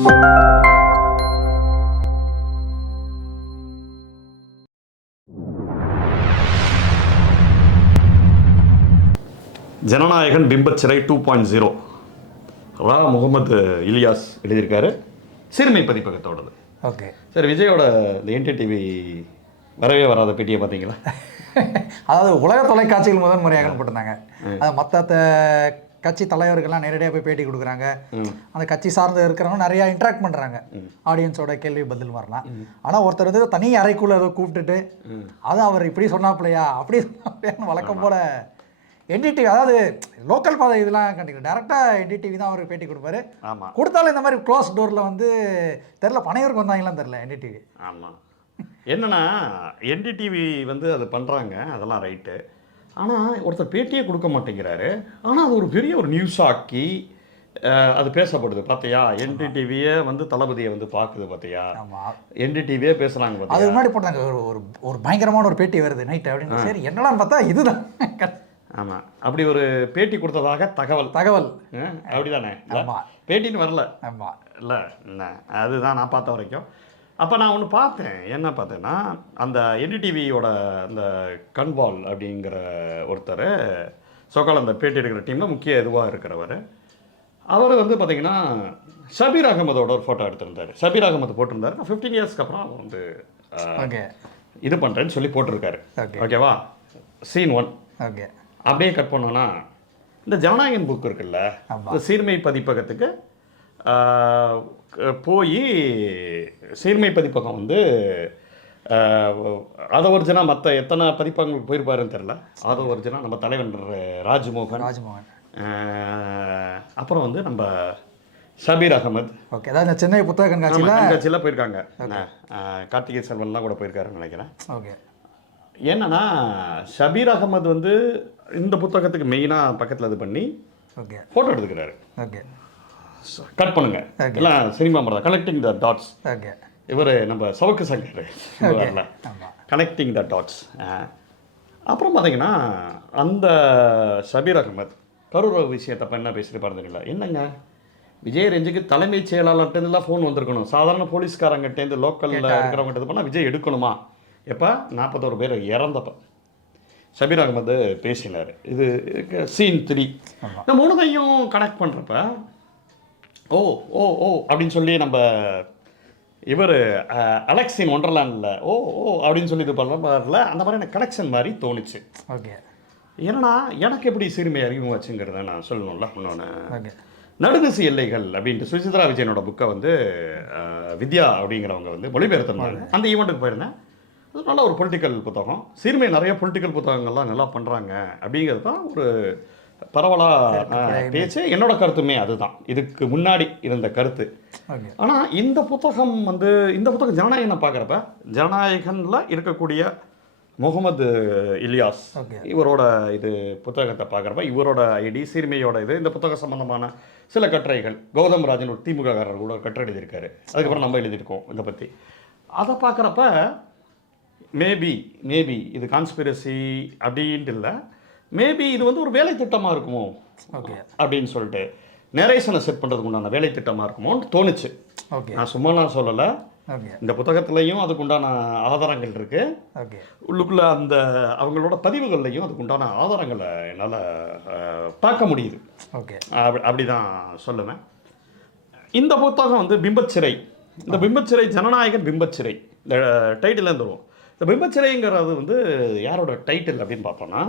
ஜனநாயகன் பிம்பச்சிறை 2.0 ரா முகமது இலியாஸ் எழுதியிருக்காரு. சிறுமை பதிப்பகத்தோடது. ஓகே சரி, விஜயோட இந்த என்டிடிவி வரவே வராத பேட்டியை பார்த்தீங்களா? அதாவது உலக தொலைக்காட்சிகள் முதல் முறையாக போட்டிருந்தாங்க. அது மற்ற கட்சி தலைவர்கள்லாம் நேரடியாக போய் பேட்டி கொடுக்குறாங்க. அந்த கட்சி சார்ந்து இருக்கிறவங்க நிறையா இன்ட்ராக்ட் பண்ணுறாங்க. ஆடியன்ஸோட கேள்வி பதில் வரலாம். ஆனால் ஒருத்தர் வந்து தனி அறைக்குள்ளே ஏதோ கூப்பிட்டுட்டு அது அவர் இப்படி சொன்னாப்பிலையா அப்படி சொன்னாப்பிலையான்னு வழக்கம் போல் என்டிடிவி, அதாவது லோக்கல் பாதை இதெல்லாம் கண்டிப்பாக டேரெக்டாக என்டிடிவி தான் அவர் பேட்டி கொடுப்பாரு. ஆமாம், கொடுத்தாலும் இந்த மாதிரி க்ளோஸ் டோரில் வந்து தெரில பனையூருக்கு வந்தாங்களாம் தெரில என்டிடிவி. ஆமாம், என்னன்னா என்டிடிவி வந்து அது பண்ணுறாங்க, அதெல்லாம் ரைட்டு. ஆனால் ஒருத்தர் பேட்டியே கொடுக்க மாட்டேங்கிறாரு. ஆனால் அது ஒரு பெரிய ஒரு நியூஸ் ஆக்கி அது பேசப்படுது. பார்த்தியா, என்டிடிவியே வந்து தளபதியை வந்து பார்க்குது. பார்த்தியா, என்டிடிவியே பேசுகிறாங்க. பார்த்தியா, அதுக்கு முன்னாடி போட்டாங்க ஒரு பயங்கரமான ஒரு பேட்டி வருது நைட்டு அப்படின்னு. சரி என்னடான்னு பார்த்தா இதுதான். ஆமாம், அப்படி ஒரு பேட்டி கொடுத்ததாக தகவல் அப்படிதானே? பேட்டின்னு வரல. ஆமாம், இல்லை என்ன, அதுதான் நான் பார்த்த வரைக்கும். அப்போ நான் ஒன்று பார்த்தேன். என்ன பார்த்தேன்னா, அந்த என்டிடிவியோட அந்த கன்வால் அப்படிங்கிற ஒருத்தர் சோக்கால் அந்த பேட்டி எடுக்கிற டீமில் முக்கிய இதுவாக இருக்கிறவர், அவர் வந்து பார்த்திங்கன்னா ஷபீர் அகமதோட ஒரு ஃபோட்டோ எடுத்திருந்தார். ஷபீர் அகமது போட்டிருந்தார். 15 இயர்ஸ்க்கு அப்புறம் அவர் வந்து இது பண்ணுறேன்னு சொல்லி போட்டிருக்காரு. ஓகேவா, சீன் 1. ஓகே, அப்படியே கட் பண்ணோன்னா, இந்த ஜனநாயகன் புக் இருக்குல்ல, இந்த சீர்மை பதிப்பகத்துக்கு போய் சீர்மை பதிப்பகம் வந்து அதை ஒரிஜினா மற்ற எத்தனை பதிப்பகங்களுக்கு போயிருப்பாருன்னு தெரில. அதை ஒரிஜினா நம்ம தலைவர் ராஜ்மோகன், அப்புறம் வந்து நம்ம ஷபீர் அகமது. ஓகே, அதாவது சென்னை புத்தக கண்காட்சியில் போயிருக்காங்க. கார்த்திகை செல்வன்லாம் கூட போயிருக்காருன்னு நினைக்கிறேன். ஓகே, என்னன்னா ஷபீர் அகமது வந்து இந்த புத்தகத்துக்கு மெயினாக பக்கத்தில் இது பண்ணி ஃபோட்டோ எடுத்துக்கிறாரு. ஓகே, கட் பண்ணுங்க எல்லாம் சினிமா மாதிரி கனெக்டிங் த டாட்ஸ். ஓகே, இவர் நம்ம சவுக்கு சங்கர் வரல, கனெக்டிங் த டாட்ஸ். அப்புறம் பார்த்தீங்கன்னா அந்த ஷபீர் அகமது கரூர் விஷயத்தை என்ன பேசிட்டு பார்த்தீங்களா? என்னங்க, விஜய் ரேஞ்சுக்கு தலைமைச் செயலாளர்கிட்டலாம் ஃபோன் வந்திருக்கணும். சாதாரண போலீஸ்காரங்கிட்டேருந்து லோக்கலில் இருக்கிறவங்ககிட்ட இது பண்ணால் விஜய் எடுக்கணுமா? எப்போ 41 பேர் இறந்தப்போ ஷபீர் அகமது பேசினார். இது சீன் 3. இந்த 3தையும் கனெக்ட் பண்ணுறப்ப ஓ ஓ ஓ அப்படின்னு சொல்லி நம்ம இவர் அலெக்ஸின் ஒண்டர்லாண்டில் ஓ ஓ அப்படின்னு சொல்லி இது பண்ணல. அந்த மாதிரி எனக்கு கனெக்ஷன் மாதிரி தோணுச்சு. ஓகே, ஏன்னா எனக்கு எப்படி சிறுமை அறிமுகமாச்சுங்கிறத நான் சொல்லணும்ல. இன்னொன்று நடுநிசி எல்லைகள் அப்படின்ட்டு சுசித்ரா விஜயனோட புக்கை வந்து வித்யா அப்படிங்கிறவங்க வந்து மொழிபெயர்த்திருந்தாங்க. அந்த ஈவெண்ட்டுக்கு போயிருந்தேன். அது நல்ல ஒரு பொலிட்டிக்கல் புத்தகம். சிறுமை நிறைய பொலிட்டிக்கல் புத்தகங்கள்லாம் நல்லா பண்ணுறாங்க அப்படிங்கிறது தான் ஒரு பரவலாக பேச்சு. என்னோட கருத்துமே அதுதான், இதுக்கு முன்னாடி இருந்த கருத்து. ஆனால் இந்த புத்தகம் ஜனநாயகனை பார்க்குறப்ப ஜனநாயகனில் இருக்கக்கூடிய முகமது இலியாஸ் இவரோட இது புத்தகத்தை பார்க்குறப்ப இவரோட ஐடி சிறுமையோட இந்த புத்தகம் சம்பந்தமான சில கட்டுரைகள் கௌதம் ராஜன் ஒரு திமுககாரர் கூட கட்டுரை எழுதியிருக்காரு. அதுக்கப்புறம் நம்ம எழுதியிருக்கோம் இதை பற்றி. அதை பார்க்குறப்ப மேபி இது கான்ஸ்பிரசி அப்படின்ட்டு இல்லை, மேபி இது வந்து ஒரு வேலை திட்டமாக இருக்குமோ அப்படின்னு சொல்லிட்டு நரேஷனை செட் பண்ணுறதுக்கு உண்டான வேலை திட்டமாக இருக்குமோன்னு தோணுச்சு. நான் சும்மா நான் சொல்லலை. இந்த புத்தகத்துலேயும் அதுக்கு உண்டான ஆதாரங்கள் இருக்குது. உள்ளுக்குள்ளே அந்த அவங்களோட பதிவுகள்லையும் அதுக்கு உண்டான ஆதாரங்களை என்னால் பார்க்க முடியுது. அப்படி தான் சொல்லுவேன். இந்த புத்தகம் வந்து பிம்பச்சிறை, இந்த பிம்பச்சிறை ஜனநாயகன் பிம்பச்சிறை இந்த டைட்டில் தருவோம். இந்த பிம்பச்சிறைங்கிறது வந்து யாரோட டைட்டில் அப்படின்னு பார்த்தோன்னா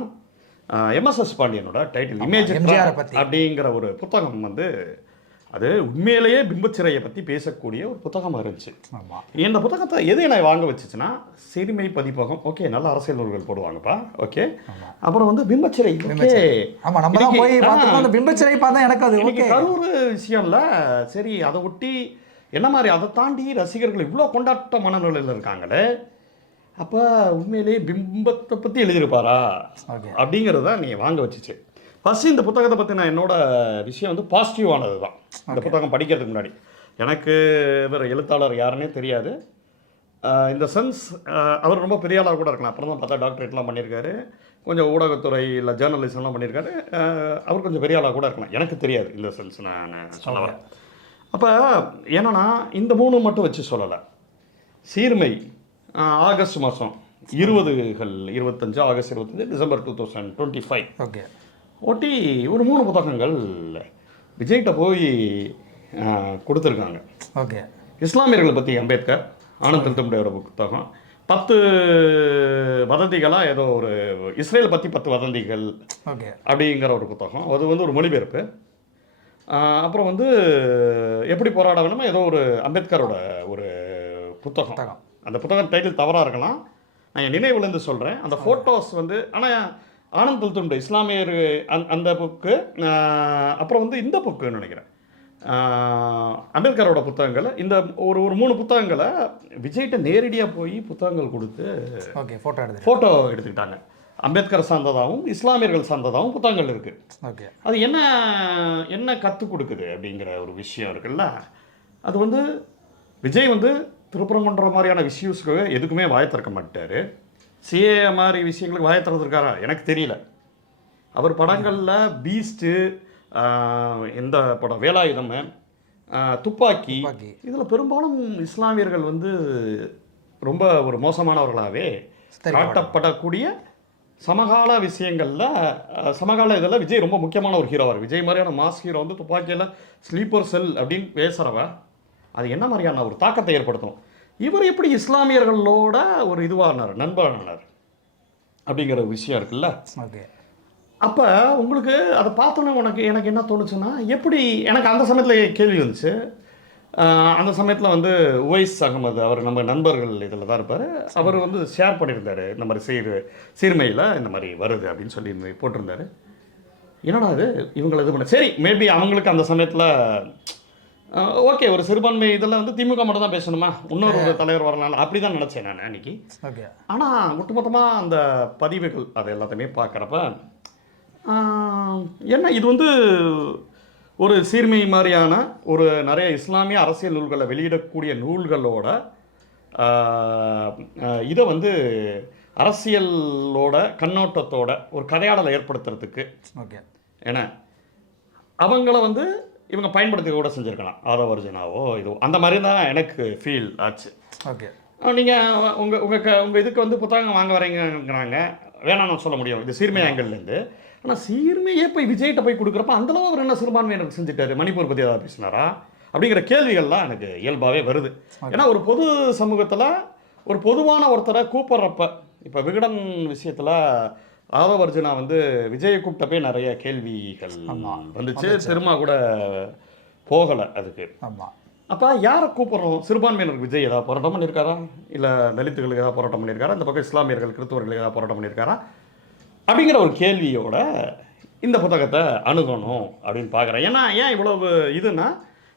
எம்எஸ்எஸ் பாண்டியனோட டைட்டில் இமேஜ் அப்படிங்கிற ஒரு புத்தகம் வந்து அது உண்மையிலேயே பிம்பச்சிறையை பற்றி பேசக்கூடிய ஒரு புத்தகமாக இருந்துச்சு. இந்த புத்தகத்தை எது என்னை வாங்க வச்சுச்சுன்னா சிறுமை பதிப்பகம். ஓகே, நல்ல அரசியல் நூல்கள் போடுவாங்கப்பா. ஓகே, அப்புறம் வந்து பிம்பச்சிறை. பிம்பச்சிறை பார்த்தா எனக்கு அது கரூர் விஷயம் இல்லை. சரி, அதை ஒட்டி என்ன மாதிரி அதை தாண்டி ரசிகர்கள் இவ்வளோ கொண்டாட்ட மனநிலையில் இருக்காங்களே, அப்போ உண்மையிலேயே பிம்பத்தை பற்றி எழுதியிருப்பாரா அப்படிங்கிறது தான் நீங்கள் வாங்க வச்சுச்சு. ஃபஸ்ட்டு இந்த புத்தகத்தை பற்றி நான் என்னோட விஷயம் வந்து பாசிட்டிவானது தான். இந்த புத்தகம் படிக்கிறதுக்கு முன்னாடி எனக்கு இவர் எழுத்தாளர் யாருன்னே தெரியாது. இந்த சென்ஸ் அவர் ரொம்ப பெரிய ஆளாக கூட இருக்கலாம். அப்புறம் தான் பார்த்தா டாக்டரேட்லாம் பண்ணியிருக்காரு, கொஞ்சம் ஊடகத்துறை இல்லை ஜேர்னலிசம்லாம் பண்ணியிருக்காரு. அவர் கொஞ்சம் பெரிய ஆளாக கூட இருக்கலாம், எனக்கு தெரியாது இந்த சென்ஸ் நான் சொல்ல வரேன். அப்போ என்னன்னா இந்த 3 மட்டும் வச்சு சொல்லலை. சீர்மை ஆகஸ்ட் மாதம் 25 ஆகஸ்ட் 25 டிசம்பர் 2025 ஓகே ஒட்டி ஒரு 3 புத்தகங்கள் விஜய்கிட்ட போய் கொடுத்துருக்காங்க. ஓகே. இஸ்லாமியர்களை பற்றி அம்பேத்கர், ஆனந்த் தில்தும்டையோட புத்தகம், 10 வதந்திகளாக ஏதோ ஒரு இஸ்ரேல் பற்றி 10 வதந்திகள் ஓகே அப்படிங்கிற ஒரு புத்தகம். அது வந்து ஒரு மொழிபெயர்ப்பு. அப்புறம் வந்து எப்படி போராட வேணுமோ ஏதோ ஒரு அம்பேத்கரோட ஒரு புத்தகம். அந்த புத்தகம் டைட்டில் தவறாக இருக்கலாம், நான் என் நினைவுலேருந்து சொல்கிறேன். அந்த ஃபோட்டோஸ் வந்து ஆனால் ஆனந்த் தில்தும்டை இஸ்லாமியர் அந்த புக்கு. அப்புறம் வந்து இந்த புக்குன்னு நினைக்கிறேன் அம்பேத்கரோட புத்தகங்கள். இந்த ஒரு 3 புத்தகங்களை விஜய்கிட்ட நேரடியாக போய் புத்தகங்கள் கொடுத்து ஃபோட்டோ எடுத்துக்கிட்டாங்க. அம்பேத்கர் சார்ந்ததாகவும் இஸ்லாமியர்கள் சார்ந்ததாகவும் புத்தகங்கள் இருக்குது. ஓகே. அது என்ன கற்றுக் கொடுக்குது அப்படிங்கிற ஒரு விஷயம் இருக்குல்ல. அது வந்து விஜய் வந்து திருப்பரங்குன்ற மாதிரியான இஷ்யூஸ்க்கு எதுக்குமே வாயை திறக்க மாட்டார். சிஏ மாதிரி விஷயங்களுக்கு வாயை திறந்துருக்காரா எனக்கு தெரியல. அவர் படங்களில் பீஸ்ட்டு, எந்த படம் வேலாயுதம், துப்பாக்கி, இதில் பெரும்பாலும் இஸ்லாமியர்கள் வந்து ரொம்ப ஒரு மோசமானவர்களாகவே காட்டப்படக்கூடிய சமகால விஷயங்களில் சமகால இதில் விஜய் ரொம்ப முக்கியமான ஒரு ஹீரோவார். விஜய் மாதிரியான மாஸ் ஹீரோ வந்து துப்பாக்கியில் ஸ்லீப்பர் செல் அப்படின்னு பேசுகிறவ அது என்ன மாதிரியான ஒரு தாக்கத்தை ஏற்படுத்தும். இவர் எப்படி இஸ்லாமியர்களோட ஒரு இதுவானார், நண்பரானார் அப்படிங்கிற விஷயம் இருக்குல்ல. ஓகே. அப்போ உங்களுக்கு அதை பார்த்தோன்னே எனக்கு என்ன தோணுச்சுன்னா, எப்படி எனக்கு அந்த சமயத்தில் கேள்வி வந்துச்சு. அந்த சமயத்தில் வந்து உவைஸ் அகமது அவர் நம்ம நண்பர்கள் இதில் தான் இருப்பார். அவர் வந்து ஷேர் பண்ணியிருந்தார், இந்த மாதிரி சீர்மையில் இந்த மாதிரி வருது அப்படின்னு சொல்லி போட்டிருந்தார். என்னடா அது இவங்களை இது பண்ண சரி மேபி அவங்களுக்கு அந்த சமயத்தில் ஓகே ஒரு சிறுபான்மை இதில் வந்து திமுக மட்டும் தான் பேசணுமா, இன்னொரு தலைவர் வரனால அப்படி தான் நினச்சேன் நான் அன்றைக்கி. ஓகே. ஆனால் ஒட்டுமொத்தமாக அந்த பதிவுகள் அது எல்லாத்தையுமே பார்க்குறப்ப என்ன இது வந்து ஒரு சீர்மை மாதிரியான ஒரு நிறைய இஸ்லாமிய அரசியல் நூல்களை வெளியிடக்கூடிய நூல்களோட இதை வந்து அரசியலோட கண்ணோட்டத்தோட ஒரு கதையாடலை ஏற்படுத்துறதுக்கு ஓகே. ஏன்னா அவங்கள வந்து இவங்க பயன்படுத்தி கூட செஞ்சுருக்கலாம். ஆதவ அர்ஜுனாவோ இதோ அந்த மாதிரி தான் எனக்கு ஃபீல் ஆச்சு. ஓகே. நீங்கள் உங்கள் இதுக்கு வந்து புத்தகம் வாங்க வரீங்கிறாங்க, வேணாம்னு சொல்ல முடியும் இது சீர்மை ஆங்கிள்லேருந்து. ஆனால் சீர்மையே போய் விஜய்கிட்ட போய் கொடுக்குறப்ப அந்தளவு அவர் என்ன சிறுபான்மையினருக்கு செஞ்சுட்டாரு, மணிப்பூர் பற்றி ஏதாவது பேசினாரா அப்படிங்கிற கேள்விகள்லாம் எனக்கு இயல்பாகவே வருது. ஏன்னா ஒரு பொது சமூகத்தில் ஒரு பொதுவான ஒருத்தரை கூப்பிட்றப்ப இப்போ விகடன் விஷயத்தில் ஆதவ அர்ஜுனா வந்து விஜயை கூப்பிட்டப்பே நிறைய கேள்விகள் வந்துச்சு. திரும்ப கூட போகலை அதுக்கு. ஆமாம். அப்போ யாரை கூப்பிட்றோம்? சிறுபான்மையினருக்கு விஜய் ஏதாவது போராட்டம் பண்ணியிருக்காரா, இல்லை தலித்துகளுக்கு ஏதாவது போராட்டம் பண்ணியிருக்காரா, இந்த பக்கம் இஸ்லாமியர்கள் கிறிஸ்தவர்களுக்கு ஏதாவது போராட்டம் பண்ணியிருக்காரா அப்படிங்கிற ஒரு கேள்வியோட இந்த புத்தகத்தை அணுகணும் அப்படின்னு பார்க்குறேன். ஏன் இவ்வளவு இதுன்னா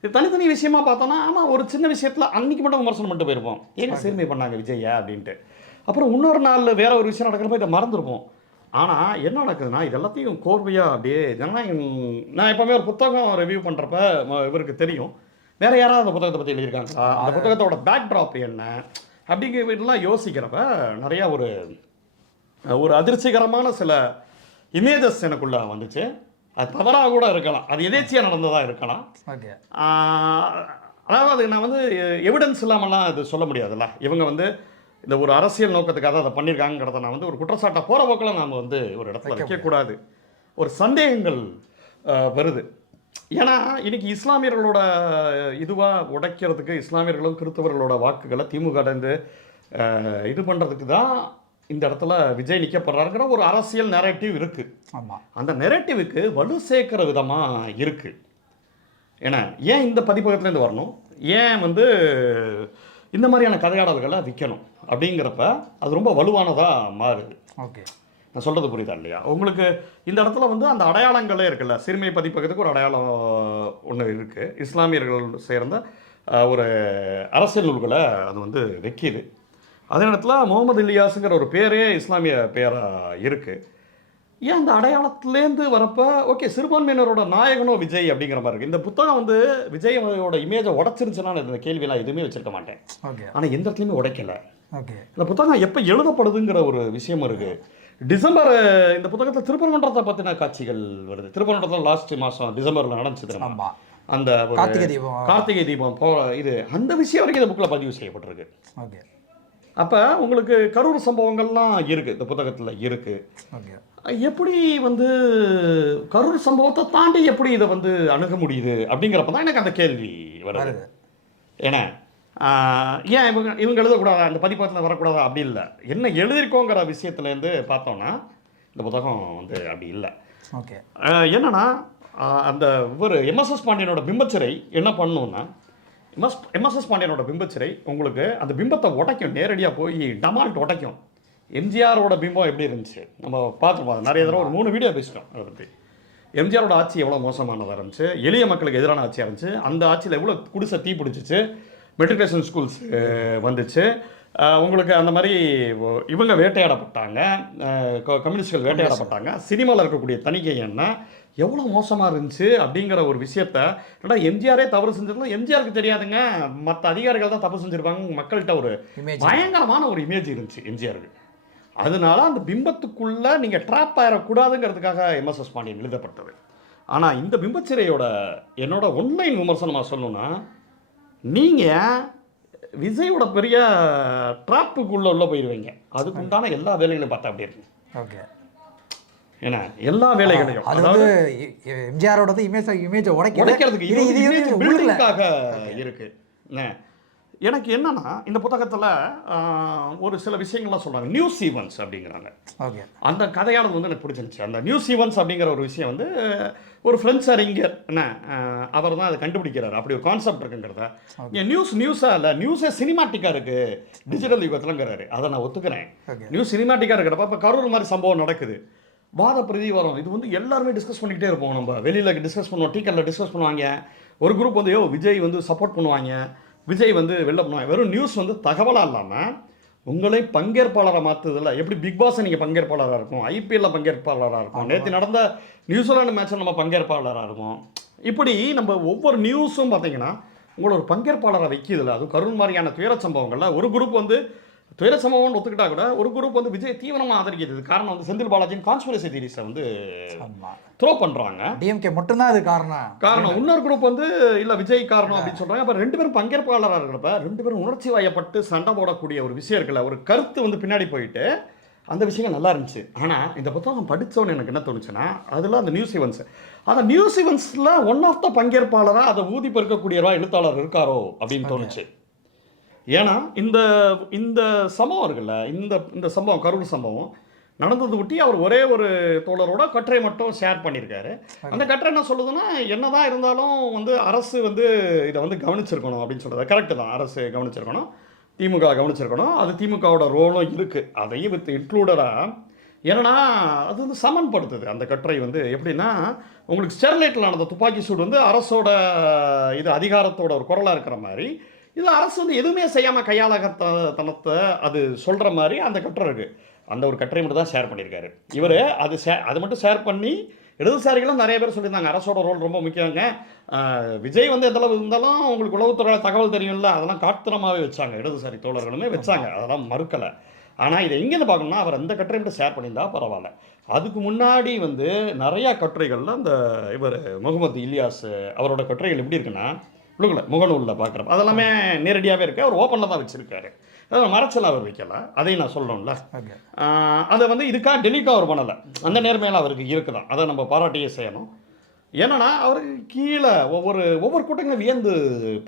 இது தனித்தனி விஷயமா பார்த்தோன்னா ஆமாம் ஒரு சின்ன விஷயத்தில் அன்றைக்கி மட்டும் விமர்சனம் பண்ணிட்டு போயிருப்போம், ஏங்க சீர்மை பண்ணாங்க விஜயா அப்படின்ட்டு. அப்புறம் இன்னொரு நாள் வேற ஒரு விஷயம் நடக்கிறப்ப இதை மறந்துருப்போம். ஆனால் என்ன நடக்குதுன்னா இது எல்லாத்தையும் கோர்வையாக அப்படியே ஜனநாயகம். நான் எப்போவுமே ஒரு புத்தகம் ரிவ்யூ பண்ணுறப்ப இவருக்கு தெரியும் வேறு யாராவது அந்த புத்தகத்தை பற்றி எழுதியிருக்காங்க, அந்த புத்தகத்தோட பேக்ட்ராப் என்ன அப்படிங்கிறலாம் யோசிக்கிறப்ப நிறையா ஒரு அதிர்ச்சிகரமான சில இமேஜஸ் எனக்குள்ளே வந்துச்சு. அது தவறாக கூட இருக்கலாம், அது எதேச்சியாக நடந்ததாக இருக்கலாம். அதாவது நான் வந்து எவிடன்ஸ் இல்லாமலாம் இது சொல்ல முடியாதுல்ல. இவங்க வந்து இந்த ஒரு அரசியல் நோக்கத்துக்காக அதை பண்ணியிருக்காங்கிறத நான் வந்து ஒரு குற்றச்சாட்டாக போகிற போக்கில் நாம் வந்து ஒரு இடத்துல வைக்கக்கூடாது. ஒரு சந்தேகங்கள் வருது. ஏன்னா இன்னைக்கு இஸ்லாமியர்களோட இதுவாக உடைக்கிறதுக்கு இஸ்லாமியர்களும் கிறிஸ்தவர்களோட வாக்குகளை திமுக இது பண்ணுறதுக்கு தான் இந்த இடத்துல விஜய் நிற்கப்படுறாருங்கிற ஒரு அரசியல் நெரேட்டிவ் இருக்குது. ஆமாம். அந்த நெரேட்டிவுக்கு வலு சேர்க்கிற விதமாக இருக்குது. ஏன்னா ஏன் இந்த பதிப்பகத்துலேருந்து வரணும், ஏன் வந்து இந்த மாதிரியான கதையாடல்களை விற்கணும் அப்படிங்கிறப்ப அது ரொம்ப வலுவானதாக மாறுது. ஓகே. நான் சொல்கிறது புரியுதா இல்லையா உங்களுக்கு? இந்த இடத்துல வந்து அந்த அடையாளங்களே இருக்குல்ல, சிறுமை பதிப்பகத்துக்கு ஒரு அடையாளம் ஒன்று இருக்குது, இஸ்லாமியர்கள் சேர்ந்த ஒரு அரசியல் நூல்களை அது வந்து வைக்கிது. அதே நேரத்தில் முகமது இலியாஸுங்கிற ஒரு பேரே இஸ்லாமிய பேராக இருக்குது. ஏன் அந்த அடையாளத்துலேருந்து வரப்போ ஓகே சிறுபான்மையினரோட நாயகனோ விஜய் அப்படிங்கிற மாதிரி இருக்குது. இந்த புத்தகம் வந்து விஜயோட இமேஜை உடச்சிருச்சுன்னா இந்த கேள்வியெல்லாம் எதுவுமே வச்சிருக்க மாட்டேன். ஓகே. ஆனால் எந்த இடத்துலையுமே உடைக்கலை. ஓகே. இந்த புத்தகம் எப்போ எழுதப்படுதுங்கிற ஒரு விஷயம் இருக்குது. டிசம்பர் இந்த புத்தகத்தில் திருப்பரங்குன்றத்தை பற்றின காட்சிகள் வருது. திருப்பரங்குன்றத்தில் லாஸ்ட் மாதம் டிசம்பரில் நடந்துச்சு. அந்த கார்த்திகை தீபம் இது அந்த விஷயம் வரைக்கும் இந்த புக்கில் பதிவு செய்யப்பட்டிருக்கு. ஓகே. அப்போ உங்களுக்கு கரூர் சம்பவங்கள்லாம் இருக்குது இந்த புத்தகத்தில் இருக்குது. ஓகே. எப்படி வந்து கரூர் சம்பவத்தை தாண்டி எப்படி இதை வந்து அணுக முடியுது அப்படிங்கிறப்ப தான் எனக்கு அந்த கேள்வி வருது. ஏன்னா ஏன் இவங்க எழுதக்கூடாதா, அந்த பதிப்பகத்தில் வரக்கூடாதா? அப்படி இல்லை, என்ன எழுதியிருக்கோங்கிற விஷயத்துலேருந்து பார்த்தோன்னா இந்த புத்தகம் வந்து அப்படி இல்லை. ஓகே. என்னன்னா அந்த ஒரு எம்எஸ்எஸ் பாண்டியனோட பிம்பச்சிறை என்ன பண்ணணுன்னா, எம்எஸ்எஸ் பாண்டியனோட பிம்பச்சிறை உங்களுக்கு அந்த பிம்பத்தை உடைக்கும், நேரடியாக போய் டமால்ட் உடைக்கும். எம்ஜிஆரோட பிம்பம் எப்படி இருந்துச்சு நம்ம பார்த்துருப்போம், நிறைய தடவை ஒரு 3 வீடியோ பேசிட்டோம் அதை பற்றி. எம்ஜிஆரோட ஆட்சி எவ்வளோ மோசமானதாக இருந்துச்சு, எளிய மக்களுக்கு எதிரான ஆட்சியாக இருந்துச்சு, அந்த ஆட்சியில் எவ்வளோ குடிசை தீ பிடிச்சிச்சு, மெட்ரிகுலேஷன் ஸ்கூல்ஸ் வந்துச்சு, உங்களுக்கு அந்த மாதிரி இவங்க வேட்டையாடப்பட்டாங்க, கம்யூனிஸ்ட்கள் வேட்டையாடப்பட்டாங்க, சினிமாவில் இருக்கக்கூடிய தணிக்கை என்ன எவ்வளோ மோசமாக இருந்துச்சு அப்படிங்கிற ஒரு விஷயத்த ஏன்னா எம்ஜிஆரே தவறு செஞ்சிருந்தோம், எம்ஜிஆருக்கு தெரியாதுங்க, மற்ற அதிகாரிகள் தான் தப்பு செஞ்சுருப்பாங்க, மக்கள்கிட்ட ஒரு பயங்கரமான ஒரு இமேஜ் இருந்துச்சு எம்ஜிஆருக்கு. அதனால அந்த பிம்பத்துக்குள்ளே நீங்கள் ட்ராப் ஆகிடக்கூடாதுங்கிறதுக்காக எம்எஸ்எஸ் பாண்டியன் எழுதப்பட்டது. ஆனால் இந்த பிம்பச்சிறையோட என்னோட ஒன்லைன் விமர்சனமாக சொல்லணும்னா, நீங்கள் விஜயோட பெரிய ட்ராப்புக்குள்ளே உள்ள போயிடுவீங்க, அதுக்கு உண்டான எல்லா வேலைகளையும் பார்த்தா அப்படி இருக்கு. ஓகே. ஏன்னா எல்லா வேலைகளையும் அதாவது எம்ஜிஆரோட இமேஜை உடைக்கிறதுக்கு இருக்கு. எனக்கு என்னன்னா இந்த புத்தகத்தில் ஒரு சில விஷயங்கள்லாம் சொல்கிறாங்க, நியூஸ் ஈவெண்ட்ஸ் அப்படிங்கிறாங்க. ஓகே. அந்த கதையானது வந்து எனக்கு பிடிச்சிருந்துச்சு. அந்த நியூஸ் ஈவெண்ட்ஸ் அப்படிங்கிற ஒரு விஷயம் வந்து ஒரு ஃப்ரெண்ட்ஸ் அறிஞர் என்ன அவர் தான் அதை கண்டுபிடிக்கிறார், அப்படி ஒரு கான்செப்ட் இருக்குங்கிறத. என் நியூஸாக இல்லை, நியூஸே சினிமாட்டிக்காக இருக்குது டிஜிட்டல் யுகத்தில்ங்கிறாரு. அதை நான் ஒத்துக்கிறேன். நியூஸ் சினிமாட்டிக்காக இருக்கிறப்ப இப்போ கரூர் மாதிரி சம்பவம் நடக்குது, வாத பிரதி வரும், இது வந்து எல்லாருமே டிஸ்கஸ் பண்ணிக்கிட்டே இருப்போம், நம்ம வெளியில் டிஸ்கஸ் பண்ணுவோம், டீக்கரில் டிஸ்கஸ் பண்ணுவாங்க, ஒரு குரூப் வந்து விஜய் வந்து சப்போர்ட் பண்ணுவாங்க, விஜய் வந்து வெளில பண்ணுவாங்க. வெறும் நியூஸ் வந்து தகவலாக இல்லாமல் உங்களை பங்கேற்பாளராக மாற்றுதில்ல. எப்படி பிக் பாஸை நீங்கள் பங்கேற்பாளராக இருக்கும், ஐபிஎல்லில் பங்கேற்பாளராக இருக்கும், நேற்று நடந்த நியூசிலாந்து மேட்ச்சில் நம்ம பங்கேற்பாளராக இருக்கும். இப்படி நம்ம ஒவ்வொரு நியூஸும் பார்த்தீங்கன்னா உங்களை ஒரு பங்கேற்பாளராக வைக்கிதில்ல. அதுவும் கரூர் மாதிரியான துயர சம்பவங்களில் ஒரு குரூப் வந்து துயர சம்பவம்னு ஒத்துக்கிட்டா கூட ஒரு குரூப் வந்து விஜய் தீவிரமாக ஆதரிக்கிறது. காரணம் வந்து செந்தில் பாலாஜியின் கான்ஸ்பிரசி தியரிஸை வந்து த்ரோ பண்ணுறாங்க. டிஎம்கே மட்டும்தான் அது காரணம். இன்னொரு குரூப் வந்து இல்லை விஜய் காரணம் அப்படின்னு சொல்கிறாங்க. அப்போ 2 பேரும் பங்கேற்பாளராக இருக்கிறப்ப 2 பேரும் உணர்ச்சி வயப்பட்டு சண்டை போடக்கூடிய ஒரு விஷயம் இருக்குல்ல, ஒரு கருத்து வந்து பின்னாடி போயிட்டு அந்த விஷயங்கள் நல்லா இருந்துச்சு. ஆனால் இந்த புத்தகம் படித்தவொன்னு எனக்கு என்ன தோணுச்சுன்னா, அதில் அந்த நியூஸ் ஈவெண்ட்ஸ், அந்த நியூஸ் ஈவெண்ட்ஸில் ஒன் ஆஃப் த பங்கேற்பாளராக அதை ஊதி பெருக்கக்கூடியவா எழுத்தாளர் இருக்காரோ அப்படின்னு தோணுச்சு. ஏன்னா இந்த இந்த சம்பவம் இருக்குல்ல, இந்த சம்பவம் கரூர் சம்பவம் நடந்தது ஒட்டி அவர் ஒரே ஒரு தோழரோட கட்டுரை மட்டும் ஷேர் பண்ணியிருக்காரு. அந்த கட்டுரை என்ன சொல்லுதுன்னா, என்னதான் இருந்தாலும் வந்து அரசு வந்து இதை வந்து கவனிச்சிருக்கணும் அப்படின்னு சொல்கிறது கரெக்டு தான். அரசு கவனிச்சிருக்கணும், திமுக கவனிச்சிருக்கணும், அது திமுகவோட ரோலும் இருக்குது, அதையும் வித் இன்க்ளூடடாக. ஏன்னா அது வந்து சமன்படுத்துது அந்த கட்டுரை வந்து. எப்படின்னா உங்களுக்கு ஸ்டெர்லைட்டில் நடந்த துப்பாக்கி சூடு வந்து அரசோட இது அதிகாரத்தோட ஒரு குரலாக இருக்கிற மாதிரி, இது அரசு வந்து எதுவுமே செய்யாமல் கையாளகத்தனத்தை அது சொல்கிற மாதிரி அந்த கட்டுரை இருக்குது. அந்த ஒரு கட்டுரை மட்டும் தான் ஷேர் பண்ணியிருக்காரு இவர். அது மட்டும் ஷேர் பண்ணி இடதுசாரிகளும் நிறைய பேர் சொல்லியிருந்தாங்க அரசோட ரோல் ரொம்ப முக்கியங்க, விஜய் வந்து எந்த அளவு இருந்தாலும் உங்களுக்கு உளவுத்துறை தகவல் தெரியும்ல, அதெல்லாம் காட்டுத்தனமாகவே வச்சாங்க, இடதுசாரி தோழர்களுமே வச்சாங்க, அதெல்லாம் மறுக்கலை. ஆனால் இதை எங்கேருந்து பார்க்கணும்னா, அவர் அந்த கட்டுரை மட்டும் ஷேர் பண்ணியிருந்தா பரவாயில்ல. அதுக்கு முன்னாடி வந்து நிறையா கட்டுரைகளில் அந்த இவர் முகமது இலியாஸ் அவரோட கட்டுரைகள் எப்படி இருக்குன்னா, முகநூலில் பார்க்குறப்ப அதெல்லாமே நேரடியாகவே இருக்குது, அவர் ஓப்பனில் தான் வச்சுருக்காரு, அதாவது மறைச்சல் அவர் வைக்கல, அதையும் நான் சொல்லணும்ல. அதை வந்து இதுக்காக டெலிட்டாக அவர் பண்ணலை, அந்த நேர்மையில் அவருக்கு இருக்குதான், அதை நம்ம பாராட்டியே செய்யணும். ஏன்னா அவருக்கு கீழே ஒவ்வொரு கூட்டங்களும் வியந்து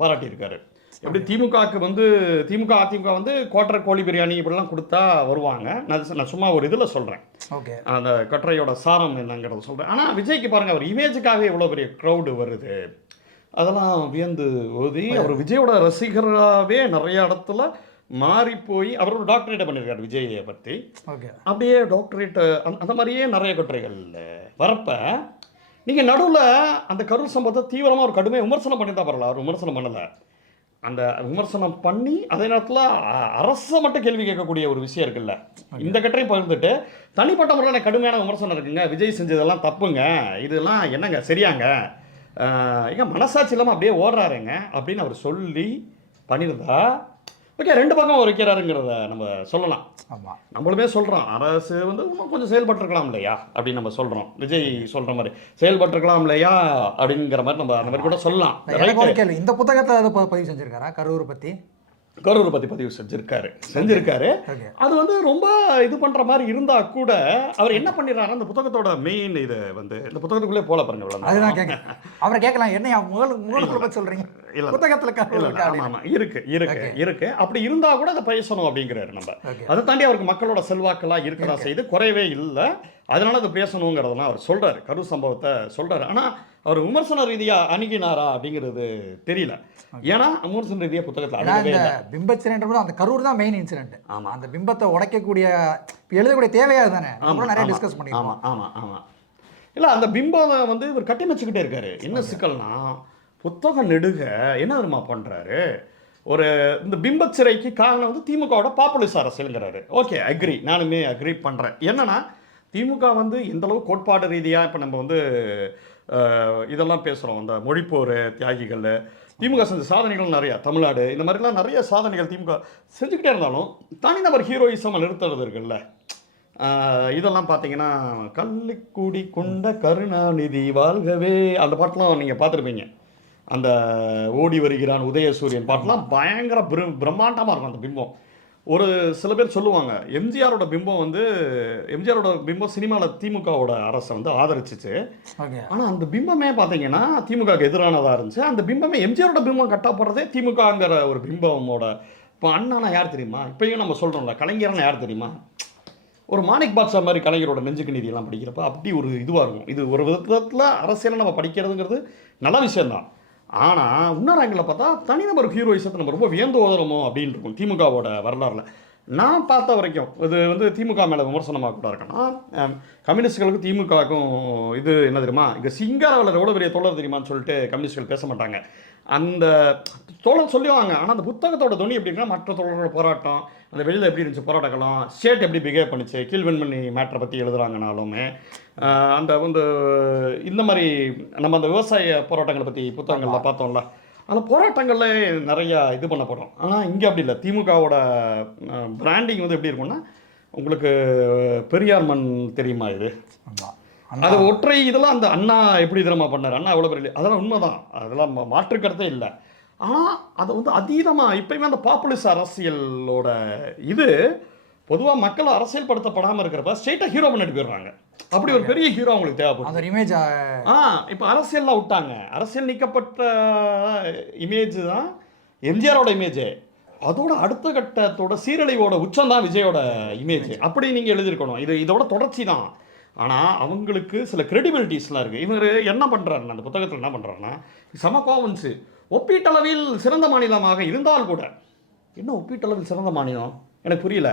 பாராட்டியிருக்காரு. எப்படி திமுகவுக்கு வந்து திமுக அதிமுக வந்து குவார்டர் கோழி பிரியாணி இப்படிலாம் கொடுத்தா வருவாங்க, நான் சும்மா ஒரு இதில் சொல்கிறேன், அந்த கட்டுரையோட சாரம் என்னங்கிறத சொல்கிறேன். ஆனால் விஜய்க்கு பாருங்கள், அவர் இமேஜுக்காகவே எவ்வளோ பெரிய க்ரௌடு வருது, அதெல்லாம் வியந்து ஓதி அவர் விஜயோட ரசிகராகவே நிறைய இடத்துல மாறி போய் அவர் ஒரு டாக்டரேட்டை பண்ணியிருக்காரு விஜயை பற்றி. அப்படியே டாக்டரேட்டு அந்த மாதிரியே நிறைய கட்டுரைகள் வரப்ப நீங்கள் நடுவில் அந்த கரூர் சம்பவத்தை தீவிரமாக ஒரு கடுமையாக விமர்சனம் பண்ணியிருந்தா பரவாயில்ல, அவர் விமர்சனம் பண்ணலை. அந்த விமர்சனம் பண்ணி அதே நேரத்தில் அரசை மட்டும் கேள்வி கேட்கக்கூடிய ஒரு விஷயம் இருக்குல்ல, இந்த கட்டுரை பகிர்ந்துட்டு தனிப்பட்ட முறையில் எனக்கு கடுமையான விமர்சனம் இருக்குங்க, விஜய் செஞ்சதெல்லாம் தப்புங்க, இதெல்லாம் என்னங்க சரியாங்க, எங்க மனசாட்சி இல்லாமல் அப்படியே ஓடுறாருங்க அப்படின்னு அவர் சொல்லி பண்ணியிருந்தா ஓகே, 2 பக்கம் வைக்கிறாருங்கிறத நம்ம சொல்லலாம். ஆமாம். நம்மளுமே சொல்கிறோம், அரசு வந்து இன்னும் கொஞ்சம் செயல்பட்டிருக்கலாம் இல்லையா அப்படின்னு நம்ம சொல்கிறோம். விஜய் சொல்கிற மாதிரி செயல்பட்டிருக்கலாம் இல்லையா அப்படிங்கிற மாதிரி நம்ம அந்த மாதிரி கூட சொல்லலாம். எனக்கு ஒரு கேள்வி, இந்த புத்தகத்தை அதை பதிவு செஞ்சிருக்காரா கரூர் பற்றி? கரூர் பற்றி பதிவு செஞ்சிருக்காரு. அது வந்து ரொம்ப இது பண்ணுற மாதிரி இருந்தால் கூட அவர் என்ன பண்ணிடுறாரு, அந்த புத்தகத்தோட மெயின் இது வந்து இந்த புத்தகத்துக்குள்ளே போல பாருங்க. அதுதான் கேட்க அவரை கேட்கலாம், என்ன முதல் சொல்கிறீங்க இல்லை புத்தகத்தில்? ஆமாம் இருக்கு. அப்படி இருந்தால் கூட அதை பேசணும் அப்படிங்கிறாரு. நம்ம அதை தாண்டி அவருக்கு மக்களோட செல்வாக்கெல்லாம் இருக்கதான் செய்து குறையவே இல்லை. அதனால அதை பேசணுங்கிறதெல்லாம் அவர் சொல்கிறாரு, கரூர் சம்பவத்தை சொல்கிறாரு. ஆனால் அவர் விமர்சன ரீதியாக அணுகினாரா அப்படிங்கிறது தெரியல. ஏன்னா விமர்சன ரீதியாக புத்தகத்தில் பிம்பச்சிரண்ட் அந்த கரூர் தான் மெயின் இன்சிடென்ட். ஆமாம், அந்த பிம்பத்தை உடைக்கக்கூடிய எழுதக்கூடிய தேவையாக தானே நிறைய டிஸ்கஸ் பண்ணி. ஆமாம். இல்லை, அந்த பிம்பம் வந்து இவர் கட்டிமச்சுக்கிட்டே இருக்காரு. என்ன சிக்கல்னா, புத்தகம் நெடுக என்ன தெரியுமா பண்ணுறாரு, ஒரு இந்த பிம்பச்சிறைக்கு காரணம் வந்து திமுகவோட பாப்புலிஸ்ட் அரசியலுங்கிறாரு. ஓகே, நானுமே அக்ரி பண்ணுறேன். என்னன்னா திமுக வந்து எந்தளவு கோட்பாடு ரீதியாக இப்போ நம்ம வந்து இதெல்லாம் பேசுகிறோம், அந்த மொழிப்போர் தியாகிகள், திமுக செஞ்ச சாதனைகள் நிறையா, தமிழ்நாடு இந்த மாதிரிலாம் நிறைய சாதனைகள் திமுக செஞ்சுக்கிட்டே இருந்தாலும் தனிநபர் ஹீரோயிசம் நிறுத்துறது இருக்குல்ல. இதெல்லாம் பார்த்தீங்கன்னா, கள்ளிக்குடி கொண்ட கருணாநிதி வாழ்கவே அந்த பாட்டெலாம் நீங்கள் பார்த்துருப்பீங்க. அந்த ஓடி வருகிறான் உதயசூரியன் பாட்டெலாம் பயங்கர பிரம்மாண்டமாக இருக்கும். அந்த பிம்பம் ஒரு சில பேர் சொல்லுவாங்க, எம்ஜிஆரோட பிம்பம் சினிமாவில் திமுகவோட அரசை வந்து ஆதரிச்சிச்சு. ஆனால் அந்த பிம்பமே பார்த்தீங்கன்னா திமுகவுக்கு எதிரானதாக இருந்துச்சு. அந்த பிம்பமே எம்ஜிஆரோட பிம்பம் கட்டப்படுறதே திமுகங்கிற ஒரு பிம்பமோட. இப்போ அண்ணானா யார் தெரியுமா, இப்பயும் நம்ம சொல்கிறோம்ல, கலைஞர்னா யார் தெரியுமா, ஒரு மாணிக் பாட்ஷா மாதிரி கலைஞரோட நெஞ்சுக்கு நீதியெல்லாம் படிக்கிறப்ப அப்படி ஒரு இதுவாக இருக்கும். இது ஒரு விதத்தில் அரசியலை நம்ம படிக்கிறதுங்கிறது நல்ல விஷயம்தான். ஆனால் இன்னொரு ஆங்கிளில் பார்த்தா தனிநபர் ஹீரோயிசத்தை நம்ம ரொம்ப வியந்து ஓதுறோமோ அப்படின்னு இருக்கும் திமுகவோட வரலாறுல. நான் பார்த்த வரைக்கும் இது வந்து திமுக மேலே விமர்சனமாக கூட இருக்குன்னா, கம்யூனிஸ்டுகளுக்கும் திமுகவுக்கும் இது என்ன தெரியுமா, இங்கே சிங்காரவில் எவ்வளோ பெரிய தோழர் தெரியுமான்னு சொல்லிட்டு கம்யூனிஸ்டுகள் பேச மாட்டாங்க. அந்த தோழர் சொல்லுவாங்க. ஆனால் அந்த புத்தகத்தோட துணி எப்படி இருக்குன்னா, மற்ற தோழர்களோட போராட்டம், அந்த வெளியில் எப்படி இருந்துச்சு போராட்டங்களும், ஸ்டேட் எப்படி பிஹேவ் பண்ணிச்சு, கீழ்வெண்மணி மேட்டரை பற்றி எழுதுறாங்கனாலுமே, அந்த வந்து இந்த மாதிரி நம்ம அந்த விவசாய போராட்டங்களை பற்றி புத்தகங்களில் பார்த்தோம்ல, அந்த போராட்டங்களில் நிறையா இது பண்ணப்படும். ஆனால் இங்கே அப்படி இல்லை. திமுகவோட பிராண்டிங் வந்து எப்படி இருக்கும்னா, உங்களுக்கு பெரியார் மண் தெரியுமா, இது அது ஒற்றை இதெல்லாம் அந்த அண்ணா எப்படி தினமாக பண்ணார், அண்ணா எவ்வளோ பெரிய, அதெல்லாம் உண்மைதான், அதெல்லாம் மாற்று கருத்தே இல்லை. ஆனால் அதை வந்து அதீதமாக இப்போயுமே அந்த பாப்புலிஸ்ட் அரசியலோட இது பொதுவாக மக்கள் அரசியல் படுத்தப்படாமல் இருக்கிறப்ப ஸ்ட்ரெயிட்டாக ஹீரோ பண்ணி போயிடுறாங்க. அப்படி ஒரு பெரிய ஹீரோ அவங்களுக்கு தேவைப்படுது. இமேஜ் இப்போ அரசியல்லாம் விட்டாங்க. அரசியல் நீக்கப்பட்ட இமேஜ் தான் எம்ஜிஆரோட இமேஜ். அதோட அடுத்த கட்டத்தோட சீரழிவோட உச்சம் தான் விஜயோட இமேஜ். அப்படி நீங்கள் எழுதியிருக்கணும். இதோட தொடர்ச்சி தான். ஆனால் அவங்களுக்கு சில கிரெடிபிலிட்டிஸ்லாம் இருக்குது. இவர் என்ன பண்ணுறாருன்னா, அந்த புத்தகத்தில் என்ன பண்ணுறாருன்னா, சமகாவன்ஸு ஒப்பீட்டளவில் சிறந்த மாநிலமாக இருந்தால் கூட, என்ன ஒப்பீட்டளவில் சிறந்த மாநிலம் எனக்கு புரியல.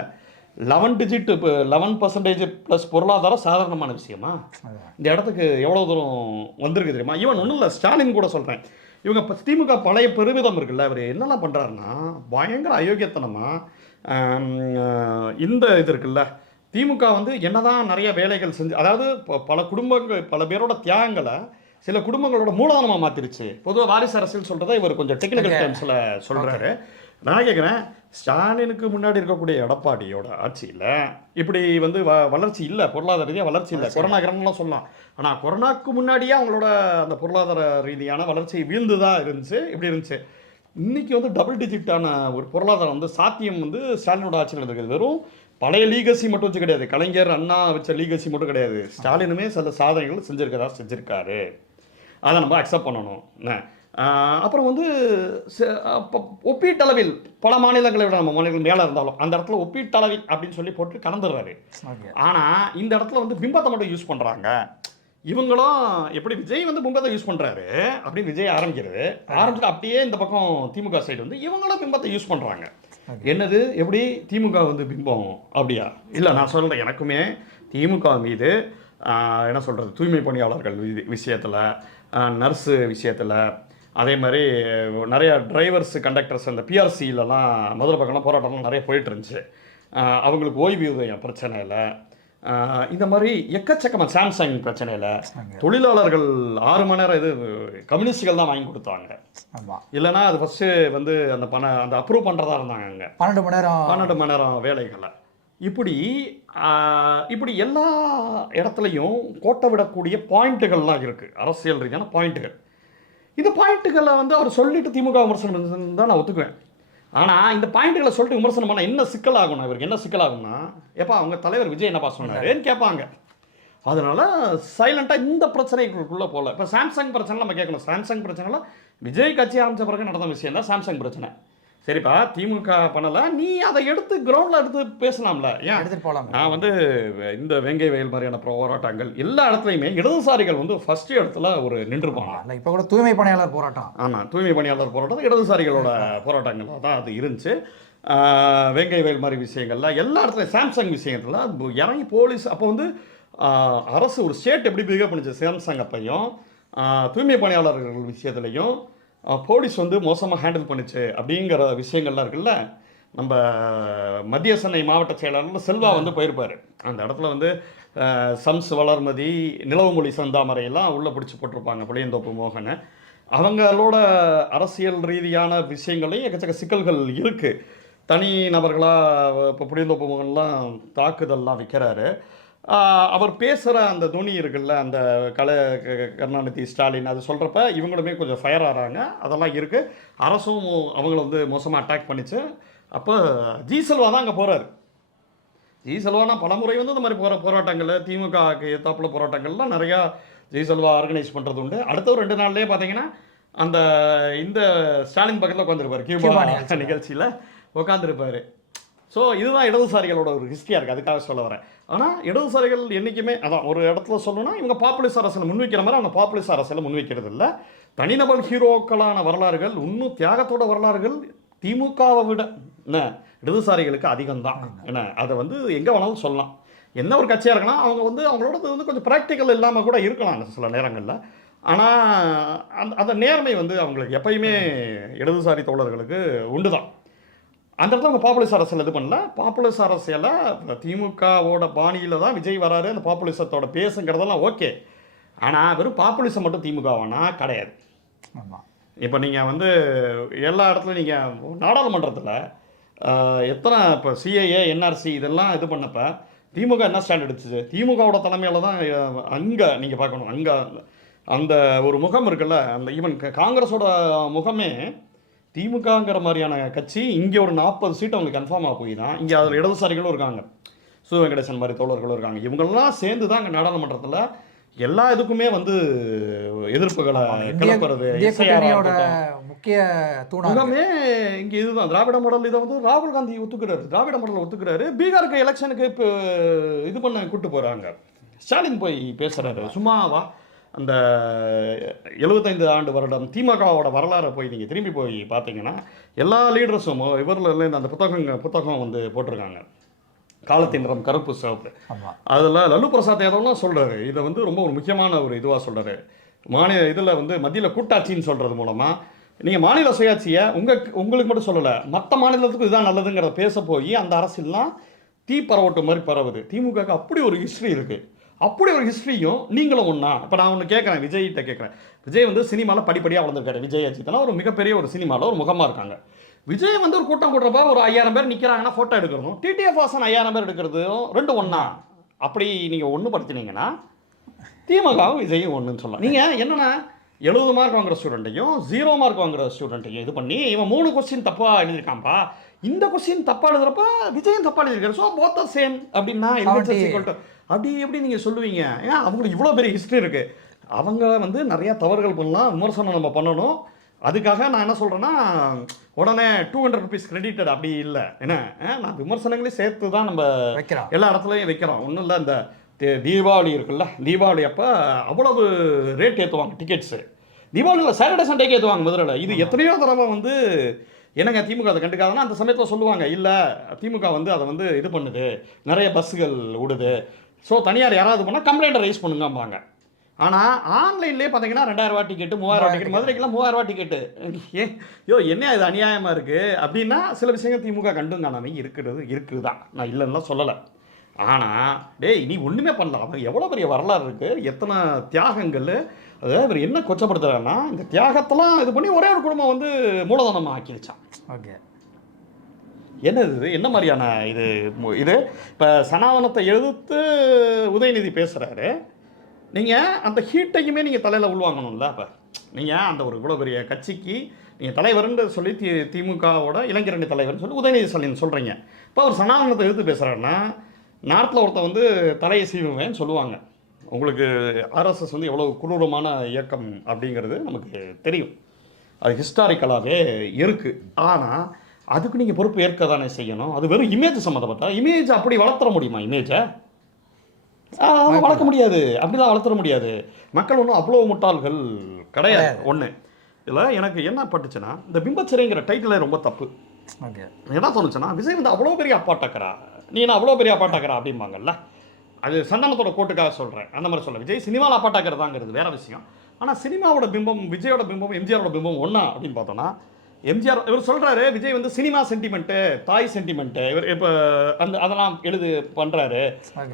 11 டிஜிட் இப்போ 11% ப்ளஸ் பொருளாதாரம் சாதாரணமான விஷயமா? இந்த இடத்துக்கு எவ்வளோ தூரம் வந்திருக்கு தெரியுமா? ஈவன் ஒன்றும் இல்லை, ஸ்டாலின் கூட சொல்கிறேன். இவங்க இப்போ திமுக பழைய பெருமிதம் இருக்குல்ல, அவர் என்னெல்லாம் பண்ணுறாருன்னா பயங்கர அயோக்கியத்தனமாக இந்த இது இருக்குல்ல, திமுக வந்து என்னதான் நிறைய வேலைகள் செஞ்சு, அதாவது பல குடும்பங்கள் பல பேரோட தியாகங்களை சில குடும்பங்களோட மூலதனமாக மாற்றிருச்சு. பொதுவாக வாரிசு அரசியல் சொல்கிறத இவர் கொஞ்சம் டெக்னிக்கல் டேர்ம்ஸில் சொல்கிறாரு. நான் கேட்குறேன், ஸ்டாலினுக்கு முன்னாடி இருக்கக்கூடிய எடப்பாடியோட ஆட்சியில் இப்படி வந்து வளர்ச்சி இல்லை, பொருளாதார ரீதியாக வளர்ச்சி இல்லை. கொரோனா கிரகம்லாம் சொல்லலாம். ஆனால் கொரோனாவுக்கு முன்னாடியே அவங்களோட அந்த பொருளாதார ரீதியான வளர்ச்சி வீழ்ந்து தான் இருந்துச்சு. இப்படி இருந்துச்சு. இன்றைக்கி வந்து டபுள் டிஜிட்டான ஒரு பொருளாதாரம் வந்து சாத்தியம் வந்து ஸ்டாலினோட ஆட்சியில் இருக்குது. வெறும் பழைய லீகசி மட்டும் வச்சு கிடையாது, கலைஞர் அண்ணா வச்ச லீகசி மட்டும் கிடையாது, ஸ்டாலினுமே சில சாதனைகள் செஞ்சுருக்காரு. அதை நம்ம அக்செப்ட் பண்ணணும். அப்புறம் வந்து ஒப்பீட்டளவில் பல மாநிலங்களை விட நம்ம மாநிலங்கள் மேலே இருந்தாலும் அந்த இடத்துல ஒப்பீட்டளவில் அப்படின்னு சொல்லி போட்டு கலந்துடுறாரு. ஆனால் இந்த இடத்துல வந்து பிம்பத்தை மட்டும் யூஸ் பண்ணுறாங்க. இவங்களும் எப்படி விஜய் வந்து பிம்பத்தை யூஸ் பண்ணுறாரு அப்படின்னு விஜய் ஆரம்பிச்சுட்டு அப்படியே இந்த பக்கம் திமுக சைடு வந்து இவங்களும் பிம்பத்தை யூஸ் பண்ணுறாங்க. என்னது எப்படி திமுக வந்து பிம்பம் அப்படியா? இல்லை, நான் சொல்கிறேன், எனக்குமே திமுக மீது என்ன சொல்கிறது, தூய்மை பணியாளர்கள் விஷயத்தில், நர்ஸு விஷயத்தில், அதே மாதிரி நிறைய டிரைவர்ஸ் கண்டக்டர்ஸ் அந்த பிஆர்சியிலலாம் மதுரை பக்கம்லாம் போராட்டம்லாம் நிறைய போயிட்டு இருந்துச்சு. அவங்களுக்கு ஓய்வூதியம் பிரச்சனை இல்லை, இந்த மாதிரி எக்கச்சக்கமாக சாம்சங் பிரச்சனையில் தொழிலாளர்கள் 6 மணி நேரம் இது கம்யூனிஸ்டுகள் தான் வாங்கி கொடுத்தாங்க. ஆமாம், இல்லைனா அது ஃபஸ்ட்டு வந்து அந்த அந்த அப்ரூவ் பண்ணுறதா இருந்தாங்க அங்கே 12 மணி நேரம் வேலைகளை. இப்படி எல்லா இடத்துலையும் கோட்டை விடக்கூடிய பாயிண்ட்டுகள்லாம் இருக்குது, அரசியல் ரீதியான பாயிண்ட்டுகள். இந்த பாயிண்ட்டுகளை வந்து அவர் சொல்லிட்டு திமுக விமர்சனம் தான் நான் ஒத்துக்குவேன். ஆனால் இந்த பாயிண்ட்டுகளை சொல்லிட்டு விமர்சனம் பண்ணால் என்ன சிக்கலாகும்னா, இவருக்கு என்ன சிக்கலாகும்னா, எப்பா அவங்க தலைவர் விஜய் என்னப்பா சொன்னாருன்னு கேட்பாங்க. அதனால சைலண்டாக இந்த பிரச்சனைக்குள்ளே போகல. இப்போ சாம்சங் பிரச்சனை நம்ம கேட்கணும். சாம்சங் பிரச்சனைலாம் விஜய் கட்சி ஆரம்பித்த பிறகு நடந்த விஷயம் தான் சாம்சங் பிரச்சனை. சரிப்பா, திமுக பண்ணலை, நீ அதை எடுத்து கிரவுண்டில் எடுத்து பேசலாம்ல, ஏன் எடுத்துகிட்டு போகலாம். நான் வந்து இந்த வெங்கை வயல் மாதிரியான போராட்டங்கள் எல்லா இடத்துலையுமே இடதுசாரிகள் வந்து ஃபர்ஸ்ட் இடத்துல ஒரு நின்றுப்பாங்க. இப்போ கூட தூய்மை பணியாளர் போராட்டம், ஆமாம், தூய்மை பணியாளர் போராட்டம் இடதுசாரிகளோட போராட்டங்கள் தான் அது இருந்துச்சு. வெங்கை வயல் மாதிரி விஷயங்கள்ல எல்லா இடத்துலையும் சாம்சங் விஷயத்தில் இறங்கி போலீஸ் அப்போ வந்து அரசு ஒரு ஸ்டேட் எப்படி பிஹேவ் பண்ணிச்சு சாம்சங் அப்பையும் தூய்மை பணியாளர்கள் விஷயத்துலையும் போலீஸ் வந்து மோசமாக ஹேண்டில் பண்ணிச்சு அப்படிங்கிற விஷயங்கள்லாம் இருக்குல்ல. நம்ம மத்திய சென்னை மாவட்ட செயலாளர் செல்வா வந்து போயிருப்பார். அந்த இடத்துல வந்து சம்ஸ் வளர்மதி, நிலவுமொழி சந்தாமரையெல்லாம் உள்ளே பிடிச்சி போட்டிருப்பாங்க, புளியந்தோப்பு மோகன். அவங்களோட அரசியல் ரீதியான விஷயங்களையும் எக்கச்சக்க சிக்கல்கள் இருக்குது. தனி நபர்களாக இப்போ புளியந்தோப்பு மோகன்லாம் தாக்குதல்லாம் வைக்கிறாரு. அவர் பேசுகிற அந்த துணி இருக்குல்ல, அந்த கருணாநிதி ஸ்டாலின் அது சொல்கிறப்ப இவங்களுமே கொஞ்சம் ஃபயர் ஆகிறாங்க. அதெல்லாம் இருக்குது. அரசும் அவங்கள வந்து மோசமாக அட்டாக் பண்ணிச்சு. அப்போ ஜி செல்வா தான் அங்கே போகிறாரு. ஜி செல்வானா பலமுறை வந்து இந்த மாதிரி போராட்டங்கள் திமுகவுக்கு எத்தாப்புல போராட்டங்கள்லாம் நிறையா ஜி செல்வா ஆர்கனைஸ் பண்ணுறது உண்டு. அடுத்த ஒரு 2 நாள்லேயே பார்த்தீங்கன்னா அந்த இந்த ஸ்டாலின் பக்கத்தில் உட்காந்துருப்பார், கியூபா நிகழ்ச்சியில் உட்காந்துருப்பார். ஸோ இதுதான் இடதுசாரிகளோட ஒரு ஹிஸ்ட்ரியாக இருக்குது, அதுக்காக சொல்ல வரேன். ஆனால் இடதுசாரிகள் என்றைக்குமே அதான் ஒரு இடத்துல சொல்லணும்னா இவங்க பாப்புலிஸ்ட் அரசியல் முன்வைக்கிற மாதிரி அவங்க பாப்புலிஸ்ட் அரசியலை முன்வைக்கிறது இல்லை. தனிநபர் ஹீரோக்களான வரலாறுகள், இன்னும் தியாகத்தோட வரலாறுகள் திமுகவை விட என்ன இடதுசாரிகளுக்கு அதிகம்தான். என்ன அதை வந்து எங்கே வேணாலும் சொல்லலாம். என்ன ஒரு கட்சியாக இருக்கலாம், அவங்க வந்து அவங்களோட வந்து கொஞ்சம் ப்ராக்டிக்கல் இல்லாமல் கூட இருக்கலாம் சில நேரங்களில். ஆனால் அந்த நேர்மை வந்து அவங்களுக்கு எப்பயுமே இடதுசாரி தோழர்களுக்கு உண்டு தான். அந்த இடத்துல அவங்க பாப்புலிஸ்ட் அரசியல் இது பண்ணல. பாப்புலிஸ்ட் அரசியலை திமுகவோட பாணியில் தான் விஜய் வராரு, அந்த பாப்புலிசத்தோட பேசுங்கிறதெல்லாம் ஓகே. ஆனால் வெறும் பாப்புலிசம் மட்டும் திமுகவானா கிடையாது. ஆமாம், இப்போ நீங்கள் வந்து எல்லா இடத்துலையும் நீங்கள் நாடாளுமன்றத்தில் எத்தனை இப்போ சிஏஏ என்ஆர்சி இதெல்லாம் இது பண்ணப்போ திமுக என்ன ஸ்டாண்ட் எடுத்துச்சு? திமுகவோட தலைமையில் தான் அங்கே நீங்கள் பார்க்கணும். அங்கே அந்த ஒரு முகம் இருக்குல்ல, அந்த ஈவன் காங்கிரஸோட முகமே திமுகங்கிற மாதிரியான கட்சி இங்கே ஒரு 40 சீட் அவங்களுக்கு கன்ஃபார்மாக போய் தான் இங்கே அதில் இடதுசாரிகளும் இருக்காங்க, சு வெங்கடேசன் மாதிரி தோழர்களும் இருக்காங்க. இவங்கெல்லாம் சேர்ந்து தான் அங்கே நாடாளுமன்றத்தில் எல்லா இதுக்குமே வந்து எதிர்ப்புகளை கிளப்புறது. முக்கிய முகமே இங்கே இதுதான் திராவிட மாடல். இதை வந்து ராகுல் காந்தி ஒத்துக்கிறாரு, திராவிட மாடல் ஒத்துக்கிறாரு. பீகாருக்கு எலெக்ஷனுக்கு இப்போ இது பண்ண கூப்பிட்டு போகிறாங்க, ஸ்டாலின் போய் பேசுகிறாரு. சும்மாவா அந்த 75 ஆண்டு வருடம் திமுகவோட வரலாறை போய் நீங்கள் திரும்பி போய் பார்த்தீங்கன்னா எல்லா லீடர்ஸும் இவரில் அந்த புத்தகம் வந்து போட்டிருக்காங்க, காலத்தின் நிறம் கருப்பு சிவப்பு. அதில் லல்லு பிரசாத் யாதவ்லாம் சொல்கிறாரு, இதை வந்து ரொம்ப ஒரு முக்கியமான ஒரு இதுவாக சொல்கிறாரு. இதில் வந்து மத்தியில் கூட்டாட்சின்னு சொல்கிறது மூலமாக நீங்கள் மாநில சுயாட்சியை உங்களுக்கு மட்டும் சொல்லலை, மற்ற மாநிலத்துக்கும் இதுதான் நல்லதுங்கிறத பேச போய் அந்த அரசியல்லாம் தீ பரவட்டு மாதிரி பரவுது. திமுகவுக்கு அப்படி ஒரு ஹிஸ்ட்ரி இருக்குது. அப்படி ஒரு ஹிஸ்ட்ரியும் நீங்களும் ஒன்றா. இப்போ நான் ஒன்று கேட்குறேன், விஜய்கிட்ட கேட்குறேன். விஜய் வந்து சினிமாவில் படிப்படியாக வளர்ந்துருக்காரு. விஜய் அஜித்லாம் ஒரு மிகப்பெரிய ஒரு சினிமாவில் ஒரு முகமாக இருக்காங்க. விஜய் வந்து ஒரு கூட்டம் கூட்டுறப்ப ஒரு 5000 பேர் நிற்கிறாங்கன்னா ஃபோட்டோ எடுக்கிறதும் டிடிஎஃப் வாசன் 5000 பேர் எடுக்கிறதும் ரெண்டும் ஒன்றா. அப்படி நீங்கள் ஒன்று படுத்தினீங்கன்னா திமுகவும் விஜயும் ஒன்றுன்னு சொல்லலாம். நீங்கள் என்னென்னா 70 மார்க் வாங்குற ஸ்டூடெண்ட்டையும் 0 மார்க் வாங்குற ஸ்டூடெண்ட்டையும் இது பண்ணி இவன் 3 கொஸ்டின் தப்பாக எழுதியிருக்கான்ப்பா, இந்த கொஸ்டின் தப்பாக எழுதுறப்ப விஜயும் தப்பாக எழுதியிருக்காரு, ஸோ போத் ஆர் சேம் அப்படின்னா அப்படி எப்படி நீங்கள் சொல்லுவீங்க? ஏன் அவங்களுக்கு இவ்வளோ பெரிய ஹிஸ்ட்ரி இருக்குது. அவங்க வந்து நிறையா தவறுகள் பண்ணலாம், விமர்சனம் நம்ம பண்ணணும். அதுக்காக நான் என்ன சொல்கிறேன்னா உடனே 200 rupees கிரெடிட்டட் அப்படி இல்லை. என்ன நான் விமர்சனங்களையும் சேர்த்து தான் நம்ம எல்லா இடத்துலையும் வைக்கிறோம். ஒன்றும் இல்லை, இந்த தீபாவளி இருக்குல்ல, தீபாவளி அப்போ அவ்வளவு ரேட் ஏற்றுவாங்க டிக்கெட்ஸு. தீபாவளியில் சாட்டர்டே சண்டேக்கு ஏற்றுவாங்க மதுரையில். இது எத்தனையோ தடவை வந்து என்னங்க திமுக அதை கண்டுக்காதுன்னா அந்த சமயத்தில் சொல்லுவாங்க, இல்லை திமுக வந்து அதை வந்து இது பண்ணுது, நிறைய பஸ்ஸுகள் விடுது, ஸோ தனியார் யாராவது போனால் கம்ப்ளைண்ட்டை ரைஸ் பண்ணுங்கம்பாங்க. ஆனால் ஆன்லைன்லேயே பார்த்தீங்கன்னா 2000 ரூபா டிக்கெட்டு 3000 டிக்கெட், மதுரைக்கெல்லாம் 3000 டிக்கெட்டு. என்ன இது அநியாயமாக இருக்குது அப்படின்னா சில விஷயங்கள் திமுக கண்டும் காணாமல் இருக்குது தான், நான் இல்லைன்னா சொல்லலை. ஆனால் டேய் நீ ஒன்றுமே பண்ணலாம். அவன் எவ்வளோ பெரிய வரலாறு இருக்குது, எத்தனை தியாகங்கள். அதாவது இவர் என்ன கொச்சப்படுத்துறாருன்னா, இந்த தியாகத்தெல்லாம் இது பண்ணி ஒரே ஒரு குடும்பம் வந்து மூலதனமாக ஆக்கிடுச்சான். ஓகே, என்னது இது, என்ன மாதிரியான இது இது? இப்போ சனாதனத்தை எதிர்த்து உதயநிதி பேசுகிறாரு, நீங்கள் அந்த ஹீட்டையுமே நீங்கள் தலையில் உள்வாங்கணும்ல. அப்போ நீங்கள் அந்த ஒரு இவ்வளோ பெரிய கட்சிக்கு நீங்கள் தலைவர்னு சொல்லி திமுகவோட இளைஞரணி தலைவர்னு சொல்லி உதயநிதி ஸ்டாலின் சொல்கிறீங்க. இப்போ அவர் சனாதனத்தை எதிர்த்து பேசுகிறாருன்னா, நாட்டில் ஒருத்தர் வந்து தலையை சீவுவேன்னு சொல்லுவாங்க. உங்களுக்கு ஆர்எஸ்எஸ் வந்து எவ்வளோ கொடூரமான இயக்கம் அப்படிங்கிறது நமக்கு தெரியும், அது ஹிஸ்டாரிக்கலாகவே இருக்குது. ஆனால் அதுக்கு நீங்கள் பொறுப்பு ஏற்க தானே செய்யணும். அது வெறும் இமேஜ் சம்மந்தப்பட்ட இமேஜ் அப்படி வளர்த்துற முடியுமா? இமேஜை வளர்க்க முடியாது, அப்படிலாம் வளர்த்துற முடியாது. மக்கள் ஒன்றும் அவ்வளோ முட்டாள்கள் கிடையாது. ஒன்று இதில் எனக்கு என்ன பட்டுச்சுன்னா, இந்த பிம்பச்சிறைங்கிற டைட்டிலே ரொம்ப தப்பு. ஓகே, என்ன தோணுச்சுன்னா, விஜய் வந்து அவ்வளோ பெரிய அப்பாட்டக்கரா, நீ என்ன அவ்வளோ பெரிய அப்பாட்டக்கரா அப்படிம்பாங்கல்ல. அது சந்தானத்தோட கோட்டுக்காக சொல்கிறேன், அந்த மாதிரி சொல்ல. விஜய் சினிமாவில் அப்பாட்டாக்கிறதாங்கிறது வேற விஷயம். ஆனால் சினிமாவோட பிம்பம், விஜயோட பிம்பம், எம்ஜிஆரோட பிம்பம் ஒன்றா அப்படின்னு பார்த்தோன்னா, எம்ஜிஆர் இவர் சொல்கிறாரு விஜய் வந்து சினிமா சென்டிமெண்ட்டு, தாய் சென்டிமெண்ட்டு, இவர் இப்போ அதெல்லாம் பண்ணுறாரு,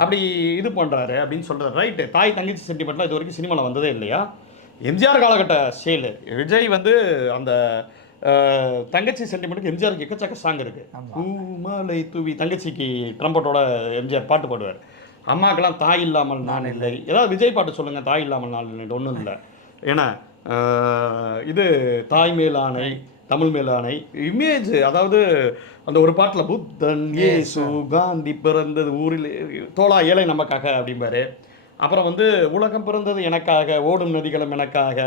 அப்படி இது பண்ணுறாரு அப்படின்னு சொல்கிறார். ரைட்டு, தாய் தங்கச்சி சென்டிமெண்ட்லாம் இது வரைக்கும் சினிமாவில் வந்ததே இல்லையா? எம்ஜிஆர் காலகட்ட ஸ்டைலு. விஜய் வந்து அந்த தங்கச்சி சென்டிமெண்ட்டுக்கு எம்ஜிஆருக்கு எக்கச்சக்க சாங் இருக்குது. பூமலை தூவி தங்கச்சிக்கு ட்ரம்பட்டோட எம்ஜிஆர் பாட்டு பாடுவார். அம்மாக்கெல்லாம் தாய் இல்லாமல் நான் இல்லை. ஏதாவது விஜய் பாட்டு சொல்லுங்கள், தாய் இல்லாமல் நான் இல்லை. ஒன்றும் இல்லை. ஏன்னா இது தாய் மேலானை, தமிழ் மேலானை இமேஜ். அதாவது அந்த ஒரு பாட்டில் புத்தன் இயேசு காந்தி பிறந்தது ஊரில் தோளா ஏழை நமக்காக அப்படிம்பாரு. அப்புறம் வந்து உலகம் பிறந்தது எனக்காக, ஓடும் நதிகளும் எனக்காக,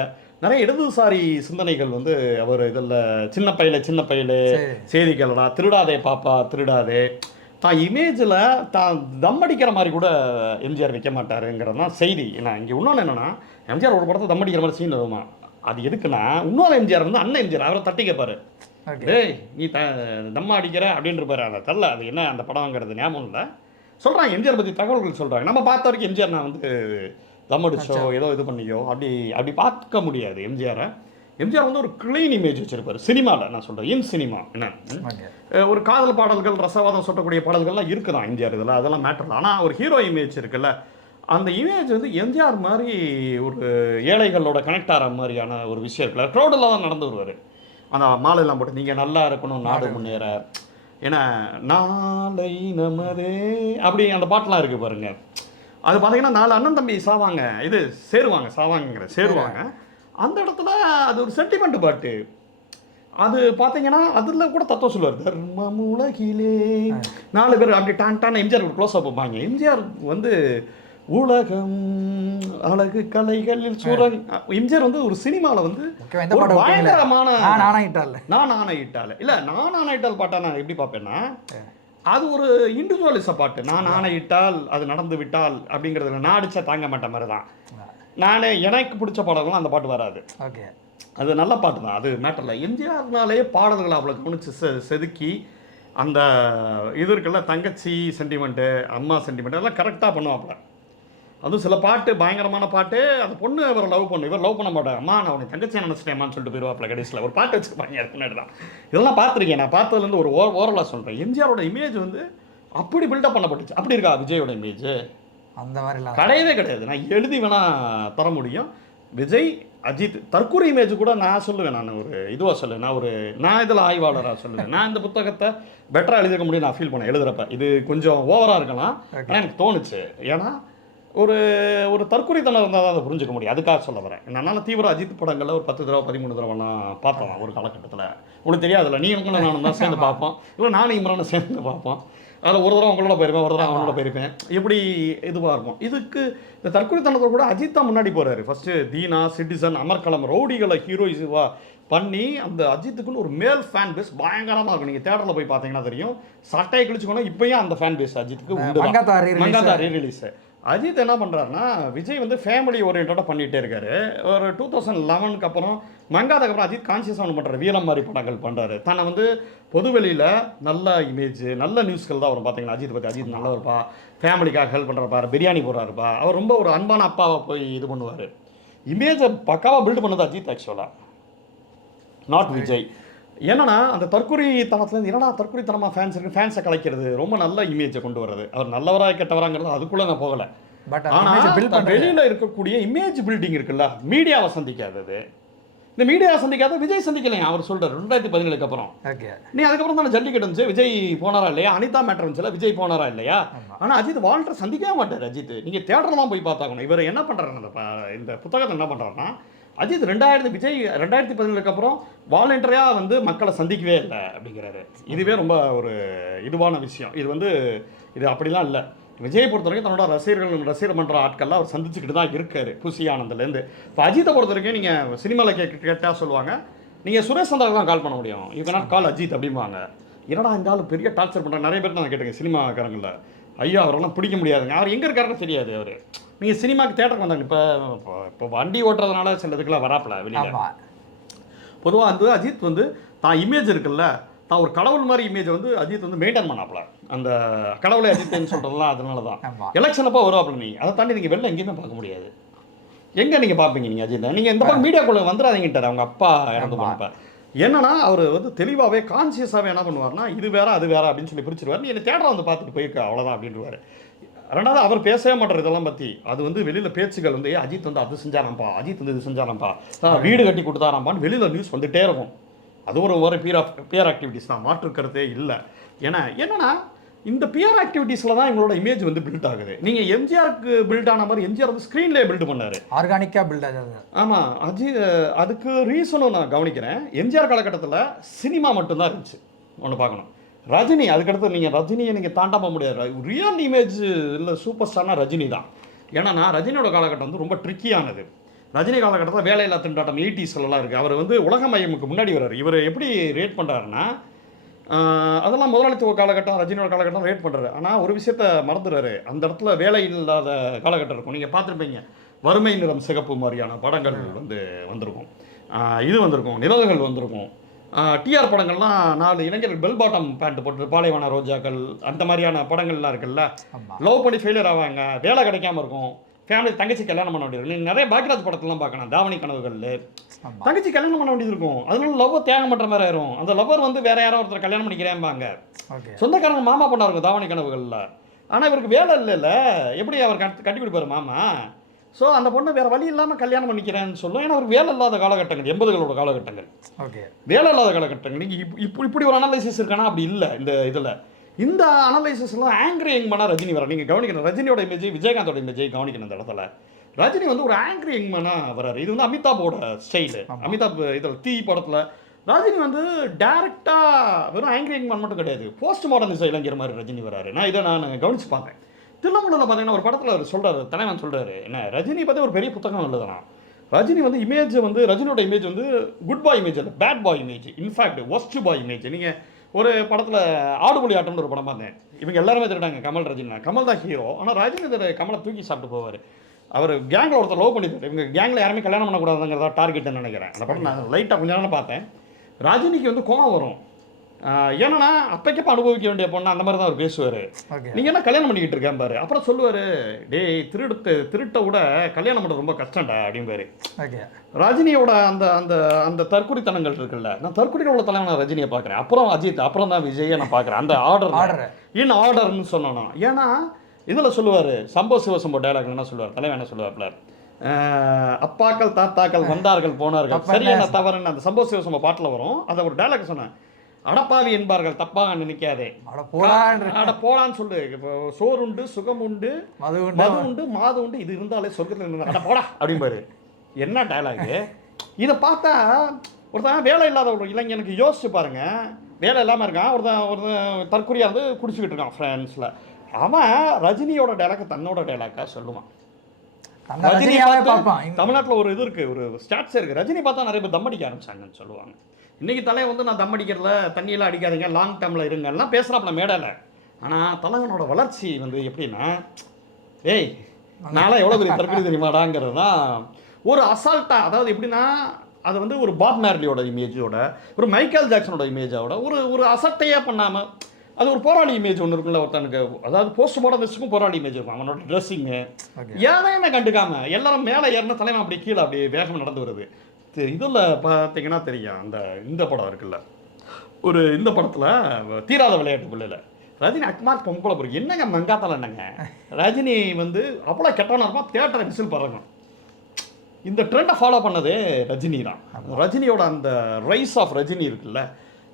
நிறைய இடதுசாரி சிந்தனைகள் வந்து அவர் இதில் சின்ன பையில செய்திகளடா, திருடாதே பாப்பா திருடாதே. தான் இமேஜில் தான் தம் அடிக்கிற மாதிரி கூட எம்ஜிஆர் வைக்க மாட்டாருங்கிறது தான் செய்தி. ஏன்னா இங்கே இன்னொன்று என்னென்னா, எம்ஜிஆர் ஒரு படத்தை தம் அடிக்கிற மாதிரி சீன் வருமா, அது எதுக்குன்னா இன்னொரு எம்ஜிஆர் வந்து அண்ணன் எம்ஜிஆர் அவரை தட்டி கேட்பாரு, டேய் நீ தம்மா அடிக்கிற அப்படின்னு இருப்பாரு. அதை தரல, அது என்ன அந்த படங்கிறது ஞாபகம் இல்லை. சொல்கிறாங்க எம்ஜிஆர் பற்றி தகவல்கள் சொல்கிறாங்க. நம்ம பார்த்த வரைக்கும் எம்ஜிஆர் நான் வந்து தம் அடிச்சோ ஏதோ இது பண்ணியோ அப்படி பார்க்க முடியாது எம்ஜிஆரை. எம்ஜிஆர் வந்து ஒரு க்ளீன் இமேஜ் வச்சுருப்பார் சினிமாவில். நான் சொல்கிறேன் இன் சினிமா என்ன ஒரு காதல் பாடல்கள், ரசவாதம் சொல்லக்கூடிய பாடல்கள்லாம் இருக்குதான் எம்ஜிஆர் இதில், அதெல்லாம் மேட்டர் இல்லை. ஆனால் ஒரு ஹீரோ இமேஜ் இருக்குல்ல, அந்த இமேஜ் வந்து எம்ஜிஆர் மாதிரி ஒரு ஏழைகளோட கனெக்ட் ஆகிற மாதிரியான ஒரு விஷயம் இருக்குல்ல, க்ரௌடில் தான் நடந்து வருவார். அந்த மாலையெல்லாம் போட்டு நீங்கள் நல்லா இருக்கணும் நாடு முன்னேற, ஏன்னா நாளை நமதே அப்படி அந்த பாட்டெலாம் இருக்குது பாருங்க. அது பார்த்தீங்கன்னா 4 அண்ணன் தம்பி சாவாங்க, இது சேருவாங்க. அந்த இடத்துல அது ஒரு சென்டிமெண்ட் பாட்டு. அது பார்த்தீங்கன்னா அதில் கூட தத்துவம் சொல்லுவார், தர்மம் உலகிலே 4 பேர் அப்படி டான் எம்ஜிஆர் ஒரு க்ளோஸ் அப் வைப்பாங்க. எம்ஜிஆர் வந்து உலகம் அழகு கலைகளில் சூரன். எம்ஜிஆர் வந்து ஒரு சினிமாவில் வந்து பயங்கரமான நான் ஆணையிட்டால் இல்லை, நான் ஆணையிட்டால் பாட்டா நான் எப்படி பார்ப்பேன்னா, அது ஒரு இண்டிவிஜுவலிச பாட்டு. நான் ஆணையிட்டால் அது நடந்து விட்டால் அப்படிங்கிறது, நான் அடிச்சா தாங்க மாட்டேன் மாதிரி தான். நான் எனக்கு பிடிச்ச பாடல்களும் அந்த பாட்டு வராது. ஓகே, அது நல்ல பாட்டு தான், அது மேட்டரில். எம்ஜிஆர்னாலே பாடல்களை அவ்வளோ கவனிச்சு செதுக்கி அந்த இது இருக்குல்ல, தங்கச்சி சென்டிமெண்ட்டு, அம்மா சென்டிமெண்ட் எல்லாம் கரெக்டாக பண்ணுவாப்புல. அதுவும் சில பாட்டு பயங்கரமான பாட்டு, அந்த பொண்ணு அவரை லவ் பண்ணு, இவர் லவ் பண்ண மாட்டார். அம்மா நான் உனக்கு தங்கச்சியை நினச்சிட்டேம்மான்னு சொல்லிட்டு போயிடுவாப்பில். கடைசியில் ஒரு பாட்டு வச்சுருப்பாங்க அதுக்கு முன்னாடி தான். இதெல்லாம் பார்த்துருக்கேன், நான் பார்த்ததுலேருந்து ஒரு ஓரலாக சொல்கிறேன். எம்ஜிஆரோட இமேஜ் வந்து அப்படி பில்டப் பண்ணப்பட்டுச்சு. அப்படி இருக்கா விஜயோட இமேஜ்? அந்த மாதிரிலாம் கிடையாது. நான் எழுதி வேணால் தர முடியும். விஜய், அஜித் தற்கொலை இமேஜ் கூட நான் சொல்லுவேன். நான் ஒரு இதுவாக சொல்லுவேன், நான் இதில் ஆய்வாளராக சொல்லுவேன். நான் இந்த புத்தகத்தை பெட்டராக எழுதிக்க முடியும் நான் ஃபீல் பண்ணேன் எழுதுகிறப்ப. இது கொஞ்சம் ஓவராக இருக்கலாம், ஆனால் எனக்கு தோணுச்சு. ஏன்னா ஒரு தற்கொலைத்தனம் இருந்தால் தான் அதை புரிஞ்சுக்க முடியும். அதுக்காக சொல்ல வரேன். என்னால் தீவிர அஜித் படங்களில் ஒரு 10 தடவை 13 தடவைலாம் பார்ப்போம் ஒரு காலகட்டத்தில். உங்களுக்கு தெரியாதுல்ல, நீங்களும் நானும் தான் சேர்ந்து பார்ப்போம், இல்லை நானும் இம்ரானும் சேர்ந்து பார்ப்போம். அதில் ஒரு தடவை உங்களோட போயிருப்பேன், ஒரு தடவை அவங்களோட போயிருப்பேன், எப்படி இதுவாக இருக்கும். இதுக்கு இந்த தற்கொலைத்தனத்தை கூட அஜித் தான் முன்னாடி போகிறாரு. ஃபஸ்ட்டு தீனா, சிட்டிசன், அமர்கலம், ரவுடிகளை ஹீரோயிஸுவாக பண்ணி அந்த அஜித்துக்குன்னு ஒரு மேல் ஃபேன் பேஸ் பயங்கரமாக இருக்கும். நீங்கள் தேட்டரில் போய் பார்த்தீங்கன்னா தெரியும், சட்டையை கிழிச்சுக்கணும். இப்போயும் அந்த ஃபேன் பேஸ் அஜித்துக்கு உண்டு. மங்காத்தா ரீரிலீஸு. அஜித் என்ன பண்ணுறாருன்னா, விஜய் வந்து ஃபேமிலி ஓரியன்டாக பண்ணிகிட்டே இருக்காரு. ஒரு 2011 அப்புறம் மங்காதாக்கு அப்புறம் அஜித் கான்சியஸாக ஒன்று பண்ணுறாரு, வீரம் மாதிரி படங்கள் பண்ணுறாரு. தன்னை வந்து பொதுவெளியில் நல்ல இமேஜ், நல்ல நியூஸ்கள் தான் வரும். பார்த்தீங்கன்னா அஜித் பற்றி, அஜித் நல்லா இருப்பா, ஃபேமிலிக்காக ஹெல்ப் பண்ணுறப்பா, பிரியாணி போடுறாருப்பா, அவர் ரொம்ப ஒரு அன்பான அப்பாவை போய் இது பண்ணுவார். இமேஜை பக்காவாக பில்டு பண்ணது அஜித் ஆக்சுவலாக, நாட் விஜய். என்னன்னா அந்த தற்கொலைத்தனத்துலேருந்து என்னடா தற்கொலைத்தனமாக ஃபேன்ஸ் இருக்கு, ஃபேன்ஸை கலைக்கிறது, ரொம்ப நல்ல இமேஜை கொண்டு வர்றது. அவர் நல்லவரா கெட்டவராங்கிறது அதுக்குள்ளே நான் போகலை. பட் ஆனால் வெளியில் இருக்கக்கூடிய இமேஜ் பில்டிங் இருக்குல்ல, மீடியாவை சந்திக்காதது. இந்த மீடியாவை சந்திக்காத விஜய் சந்திக்கலையா அவர் சொல்கிறார் 2017 அப்புறம். நீ அதுக்கப்புறம் தானே ஜல்லிக்கட்டு இருந்துச்சு, விஜய் போனாரா இல்லையா, அனிதா மேட்டர் இருந்துச்சுல, விஜய் போனாரா இல்லையா. ஆனால் அஜித் வால்டர் சந்திக்கவே மாட்டார். அஜித் நீங்கள் தேட்டர்லாம் போய் பார்த்தாக்கணும். இவர் என்ன பண்ணுறாருன்னு இந்த புத்தகத்தை என்ன பண்ணுறாருன்னா, அஜித் 2017 அப்புறம் வாலண்டரியாக வந்து மக்களை சந்திக்கவே இல்லை அப்படிங்கிறாரு. இதுவே ரொம்ப ஒரு இதுவான விஷயம். இது அப்படிலாம் இல்லை. விஜயை பொறுத்த வரைக்கும் தன்னோட ரசிகர் மன்ற ஆட்கள்லாம் அவர் சந்திச்சுக்கிட்டு தான் இருக்காரு, புசி ஆனந்த்லேருந்து. இப்போ அஜித்தை பொறுத்த வரைக்கும் நீங்கள் சினிமாவில் கேட்டால் சொல்லுவாங்க, நீங்கள் சுரேஷ் சந்திராவுக்கு தான் கால் பண்ண முடியும், யூ கேனாட் கால் அஜித் அப்படிம்பாங்க. என்னடா இந்த ஆள் பெரிய டார்ச்சர் பண்ணுறாங்க. நிறைய பேர் நான் கேட்டுங்க சினிமாக்காரங்களில், ஐயா அவரெல்லாம் பிடிக்க முடியாதுங்க, அவர் எங்கே இருக்காருன்னு தெரியாது. அவர் நீங்கள் சினிமாவுக்கு தேட்டருக்கு வந்தாங்க. இப்போ வண்டி ஓட்டுறதுனால சில இதுக்கெல்லாம் வராப்பில் வெளியில். பொதுவாக வந்து அஜித் வந்து தான் இமேஜ் இருக்குல்ல, தான் ஒரு கடவுள் மாதிரி இமேஜை வந்து அஜித் வந்து மெயின்டைன் பண்ணாப்புல. அந்த கடவுளை அஜித்னு சொல்கிறதுலாம் அதனால தான். எலெக்ஷன் அப்போ வருவாப்புல. அதை தாண்டி நீங்கள் வெளில எங்கேயுமே பார்க்க முடியாது. எங்கே நீங்கள் பார்ப்பீங்க நீங்கள் அஜித்? நீங்கள் இந்த பக்கம் மீடியாக்குள்ளே வந்துடாதீங்கிட்டார் அவங்க அப்பா இறந்து போனப்ப. என்னன்னா அவர் வந்து தெளிவாகவே கான்சியஸாகவே என்ன பண்ணுவார்னா, இது வேற அது வேற அப்படின்னு சொல்லி பிரிச்சிருவார். நீ என்ன தேட்டரை வந்து பார்த்துட்டு போயிருக்க அவ்வளோதான் அப்படின்ட்டுருவார். ரெண்டாவது அவர் பேசவே மாட்டார் இதெல்லாம் பற்றி. அது வந்து வெளியில் பேச்சுகள் வந்து அஜித் வந்து அது செஞ்சாராம்ப்பா, அஜித் வந்து இது செஞ்சாராம்ப்பா, வீடு கட்டி கொடுத்தாராம்ப்பான்னு வெளியில் நியூஸ் வந்துகிட்டே இருக்கும். அது ஒரு பிஆர் ஆக்டிவிட்டிஸ் தான், மாற்று கருத்தே இல்லை. என்னன்னா இந்த பிஆர் ஆக்டிவிட்டீஸில் தான் எங்களோட இமேஜ் வந்து பில்ட் ஆகுது. நீங்கள் எம்ஜிஆருக்கு பில்ட் ஆன மாதிரி எம்ஜிஆர் வந்து ஸ்க்ரீன்லேயே பில்ட் பண்ணார், ஆர்கானிக்காக பில்ட் ஆகுது. ஆமாம், அதுக்கு ரீசனும் நான் கவனிக்கிறேன். எம்ஜிஆர் காலகட்டத்தில் சினிமா மட்டும்தான் இருந்துச்சு. ஒன்று பார்க்கணும், ரஜினி அதுக்கடுத்து நீங்கள் ரஜினியை நீங்கள் தாண்டாம முடியாது. ரியல் இமேஜ் இல்லை சூப்பர் ஸ்டார்னா ரஜினி தான். ஏன்னா ரஜினியோட காலகட்டம் வந்து ரொம்ப ட்ரிக்கியானது. ரஜினி காலகட்டத்தில் வேலையில்லா திண்டாட்டம் 80ஸ்லாம் இருக்குது. அவர் வந்து உலகமயமுக்கு முன்னாடி வர்றார். இவர் எப்படி ரேட் பண்ணுறாருன்னா, அதெல்லாம் முதலாளித்துவ காலகட்டம், ரஜினியோட காலகட்டம் ரேட் பண்ணுறாரு. ஆனால் ஒரு விஷயத்த மறந்துடுறாரு, அந்த இடத்துல வேலை இல்லாத காலகட்டம் இருக்கும். நீங்கள் பார்த்துருப்பீங்க, வறுமை நிறம் சிகப்பு மாதிரியான படங்கள் வந்து வந்திருக்கும், இது வந்திருக்கும், நிழல்கள் வந்திருக்கும். டிஆர் படங்கள்லாம் 4 இளைஞர்கள் பெல் பாட்டம் பேண்ட் போட்டு பாலைவன ரோஜாக்கள் அந்த மாதிரியான படங்கள்லாம் இருக்குல்ல, லவ் பண்ணி ஃபெயிலியர் ஆவாங்க, வேலை கிடைக்காம இருக்கும், ஃபேமிலி தங்கச்சி கல்யாணம் பண்ண வேண்டியது. நீங்கள் நிறைய பாக்யராஜ் படத்தெல்லாம் பார்க்கலாம், தாவணி கனவுகள், தங்கச்சி கல்யாணம் பண்ண வேண்டியது இருக்கும். அதனால லவ்வர் தியாகம் பண்ணுற மாதிரி ஆயிரும். அந்த லவ்வர் வந்து வேற யாரோ ஒருத்தர் கல்யாணம் பண்ணிக்கிறேன்பாங்க. சொந்தக்காரங்க மாமா பண்ணா இருக்கும் தாவணி கனவுகளில். ஆனால் இவருக்கு வேலை இல்லைல்ல, எப்படி அவர் கட்டி கொடுப்பாரு மாமா? ஸோ அந்த பொண்ணு வேறு வழி இல்லாமல் கல்யாணம் பண்ணிக்கிறேன்னு சொல்லும். ஏன்னா அவருக்கு வேலை இல்லாத காலகட்டங்கள், 80களோட காலகட்டங்கள், வேலை இல்லாத காலகட்டங்கள். நீங்கள் இப்படி ஒரு அனலைசிஸ் இருக்கானா? அப்படி இல்லை. இந்த அனலைசிஸ்லாம் ஆங்கிரி யங் மேனாக ரஜினி வர நீங்கள் கவனிக்கணும். ரஜினியோட இமேஜ், விஜயகாந்தோட இமேஜை கவனிக்கணும். இந்த இடத்துல ரஜினி வந்து ஒரு ஆங்கிரி யங் மேனாக வர்றாரு. இது வந்து அமிதாப்போட ஸ்டைலு. அமிதாப் இதில் தீ படத்தில் ரஜினி வந்து டேரெக்டாக வெறும் ஆங்கிரி யங் மேன் மட்டும் கிடையாது, போஸ்ட் மாடர்னிசம் இளைஞர் மாதிரி ரஜினி வராரு. நான் கவனிச்சு பார்த்தேன். தில்லமணில் பார்த்தீங்கன்னா ஒரு படத்தில் அவர் சொல்கிறார், தலைவன் சொல்கிறாரு, என்ன ரஜினி பற்றி ஒரு பெரிய புத்தகம் எழுதுறான். ரஜினி வந்து இமேஜ் வந்து ரஜினியோட இமேஜ் வந்து குட் பாய் இமேஜ் இல்லை, bad boy image, in fact worst boy image. நீங்கள் ஒரு படத்தில் ஆடுபுலி ஆட்டம்னு ஒரு படம் பார்த்தேன். இவங்க எல்லாருமே திருட்டாங்க, கமல் ரஜினி. கமல் தான் ஹீரோ. ஆனால் ரஜினி கமலை தூக்கி சாப்பிட்டு போவார். அவர் கேங்கில் ஒருத்தர் லவ் பண்ணிட்டார். இவங்க கேங்கில் யாருமே கல்யாணம் பண்ணக்கூடாதுங்கிறதா டார்கெட்னு நினைக்கிறேன். அந்த படம் நான் லைட்டாக கொஞ்ச நேரம் பார்த்தேன். ரஜினிக்கு வந்து கோவம் வரும். ஏன்னா அப்பைக்கப்போ அனுபவிக்க வேண்டிய பொண்ணு அந்த மாதிரி தான் அவர் பேசுவார். நீங்கள் என்ன கல்யாணம் பண்ணிக்கிட்டு இருக்கேன் பாரு. அப்புறம் சொல்லுவார், டேய் திருட்டை விட கல்யாணம் பண்ணுறது ரொம்ப கஷ்டம்டா அப்படிம்பாரு. ரஜினியோட அந்த அந்த அந்த தற்குறித்தனங்கள் இருக்குல்ல, நான் தற்குறியில் உள்ள தலைவனை ரஜினியை பார்க்குறேன். அப்புறம் அஜித், அப்புறம் தான் விஜயை நான் பார்க்குறேன். அந்த ஆர்டர்னு சொன்னோன்னா, ஏன்னா இதில் சொல்லுவார், சம்போ சிவசம்போ டைலாக் என்ன சொல்லுவார், தலைவன் என்ன சொல்லுவார்ல, அப்பாக்கள் தாத்தாக்கள் வந்தார்கள் போனார்கள் சரியான தவறுன்னு அந்த சம்போ சிவசம்போ பாட்டில் வரும். அதை ஒரு டைலாக் சொன்னேன், அடப்பாவி என்பார்கள் தப்பாக நினைக்காதே, அட போலான்னு சொல்லு. இப்போ சோறு உண்டு, சுகம் உண்டு, மது உண்டு, மாது உண்டு, இது இருந்தாலே சொர்க்கத்தில் அட போடா அப்படிம்பாரு. என்ன டைலாகு இதை பார்த்தா? ஒருத்தன் வேலை இல்லாத ஒரு இளைஞனுக்கு யோசிச்சு பாருங்க, வேலை இல்லாமல் இருக்கான், ஒருத்தன் தற்கொலையாக வந்து குடிச்சுக்கிட்டு இருக்கான் ஃப்ரெண்ட்ஸில். அவன் ரஜினியோட டைலாக்கை தன்னோட டைலாக்காக சொல்லுவான். ரஜினி தமிழ்நாட்டில் ஒரு இது இருக்குது, ஒரு ஸ்டாட்ஸ் இருக்குது, ரஜினி பார்த்தா நிறைய பேர் தம் அடிக்க ஆரம்பிச்சாங்கன்னு சொல்லுவாங்க. இன்றைக்கி தலை வந்து நான் தம் அடிக்கிறதுல தண்ணியெல்லாம் அடிக்காதீங்க, லாங் டேர்மில் இருங்கலாம் பேசுகிறாப்புல மேடையில். ஆனால் தலைவனோட வளர்ச்சி வந்து எப்படின்னா, ஏய் நான்லாம் எவ்வளோ பெரிய தற்கொலை தெரியுமாடாங்கிறது தான் ஒரு அசால்ட்டாக. அதாவது எப்படின்னா, அது வந்து ஒரு பாப் மேர்லியோட இமேஜோட, ஒரு மைக்கேல் ஜாக்சனோட இமேஜோட ஒரு அசட்டையே பண்ணாமல், அது ஒரு போராளி இமேஜ் ஒன்று இருக்குல்ல ஒருத்தனுக்கு. அதாவது போஸ்ட் மாடர்னிஸ்டுக்கும் போராளி இமேஜ் இருக்கும். அவனோட ட்ரெஸ்ஸிங்கு ஏன்னா கண்டுக்காமல் எல்லாரும் மேலே ஏறின தலைவன் அப்படி கீழே அப்படியே வேகமாக நடந்து வருது. இதில் பார்த்தீங்கன்னா தெரியும், இந்த படம் இருக்குல்ல, ஒரு இந்த படத்தில் தீராத விளையாட்டு பிள்ளைல ரஜினி அக்மார்க் பொம்பளை பிறகு என்னங்க மங்காத்தால என்னங்க ரஜினி வந்து அவ்வளோ கெட்டவனா இருப்பான், தியேட்டரை விசில் பறக்கணும். இந்த ட்ரெண்டை ஃபாலோ பண்ணதே ரஜினி தான். ரஜினியோட அந்த ரைஸ் ஆஃப் ரஜினி இருக்குல்ல,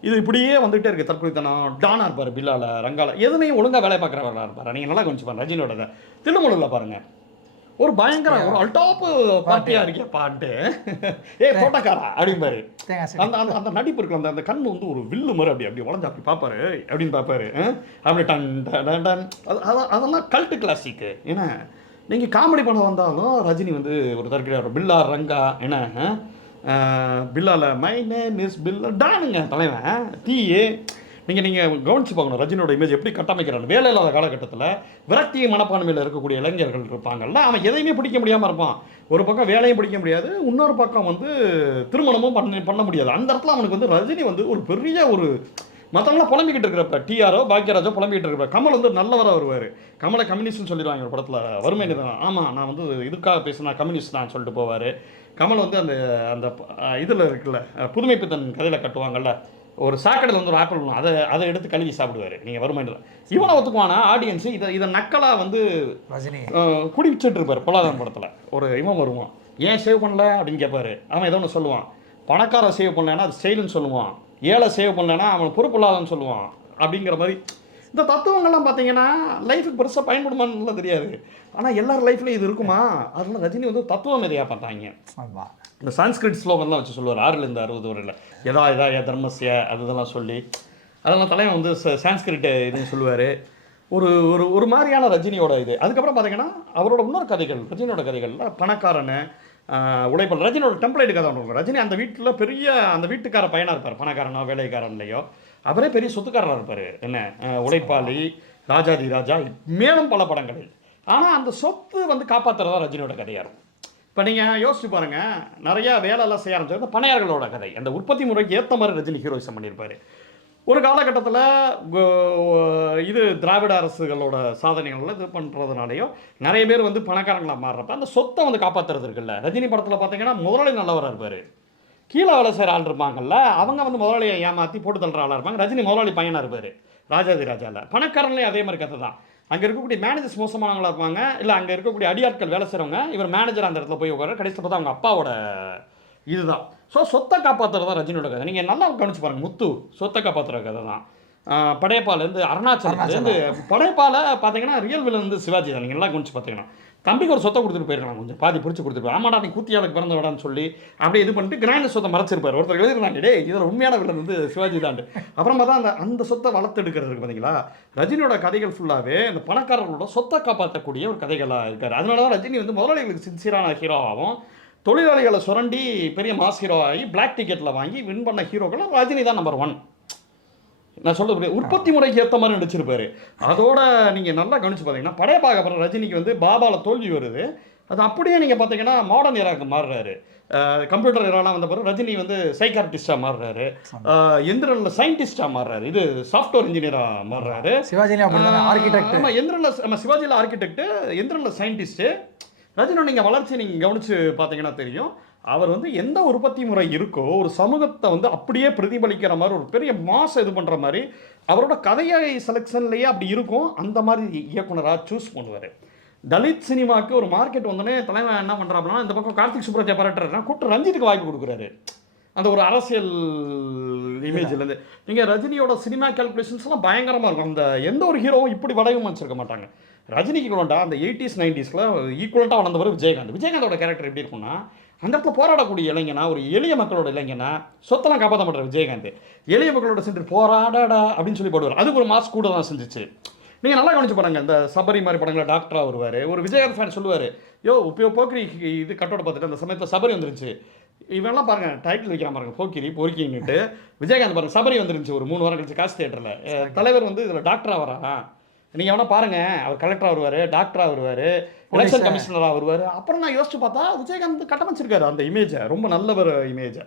இது இப்படியே வந்துகிட்டே இருக்குது. தற்கொலைத்தனம் டானா இருப்பார், பில்லால ரங்கால எதுவுமே ஒழுங்காக வேலை பார்க்குறவர்களாக இருப்பார். நீங்கள் நல்லா கொஞ்சம் பாருங்க ரஜினியோட தில்லுமுழுல பாருங்கள், ஒரு பயங்கர ஒரு அல்டாப்பு பார்ட்டியாக இருக்கே பாட்டு, தோட்டக்காரா அப்படிம்பாரு. அந்த அந்த அந்த நடிப்பு இருக்குல்ல, அந்த அந்த கண் வந்து ஒரு வில்லு மாதிரி அப்படி அப்படி உடஞ்சு அப்படி பார்ப்பாரு அப்படின்னு பார்ப்பாரு. அப்படி டன் டன் டன் அதெல்லாம் கல்ட்டு கிளாசிக்கு. ஏன்னா நீங்கள் காமெடி பண்ண வந்தாலும் ரஜினி வந்து ஒரு தற்கொலை பில்லா ரங்கா என்ன பில்லால மை நேம் இஸ் பில்லா டானுங்க தலைவன் டீயே. நீங்கள் கவனிச்சு பார்க்கணும் ரஜினியோட இமேஜ் எப்படி கட்டமைக்கிறாங்க. வேலை இல்லாத காலகட்டத்தில் விரக்தி மனப்பான்மையில் இருக்கக்கூடிய இளைஞர்கள் இருப்பாங்கல்ல, அவன் எதையுமே பிடிக்க முடியாமல் இருப்பான். ஒரு பக்கம் வேலையும் பிடிக்க முடியாது, இன்னொரு பக்கம் வந்து திருமணமும் பண்ண முடியாது. அந்த இடத்துல அவனுக்கு வந்து ரஜினி வந்து ஒரு பெரிய ஒரு மற்றவங்களாம் புலம்பிக்கிட்டு இருக்கிறப்ப டிஆரோ பாக்யராஜோ புலம்பிக்கிட்டு இருக்கிறப்ப கமல் வந்து நல்லவராக வருவார். கமலை கம்யூனிஸ்ட்னு சொல்லிடுவாங்க ஒரு படத்தில் வறுமை தான். ஆமாம் நான் வந்து இதுக்காக பேசினா கம்யூனிஸ்ட் தான் சொல்லிட்டு போவார். கமல் வந்து அந்த அந்த இதில் இருக்குல்ல புதுமைப்பித்தன் கதையில் கட்டுவாங்கல்ல, ஒரு சாக்கடையில் வந்து ஒரு ஆப்பிள் விடும், அதை எடுத்து கழுவி சாப்பிடுவார். நீங்கள் வருமானத்தில் இவனை ஒத்துக்குவானா ஆடியன்ஸு இதை நக்கலாக வந்து ரஜினி குடிச்சிட்டு இருப்பார். பொருளாதார படத்தில் ஒரு இவன் வருவான், ஏன் சேவ் பண்ணல அப்படின்னு கேட்பாரு. அவன் ஏதோ ஒன்று சொல்லுவான், பணக்கார சேவ் பண்ணலன்னா அது ஸ்டைலுன்னு சொல்லுவான், ஏழை சேவ் பண்ணலன்னா அவன் பொறுப்பு இல்லாதன்னு சொல்லுவான். அப்படிங்கிற மாதிரி இந்த தத்துவங்கள்லாம் பார்த்தீங்கன்னா லைஃபுக்கு பெருசாக பயன்படுமான்னு தெரியாது, ஆனால் எல்லார் லைஃப்லையும் இது இருக்குமா? அதெல்லாம் ரஜினி வந்து தத்துவம் எதையாக பார்த்தாங்க. இந்த சான்ஸ்கிரிட் ஸ்லோகன்லாம் வச்சு சொல்லுவார் 6-60 வரையில், எதா தர்மஸ்ய அதெல்லாம் சொல்லி அதெல்லாம் தலைவன் வந்து சான்ஸ்கிரிட் இதுன்னு சொல்லுவார். ஒரு ஒரு ஒரு மாதிரியான ரஜினியோட இது. அதுக்கப்புறம் பார்த்தீங்கன்னா அவரோட இன்னொரு கதைகள், ரஜினியோட கதைகளில் பணக்காரனை உழைப்பாளர், ரஜினியோட டெம்ப்ளேட் கதை ஒன்று இருக்கும். ரஜினி அந்த வீட்டில் பெரிய அந்த வீட்டுக்கார பையனாக இருப்பார், பணக்காரனோ வேலைக்காரன்லையோ அவரே பெரிய சொத்துக்காரராக இருப்பார். என்ன உழைப்பாளி, ராஜாதி ராஜா, மேலும் பல படங்களில். ஆனால் அந்த சொத்து வந்து காப்பாற்றுறதா ரஜினியோட கதையாக இருக்கும். இப்போ நீங்கள் யோசிச்சு பாருங்கள், நிறையா வேலையெல்லாம் செய்ய ஆரம்பிச்சது அந்த பணையார்களோட கதை. அந்த உற்பத்தி முறைக்கு ஏற்ற மாதிரி ரஜினி ஹீரோயிசம் பண்ணியிருப்பார். ஒரு காலகட்டத்தில் இது திராவிட அரசுகளோட சாதனைகளில் இது பண்ணுறதுனாலையும் நிறைய பேர் வந்து பணக்காரங்களாக மாறுறப்ப அந்த சொத்தை வந்து காப்பாற்றுறது இருக்குல்ல. ரஜினி படத்தில் பார்த்தீங்கன்னா முதலாளி நல்லவராக இருப்பார், கீழே வேலை செய்கிற ஆள் இருப்பாங்கல்ல அவங்க வந்து முதலாளியை ஏமாற்றி போட்டு தள்ளுற ஆளாக இருப்பாங்க. ரஜினி முதலாளி பையனாக இருப்பார் ராஜாதி ராஜாவில். பணக்காரன்லேயும் அதே மாதிரி கதை தான். அங்கே இருக்கக்கூடிய மேனேஜர்ஸ் மோசமானவங்களாக இருப்பாங்க, இல்லை அங்கே இருக்கக்கூடிய அடியாட்கள் வேலை செய்கிறவங்க, இவர் மேனேஜர் அந்த இடத்துல போய் உட்கார கடைசியில் பார்த்தா அவங்க அப்பாவோட இதுதான். ஸோ சொத்தை காப்பாற்றுறது தான் ரஜினியோட கதை. நீங்கள் நல்லா கவனிச்சு பாருங்கள், முத்து சொத்தை காப்பாற்றுற கதை தான். படையப்பாலேருந்து அருணாச்சலேருந்து படையப்பால பார்த்தீங்கன்னா ரியல் வில்லன் வந்து சிவாஜி தான். நீங்கள் எல்லாம் கவனிச்சு பார்த்தீங்கன்னா தம்பிக்கு ஒரு சொத்தை கொடுத்துட்டு போயிருக்கலாம், கொஞ்சம் பாதி பிடிச்சி கொடுத்துருப்பாரு. ஆமாடா நீ கூத்தியாளுக்கு பிறந்த விடான்னு சொல்லி அப்படி இது பண்ணிட்டு கிராண்ட் சொத்தை மறைச்சிருப்பார். ஒருத்தர் எழுதிருந்தாங்க, டே இதில் உண்மையான வில்லன் வந்து சிவாஜி தான். அப்புறமா தான் அந்த சொத்தை வளர்த்து எடுக்கிறது இருக்குது பார்த்தீங்களா. ரஜினியோட கதைகள் ஃபுல்லாகவே இந்த பணக்காரர்களோட சொத்தை காப்பாற்றக்கூடிய ஒரு கதைகளாக இருக்கார். அதனால தான் ரஜினி வந்து முதலாளிகளுக்கு சின்சியரான ஹீரோவாகவும், தொழிலாளிகளை சுரண்டி பெரிய மாஸ் ஹீரோ ஆகி பிளாக் டிக்கெட்டில் வாங்கி வின் பண்ண ஹீரோக்கள் ரஜினி தான் நம்பர் 1. நான் சொல்லக்கூடிய உற்பத்தி முறைக்கு ஏற்ற மாதிரி நடிச்சிருப்பாரு. அதோட நீங்கள் நல்லா கவனிச்சு பார்த்தீங்கன்னா படையப்பாக அப்புறம் ரஜினிக்கு வந்து பாபாவில் தோல்வி வருது. அது அப்படியே நீங்கள் பார்த்தீங்கன்னா மாடர்ன் ஏராவுக்கு மாறுறாரு. கம்ப்யூட்டர் ஏராலாம் வந்த பிறகு ரஜினி வந்து சைக்கார்டிஸ்டாக மாறுறாரு, எந்திரனில் சயின்டிஸ்டாக மாறுறாரு, இது சாஃப்ட்வேர் இன்ஜினியராக மாறுறாரு. சிவாஜியில் ஆர்கிடெக்ட், ஆமாம் எந்திரனில் நம்ம சிவாஜியில் ஆர்கிடெக்ட், எந்திரனில் சயின்டிஸ்ட்டு. ரஜினி நீங்கள் வளர்ச்சி நீங்கள் கவனித்து பார்த்தீங்கன்னா தெரியும், அவர் வந்து எந்த உற்பத்தி முறை இருக்கோ ஒரு சமூகத்தை வந்து அப்படியே பிரதிபலிக்கிற மாதிரி ஒரு பெரிய மாசம் இது பண்ணுற மாதிரி அவரோட கதையை செலெக்ஷன்லேயே அப்படி இருக்கும். அந்த மாதிரி இயக்குனராக சூஸ் பண்ணுவார். தலித் சினிமாவுக்கு ஒரு மார்க்கெட் வந்தோடனே தலைவன் என்ன பண்ணுறாப்புனா, இந்த பக்கம் கார்த்திக் சுப்ராஜா பாராட்டுறா கூப்பிட்டு ரஞ்சித்துக்கு வாய்ப்பு கொடுக்குறாரு. அந்த ஒரு அரசியல் இமேஜ்லேருந்து நீங்கள் ரஜினியோட சினிமா கால்குலேஷன்ஸ்லாம் பயங்கரமாக இருக்கும். அந்த எந்த ஒரு ஹீரோவும் இப்படி வடிவமைச்சிருக்க மாட்டாங்க. ரஜினிக்கு ஈக்குவலண்டா அந்த 80s 90sல ஈக்குவலண்ட்டாக வளர்ந்தவர் விஜயகாந்த். விஜயகாந்தோட கேரக்டர் எப்படி இருக்குன்னா, அந்த இடத்துல போராடக்கூடிய இளைஞனா, ஒரு எளிய மக்களோட இளைஞனா, சொத்தெல்லாம் காப்பாற்ற மாட்டார் விஜயகாந்த். எளிய மக்களோட சென்று போராடாடா அப்படின்னு சொல்லி போடுவார். அதுக்கு ஒரு மாஸ் கூட தான் செஞ்சிச்சு. நீங்கள் நல்லா கவனிச்சு பாருங்க, இந்த சபரி மாதிரி படங்களில் டாக்டராக வருவார். ஒரு விஜயகாந்த் ஃபேன் சொல்லுவார், யோ இப்போ போக்கிரி இது கட்டோட பார்த்துட்டு அந்த சமயத்தில் சபரி வந்துருச்சு. இவெல்லாம் பாருங்க டைட்டில் வைக்கிற பாருங்க, போக்கிரி பொறுக்கின்னுட்டு. விஜயகாந்த் பாருங்க சபரி வந்துருந்துச்சு ஒரு 3 வாரம் கழிச்சு காசு தியேட்டரில். தலைவர் வந்து இதில் டாக்டராக வரா, நீங்கள் வேணா பாருங்கள், அவர் கலெக்டராக வருவார், டாக்டராக வருவார், எலெக்ஷன் கமிஷனராக வருவார். அப்புறம் நான் யோசிச்சு பார்த்தா விஜயகாந்த் கட்டமைச்சிருக்காரு அந்த இமேஜை, ரொம்ப நல்ல ஒரு இமேஜை.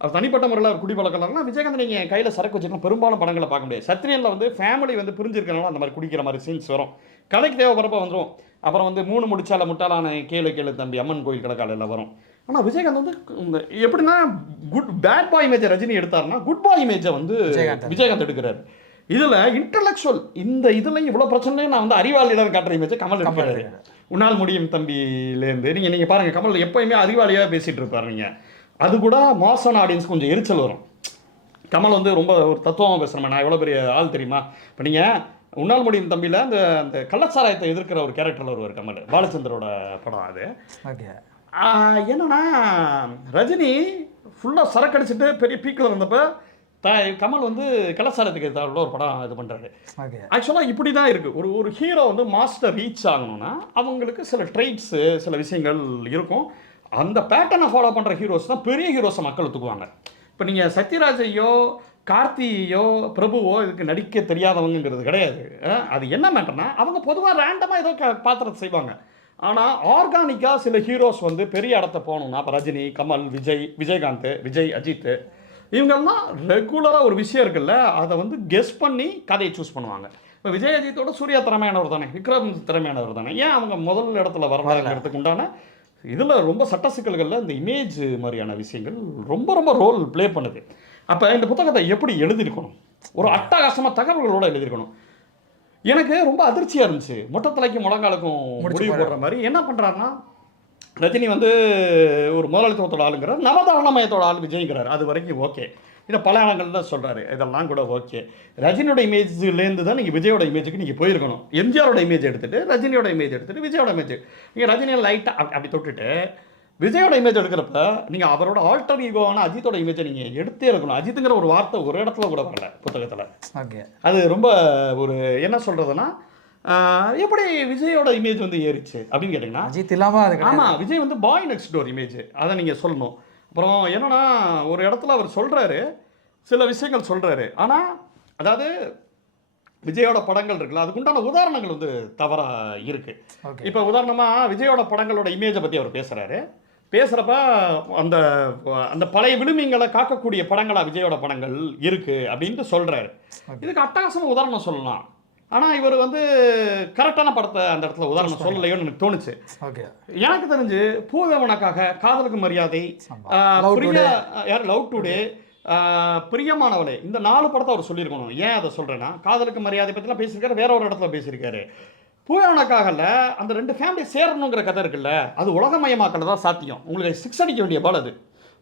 அவர் தனிப்பட்ட முறையில் அவர் குடிப்பழக்கலாம். விஜயகாந்த் நீங்கள் கையில் சரக்கு வச்சுருக்கோம் பெரும்பாலும் படங்களை பார்க்க முடியாது. சத்ரியனில் வந்து ஃபேமிலி வந்து பிரிஞ்சிருக்கனால அந்த மாதிரி குடிக்கிற மாதிரி சீன்ஸ் வரும். கதைக்கு தேவைப்படுறப்ப வந்துடும். அப்புறம் வந்து 3 முடிச்சால முட்டாளான கேளு கேளு தம்பி, அம்மன் கோயில் கிடக்காலையில் வரும். ஆனால் விஜயகாந்த் வந்து இந்த எப்படின்னா பேட் பாய் இமேஜை ரஜினி எடுத்தாருன்னா குட் பாய் இமேஜை வந்து விஜயகாந்த் எடுக்கிறாரு. இதில் இன்டலெக்சுவல் இந்த இதில் இவ்வளோ பிரச்சனையும் நான் வந்து அறிவாளியிடம் காட்டுற இமேஜை கமல் எடுக்கிறாரு. உன்னால் முடியும் தம்பிலேருந்து நீங்கள் பாருங்கள், கமல் எப்போயுமே அறிவாளியாக பேசிகிட்டு இருப்பார். நீங்கள் அது கூட மாசான ஆடியன்ஸ் கொஞ்சம் எரிச்சல் வரும். கமல் வந்து ரொம்ப ஒரு தத்துவமாக பேசுகிறேன், நான் எவ்வளோ பெரிய ஆள் தெரியுமா. இப்போ நீங்கள் உன்னால் முடியும் தம்பியில் அந்த அந்த கள்ளச்சாராயத்தை எதிர்க்கிற ஒரு கேரக்டரில் வருவார் கமல், பாலச்சந்தரோட படம் அது. என்னன்னா ரஜினி ஃபுல்லாக சரக்கடிச்சிட்டு பெரிய பீக்கில் இருந்தப்போ கமல் வந்து கள்ளச்சாரத்துக்கு எதிராக ஒரு படம் இது பண்ணுறாரு. ஆக்சுவலாக இப்படி தான் இருக்குது. ஒரு ஹீரோ வந்து மாஸ்டர் ரீச் ஆகணும்னா அவங்களுக்கு சில ட்ரைட்ஸு சில விஷயங்கள் இருக்கும். அந்த பேட்டர்னை ஃபாலோ பண்ணுற ஹீரோஸ் தான் பெரிய ஹீரோஸை மக்கள் தூக்குவாங்க. இப்போ நீங்கள் சத்யராஜையோ கார்த்தியோ பிரபுவோ இதுக்கு நடிக்க தெரியாதவங்கிறது கிடையாது. அது என்ன மேட்டர்னா அவங்க பொதுவாக ரேண்டமாக ஏதோ பாத்திரத்தை செய்வாங்க. ஆனால் ஆர்கானிக்காக சில ஹீரோஸ் வந்து பெரிய இடத்த போகணுன்னா இப்போ ரஜினி, கமல், விஜயகாந்த், விஜய், அஜித் இவங்கெல்லாம் ரெகுலராக ஒரு விஷயம் இருக்குல்ல, அதை வந்து கெஸ் பண்ணி கதையை சூஸ் பண்ணுவாங்க. இப்போ விஜய் அஜித்தோட சூர்யா திறமையானவர் தானே, விக்ரம் திறமையானவர் தானே, ஏன் அவங்க முதல் இடத்துல வரலாங்கிறதுக்கு உண்டான இதில் ரொம்ப சட்ட சிக்கல்களில் இந்த இமேஜ் மாதிரியான விஷயங்கள் ரொம்ப ரொம்ப ரோல் ப்ளே பண்ணுது. அப்போ இந்த புத்தகத்தை எப்படி எழுதியிருக்கணும், ஒரு அட்டகாசமாக தகவல்களோடு எழுதியிருக்கணும். எனக்கு ரொம்ப அதிர்ச்சியாக இருந்துச்சு. மொட்டை தலைக்கும் முழங்காலுக்கும் முடிவு போடுற மாதிரி என்ன பண்ணுறாருன்னா, ரஜினி வந்து ஒரு முதலாளித்துவத்தோட ஆளுங்கிறார், நவதாரணமயத்தோட ஆள் விஜய்ங்கிறார். அது வரைக்கும் ஓகே. இதை பல இடங்கள் தான் சொல்கிறாரு, இதெல்லாம் கூட ஓகே. ரஜினியோட இமேஜ்லேருந்து தான் நீங்கள் விஜயோட இமேஜுக்கு நீங்கள் போயிருக்கணும். எம்ஜிஆரோட இமேஜ் எடுத்துகிட்டு ரஜினியோட இமேஜ் எடுத்துகிட்டு விஜயோட இமேஜ் நீங்கள் ரஜினியை லைட்டாக அப்படி தொட்டுட்டு விஜயோட இமேஜ் எடுக்கிறப்ப நீங்கள் அவரோட ஆல்டர் ஈகோவான அஜித்தோட இமேஜை நீங்கள் எடுத்தே இருக்கணும். அஜித்துங்கிற ஒரு வார்த்தை ஒரு இடத்துல கூட வரல புத்தகத்தில். அது ரொம்ப ஒரு என்ன சொல்கிறதுனா, எப்படி விஜயோட இமேஜ் வந்து ஏறிச்சு அப்படின்னு கேட்டிங்கன்னா அஜித் இல்லாமல் ஆமாம், விஜய் வந்து பாய் நெக்ஸ்ட் டோர் இமேஜ், அதை நீங்கள் சொல்லணும். அப்புறம் என்னன்னா ஒரு இடத்துல அவர் சொல்கிறாரு, சில விஷயங்கள் சொல்கிறாரு. ஆனால் அதாவது விஜயோட படங்கள் இருக்குல்ல, அதுக்குண்டான உதாரணங்கள் வந்து தவறாக இருக்குது. இப்போ உதாரணமாக விஜயோட படங்களோட இமேஜை பற்றி அவர் பேசுகிறப்ப அந்த அந்த பழைய விழுமியங்களை காக்கக்கூடிய படங்களாக விஜயோட படங்கள் இருக்குது அப்படின்ட்டு சொல்கிறாரு. இதுக்கு அட்டகாசமாக உதாரணம் சொல்லலாம். ஆனால் இவர் வந்து கரெக்டான படத்தை அந்த இடத்துல உதாரணம் சொல்லலையோன்னு எனக்கு தோணுச்சு. எனக்கு தெரிஞ்சு பூவேவனுக்காக, காதலுக்கு மரியாதை, லவ் டுடே, பிரியமானவளே, இந்த 4 படத்தை அவர் சொல்லியிருக்கணும். ஏன் அதை சொல்கிறேன்னா, காதலுக்கு மரியாதை பற்றிலாம் பேசியிருக்காரு, வேற ஒரு இடத்துல பேசியிருக்காரு. பூவேவனுக்காகல அந்த 2 ஃபேமிலி சேரணுங்கிற கதை இருக்குல்ல, அது உலகமயமாக்கல தான் சாத்தியம். உங்களுக்கு 6 அடிக்க வேண்டிய பால் அது.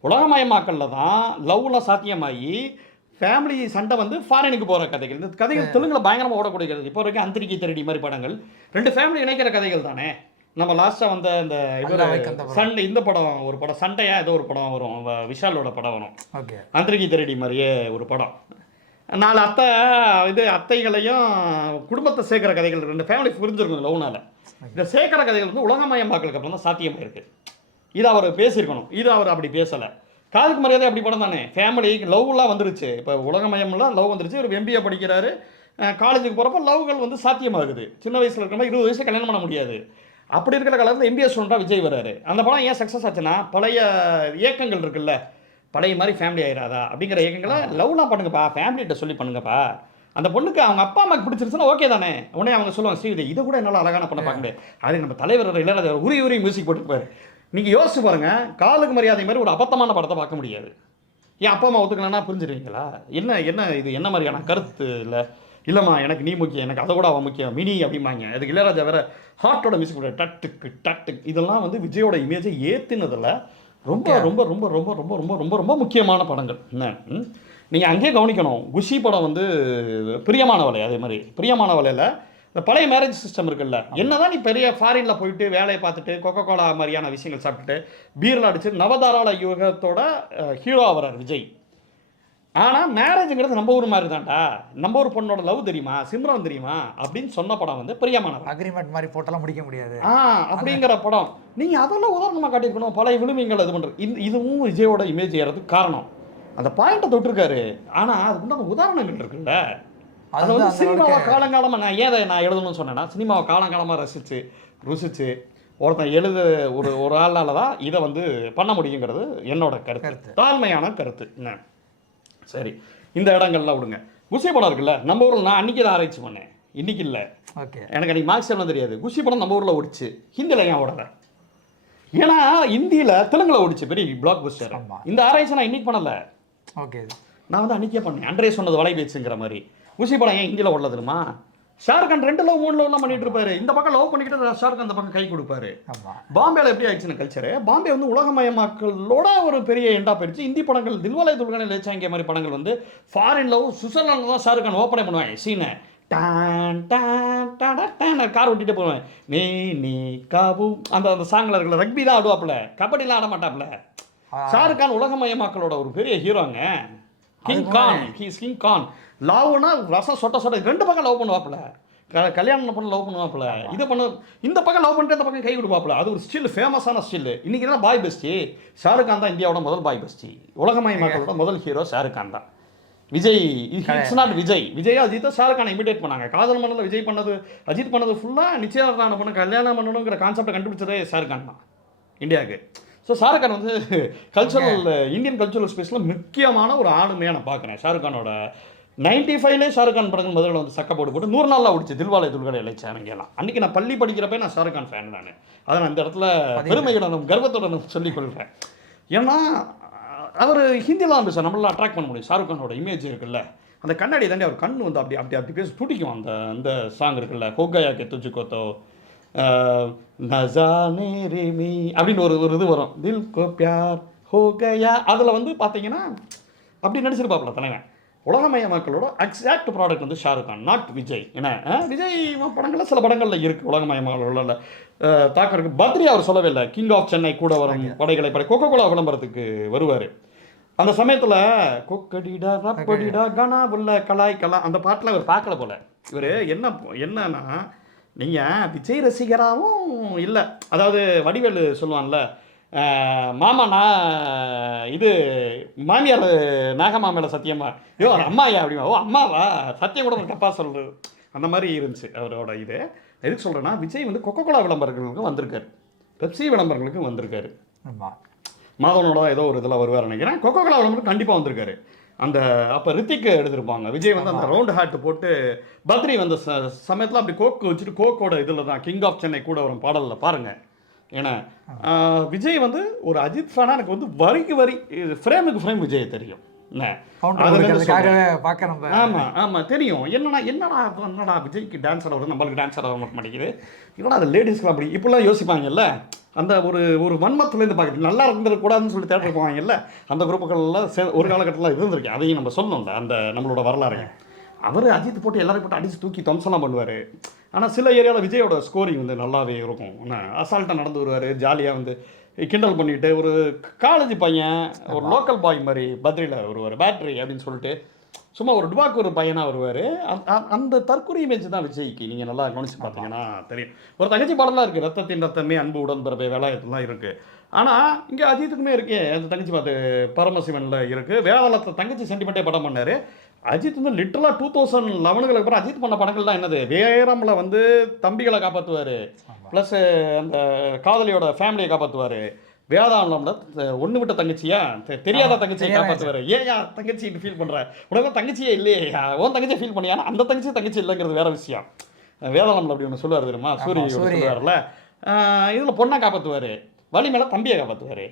உலகமயமாக்கல்ல தான் லவ்லாம் சாத்தியமாகி ஃபேமிலி சண்டை வந்து ஃபாரினுக்கு போகிற கதைகள். இந்த கதைகள் தெலுங்கில் பயங்கரமாக ஓடக்கூடிய கதை. இப்போ வரைக்கும் அந்திரிக்கை திருடி மாதிரி படங்கள் 2 ஃபேமிலி இணைக்கிற கதைகள் தானே. நம்ம லாஸ்ட்டாக வந்த இந்த சண்டை, இந்த படம் ஒரு படம் சண்டையாக ஏதோ ஒரு படம் வரும், விஷாலோட படம் வரும், அந்திரிக்கை திருடி மாதிரியே ஒரு படம். 4 அத்தைகளையும் குடும்பத்தை சேர்க்குற கதைகள், 2 ஃபேமிலி புரிஞ்சிருக்கும் லவ்னால. இந்த சேர்க்குற கதைகள் வந்து உலகமயமாக்கலுக்கு அப்புறம் தான் சாத்தியமாக இருக்குது. இதை அவர் பேசியிருக்கணும். இது அவர் அப்படி பேசலை. காதுக்கு மரியாதை அப்படி படம் தானே, ஃபேமிலி லவ்லாம் வந்துருச்சு. இப்போ உலகமயம்லாம் லவ் வந்துருச்சு. ஒரு MBA படிக்கிறாரு, காலேஜுக்கு போகிறப்ப லவ்கள் வந்து சாத்தியமாகுது. சின்ன வயசில் இருக்கிறப்ப 20 வயசில் கல்யாணம் பண்ண முடியாது. அப்படி இருக்கிற காலத்தில் MBA ஸ்டூடெண்ட்டாக விஜய் வராரு. அந்த படம் ஏன் சக்ஸஸ் ஆச்சுன்னா, பழைய இயக்கங்கள் இருக்குல்ல, பழைய மாதிரி ஃபேமிலி ஆயிடாதா அப்படிங்கிற இயக்கங்களை லவ்லாம் பண்ணுங்கப்பா, ஃபேமிலிகிட்ட சொல்லி பண்ணுங்கப்பா. அந்த பொண்ணுக்கு அவங்க அப்பா அம்மாக்கு பிடிச்சிருச்சுன்னா ஓகே தானே. உடனே அவங்க சொல்லுவாங்க, ஸ்ரீ இதை கூட என்னால் அழகான பண்ண பார்க்க முடியாது. அது நம்ம தலைவர் இளையராஜா உரி மியூசிக் போட்டுருப்பாரு. நீங்கள் யோசிச்சு பாருங்கள், காலுக்கு மரியாதை மாதிரி ஒரு அபத்தமான படத்தை பார்க்க முடியாது. ஏன் அப்பா அம்மா ஒத்துக்கலன்னா புரிஞ்சுருவீங்களா? என்ன இது என்ன மாதிரியான கருத்து இல்லை இல்லைம்மா, எனக்கு நீ முக்கியம், எனக்கு அதை கூட அவன் முக்கியம், மினி அப்படிம்பாங்க. அதுக்கு இளையராஜா வேற ஹார்ட்டோட மியூசிக் போட டட்டுக்கு இதெல்லாம் வந்து விஜயோட இமேஜை ஏற்றினதில் ரொம்ப ரொம்ப ரொம்ப ரொம்ப ரொம்ப ரொம்ப ரொம்ப ரொம்ப முக்கியமான படங்கள். என்ன நீங்கள் அங்கேயே கவனிக்கணும். குஷி படம் வந்து பிரியமானவளை, அதே மாதிரி பிரியமானவளையில் இந்த பழைய மேரேஜ் சிஸ்டம் இருக்குல்ல, என்னதான் நீ பெரிய ஃபாரினில் போயிட்டு வேலையை பார்த்துட்டு கொக்கோ கோலா மாதிரியான விஷயங்கள் சாப்பிட்டுட்டு பீரில் அடிச்சு நவதாராள யுகத்தோட ஹீரோ ஆகிறார் விஜய். ஆனால் மேரேஜுங்கிறது நம்ம ஊர் மாதிரி தான்டா, நம்ம ஊர் பொண்ணோட லவ் தெரியுமா, சிம்ரன் தெரியுமா அப்படின்னு சொன்ன படம் வந்து பிரியமானவள். அக்ரிமெண்ட் மாதிரி போட்டெல்லாம் முடிக்க முடியாது அப்படிங்கிற படம். நீங்கள் அதெல்லாம் உதாரணமாக காட்டியிருக்கணும். பழைய விழுமியங்கள் இது பண்ணுறது. இதுவும் விஜயோட இமேஜ் ஏறதுக்கு காரணம். அந்த பாயிண்ட்டை தொட்டிருக்காரு. ஆனால் அதுக்கு வந்து உதாரணங்கள் இருக்குல்ல, அதை வந்து சினிமாவை காலங்காலமாக நான் எழுதணும்னு சொன்னேன்னா, சினிமாவை காலங்காலமாக ருசிச்சு ஒருத்தன் ஒரு ஆளால் தான் இதை வந்து பண்ண முடியுங்கிறது என்னோட கருத்து, தாழ்மையான கருத்து. என்ன சரி, இந்த இடங்கள்லாம் விடுங்க. குஷி படம் இருக்குல்ல, நம்ம ஊரில் நான் அன்றைக்கி தான் ஆராய்ச்சி பண்ணேன், இன்றைக்கி இல்லை. எனக்கு அன்றைக்கி மார்க்ஸ் எல்லாம் தெரியாது. குஷி படம் நம்ம ஊரில் ஓடிச்சு, ஹிந்தியில் ஏன் ஓடலை? ஏன்னா இந்தியில தெலுங்குல ஓடிச்சு பெரிய பிளாக் பஸ்டர். ஆமா. இந்த ஆராய்ச்சி நான் இன்னைக்கு பண்ணல, ஓகே. நான் வந்து அன்னைக்கே பண்ணேன். அன்றே சொன்னது வலை பேச்சுங்கிற மாதிரி. ஊசி படம் ஏன் இந்தியில ஓடல தெரியுமா? ஷாருக்கான் 2 லவ் 3 லவ்லாம் பண்ணிட்டு இருப்பாரு. இந்த பக்கம் லவ் பண்ணிக்கிட்டு ஷாருக்கான் அந்த பக்கம் கை கொடுப்பாரு. ஆமா. பாம்பேல எப்படி ஆயிடுச்சுன்னு கல்ச்சரு, பாம்பே வந்து உலகமயமாக்கலோட ஒரு பெரிய எண்டா போயிடுச்சு. இந்தி படங்கள் தில்வாலே துல்கனே லே ஜாயேங்கே மாதிரி படங்கள் வந்து ஃபாரின் லவ் சுவிட்சர்லாந்து தான் ஷாருக்கான் ஓப்பனே பண்ணுவாங்க சீனை. டான் டான் டான் டான் கார் ஓட்டிட்டு போவேன். நீ நீ காபு அந்த அந்த சாங்ல இருக்கல, ரக்பி தான் ஆடுவாப்புல, கபடிலாம் ஆட மாட்டாப்புல. ஷாருக்கான் உலகமயமாக்கலோட ஒரு பெரிய ஹீரோங்க. King Khan, he's king Khan. லவ்னா ரசம் சொட்ட சொட்ட 2 பக்கம் லவ் பண்ணுவாப்புல. கல்யாணம் பண்ண லவ் பண்ணுவாப்புல, இது பண்ண இந்த பக்கம் லவ் பண்ணிட்டு இந்த பக்கம் கை கொடுப்பாப்புல. அது ஒரு ஸ்டில், ஃபேமஸான ஸ்டில். இன்னைக்கு தான் பாய் பெஸ்டி ஷாருக்கான் தான் இந்தியாவோட முதல் பாய் பெஸ்டி. உலகமயமாக்கலோட முதல் ஹீரோ ஷாருக்கான் தான். Vijay it's not Vijay. விஜய் அஜித்தை ஷாருக்கானை இமிடேட் பண்ணாங்க. காதல் மன்னல விஜய் பண்ணது, அஜித் பண்ணது ஃபுல்லாக நிச்சயதார்த்தம் பண்ண கல்யாணம் பண்ணணுங்கிற கான்செப்டை கண்டுபிடிச்சதே ஷாருக்கான் தான் இந்தியாவுக்கு. ஸோ ஷாருக்கான் வந்து கல்ச்சுரல் இந்தியன் கல்ச்சுரல் ஸ்பேஸில் முக்கியமான ஒரு ஆளுமையாக நான் பார்க்குறேன். ஷாருக்கானோட 95லே ஷாருக்கான் படங்கள் முதல்ல வந்து சக்க போட்டு 100 நாளில் ஓடிச்சு தில்வாலே துல்கனே லே ஜாயேங்கேலாம். அன்றைக்கி நான் பள்ளி படிக்கிறப்ப நான் ஷாருக்கான் ஃபேன். நான் அதை நான் இந்த இடத்துல பெருமையோட கர்வத்தோட நான் சொல்லிக்கொள்கிறேன். ஏன்னா அவர் ஹிந்திலாம் பேச நம்மளால் அட்ராக்ட் பண்ண முடியும். ஷாருக்கானோட இமேஜ் இருக்குல்ல, அந்த கண்ணாடி தாண்டி அவர் கண் வந்து அப்படி அப்படி அப்படி பேச பிடிக்கும். அந்த அந்த சாங் இருக்குல்ல, ஹோகயா கே துஜ்கோ நஜானே ரேமி அப்படின்னு ஒரு இது வரும், தில் கோ பியார் ஹோகயா. அதில் வந்து பார்த்தீங்கன்னா அப்படி நடிச்சிருப்பாப்புல தலைவன். உலகமயமாக்கலோட எக்ஸாக்ட் ப்ராடக்ட் வந்து ஷாருக்கான், நாட் விஜய். ஏன்னா விஜய் படங்களில் சில படங்களில் இருக்குது உலகமயமாக்கலோட தாக்கம் இருக்குது. பத்ரி அவர் சொல்லவே இல்லை. கிங் ஆஃப் சென்னை கூட வரும் படைகளை படை கோகோ கோலா விளம்பரத்துக்கு வருவார். அந்த சமயத்தில் கொக்கடிடா ரப்படிடா கனா உள்ள கலாய் கலா அந்த பாட்டில் அவர் பார்க்கல போல. இவர் என்னன்னா நீங்கள் விஜய் ரசிகராகவும் இல்லை, அதாவது வடிவேலு சொல்லுவான்ல, மாமா நான் இது மாமியார் நாகமாமேல சத்தியமா யோ அம்மாயா அப்படிமா, ஓ அம்மாவா சத்தியம் கூட தப்பா சொல்கிறது, அந்த மாதிரி இருந்துச்சு அவரோட இது. எதுக்கு சொல்கிறேன்னா, விஜய் வந்து கொக்கோ கோலா விளம்பரங்களுக்கும் வந்திருக்காரு, பெப்சி விளம்பரங்களுக்கும் வந்திருக்காரு. மாதவனோட ஏதோ ஒரு இதில் வருவார் நினைக்கிறேன். கொக்கோ கோலா விளம்பரம் கண்டிப்பாக வந்திருக்காரு. அந்த அப்போ ரித்திக் எடுத்திருப்பாங்க. விஜய் வந்து அந்த ரவுண்ட் ஹேட் போட்டு பத்ரி வந்த சமயத்தில் அப்படி கோக்கு வச்சுட்டு கோக்கோட இதில் தான் கிங் ஆஃப் சென்னை கூட வரும் பாடலில் பாருங்கள். ஏன்னா விஜய் வந்து ஒரு அஜித் ஃபேனாக எனக்கு வந்து வரிக்கு வரி ஃப்ரேமுக்கு ஃப்ரேம் விஜய் தெரியும். ஆமாம் ஆமாம் தெரியும். என்னடா விஜய்க்கு டான்ஸ் ஆட வரும், நம்மளுக்கு டான்ஸ் ஆட வர மாட்டேங்குது, இல்லைனா அது லேடிஸ்க்கு அப்படி இப்படிலாம் யோசிப்பாங்கல்ல. அந்த ஒரு வன்மத்துலேருந்து பார்க்குறது நல்லா இருந்துடக்கூடாதுன்னு சொல்லி தேட்டருக்கு போவாங்கல்ல, அந்த குரூப்புகள்லாம் ஒரு காலகட்டத்தில் இருந்திருக்கேன். அதையும் நம்ம சொல்லணும்ல, அந்த நம்மளோட வரலாறையும். அவர் அஜித் போட்டு எல்லாரும் போட்டு அடித்து தூக்கி தம்சம்லாம் பண்ணுவார். ஆனால் சில ஏரியாவில் விஜயோட ஸ்கோரிங் வந்து நல்லாவே இருக்கும். அசால்ட்டாக நடந்து வருவார், ஜாலியாக வந்து கிண்டல் பண்ணிவிட்டு. ஒரு காலேஜ் பையன், ஒரு லோக்கல் பாய் மாதிரி பத்ரியில் வருவார், பேட்ரி அப்படின்னு சொல்லிட்டு சும்மா ஒரு டுபாக்கு ஒரு பையனாக வருவார். அந்த தற்கொலை இமேஜ் தான் விஜய்க்கு. நீங்கள் நல்லா கவனிச்சு பார்த்தீங்கன்னா தெரியும். ஒரு தங்கச்சி பாடலாம் இருக்குது, ரத்தத்தின் ரத்தமே அன்பு உடன்பிறப்பே வேலாயத்துலாம் இருக்குது. ஆனால் இங்கே அஜித்துக்குமே இருக்கே அந்த தங்கச்சி பார்த்து பரமசிவனில் இருக்குது. வேளாளத்தில் தங்கச்சி சென்டிமெண்ட்டே படம் பண்ணார். அஜித் வந்து லிட்டரலாக 2011 அப்புறம் அஜித் பண்ண படங்கள் தான் என்னது, வேரமில் வந்து தம்பிகளை காப்பாற்றுவார், ப்ளஸ் அந்த காதலியோட ஃபேமிலியை காப்பாற்றுவார். வேதாளம்ல ஒன்று விட்ட தங்கச்சியா தெரியாத தங்கச்சியை காப்பாற்றுவார். ஏயா தங்கச்சி ஃபீல் பண்ணுற, உனக்கு தங்கச்சியே இல்லையா, உன் தங்கச்சியை ஃபீல் பண்ணியா, அந்த தங்கச்சி இல்லைங்கிறது வேற விஷயம். வேதாளம்ல அப்படி ஒன்று சொல்லுவார் தெரியுமா, சூரிய சொல்லுவார்ல. இதில் பொண்ணை காப்பாற்றுவார், வழி மேலே தம்பியை காப்பாற்றுவார்.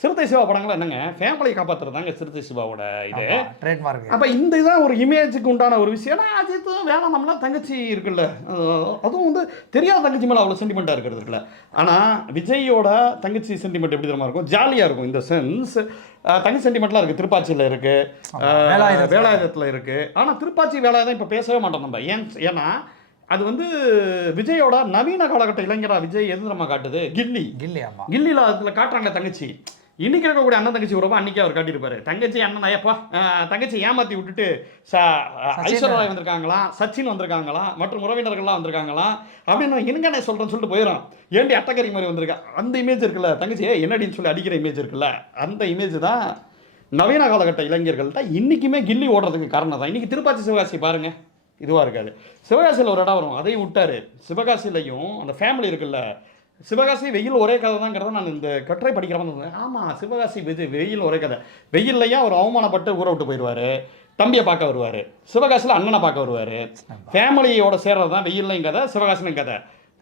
சிறுத்தை சிவா படங்கள் என்னங்க ஃபேமிலியை காப்பாற்றுறதாங்க சிறுத்தை சிவாவோட இது ட்ரேட்மார்க். அப்போ இந்த இதான் ஒரு இமேஜுக்கு உண்டான ஒரு விஷயம். ஆனால் அஜித் வேளாண்லாம் தங்கச்சி இருக்குல்ல, அதுவும் வந்து தெரியாத தங்கச்சி மேலே அவ்வளோ சென்டிமெண்ட்டாக இருக்கிறது இருக்குல்ல. ஆனால் விஜயோட தங்கச்சி சென்டிமெண்ட் எப்படி தெரியுமா இருக்கும், ஜாலியாக இருக்கும். இந்த சென்ஸ் தங்கச்சி சென்டிமெண்ட்லாம் இருக்குது. திருப்பாச்சியில் இருக்குது, வேலாயுதத்தில் இருக்குது. ஆனால் திருப்பாச்சி வேலாயுதம் இப்போ பேசவே மாட்டோம் நம்ம. ஏன்னா அது வந்து விஜயோட நவீன காலகட்ட இளைஞரா விஜய் எது நம்ம காட்டுது, கில்லியில் அதில் காட்டுறாங்க தங்கச்சி. இன்னைக்கு இருக்கக்கூடிய அண்ணன் தங்கச்சி உறவா அன்னைக்கு அவர் காட்டியிருப்பாரு. தங்கச்சி அண்ணன் ஐயப்பா தங்கச்சி ஏமாற்றி விட்டுட்டு ஐஸ்வர்யா ராய் வந்திருக்காங்களாம், சச்சின் வந்திருக்காங்களாம், மற்றும் உறவினர்கள்லாம் வந்திருக்காங்களாம் அப்படின்னு என்னங்க சொல்கிறேன்னு சொல்லிட்டு போயிடும். ஏண்டி அட்டக்கறி மாதிரி வந்திருக்கா, அந்த இமேஜ் இருக்குல்ல, தங்கச்சி என்னடின்னு சொல்லி அடிக்கிற இமேஜ் இருக்குல்ல, அந்த இமேஜ் தான் நவீன காலகட்ட இளைஞர்கள்ட்ட இன்றைக்குமே கில்லி ஓடுறதுக்கு காரணம் தான். இன்றைக்கி திருப்பாச்சி சிவகாசி பாருங்கள், இதுவாக இருக்காது. சிவகாசியில் ஒரு இடம் வரும், அதையும் விட்டார். சிவகாசிலையும் அந்த ஃபேமிலி இருக்குல்ல, சிவகாசி வெயில் ஒரே கதை தாங்கிறத நான் இந்த கட்டுரை படிக்கிறவங்க இருந்தேன். ஆமாம், சிவகாசி வெயில் ஒரே கதை. வெயில்லையா ஒரு அவமானப்பட்டு ஊரை விட்டு போயிடுவார், தம்பியை பார்க்க வருவார். சிவகாசியில் அண்ணனை பார்க்க வருவார். ஃபேமிலியோட சேர்றது தான் வெயில்லையும் கதை, சிவகாசிலையும் கதை.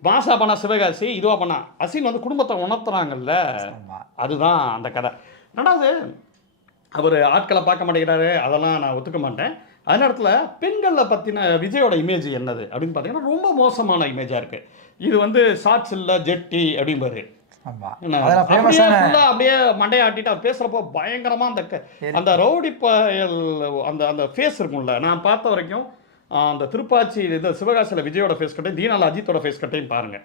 மாசா பண்ணா சிவகாசி, இதுவா பண்ணா அசின் வந்து குடும்பத்தை உணர்த்துறாங்கல்ல, ஆமா. அதுதான் அந்த கதை. ரெண்டாவது அவர் ஆட்களை பார்க்க மாட்டேங்கிறாரு, அதெல்லாம் நான் ஒத்துக்க மாட்டேன். அதே நேரத்தில் பெண்களை பற்றின விஜயோட இமேஜ் என்னது அப்படின்னு பார்த்தீங்கன்னா ரொம்ப மோசமான இமேஜாக இருக்குது. இது வந்து ஷார்ட்ஸ் இல்லை ஜெட்டி அப்படிம்பாரு. ஆமா. என்ன, அதெல்லாம் அப்படியே ஃபேமஸான full ஆ அப்படியே மண்டையை ஆட்டிட்டு அவர் பேசுகிறப்போ பயங்கரமாக அந்த ரவுடி பயல் அந்த அந்த ஃபேஸ் இருக்கும்ல, நான் பார்த்த வரைக்கும் அந்த திருப்பாச்சி இந்த சிவகாசியில் விஜயோட ஃபேஸ் கட்டையும் தீனால அஜித்தோட ஃபேஸ் கட்டையும் பாருங்கள்.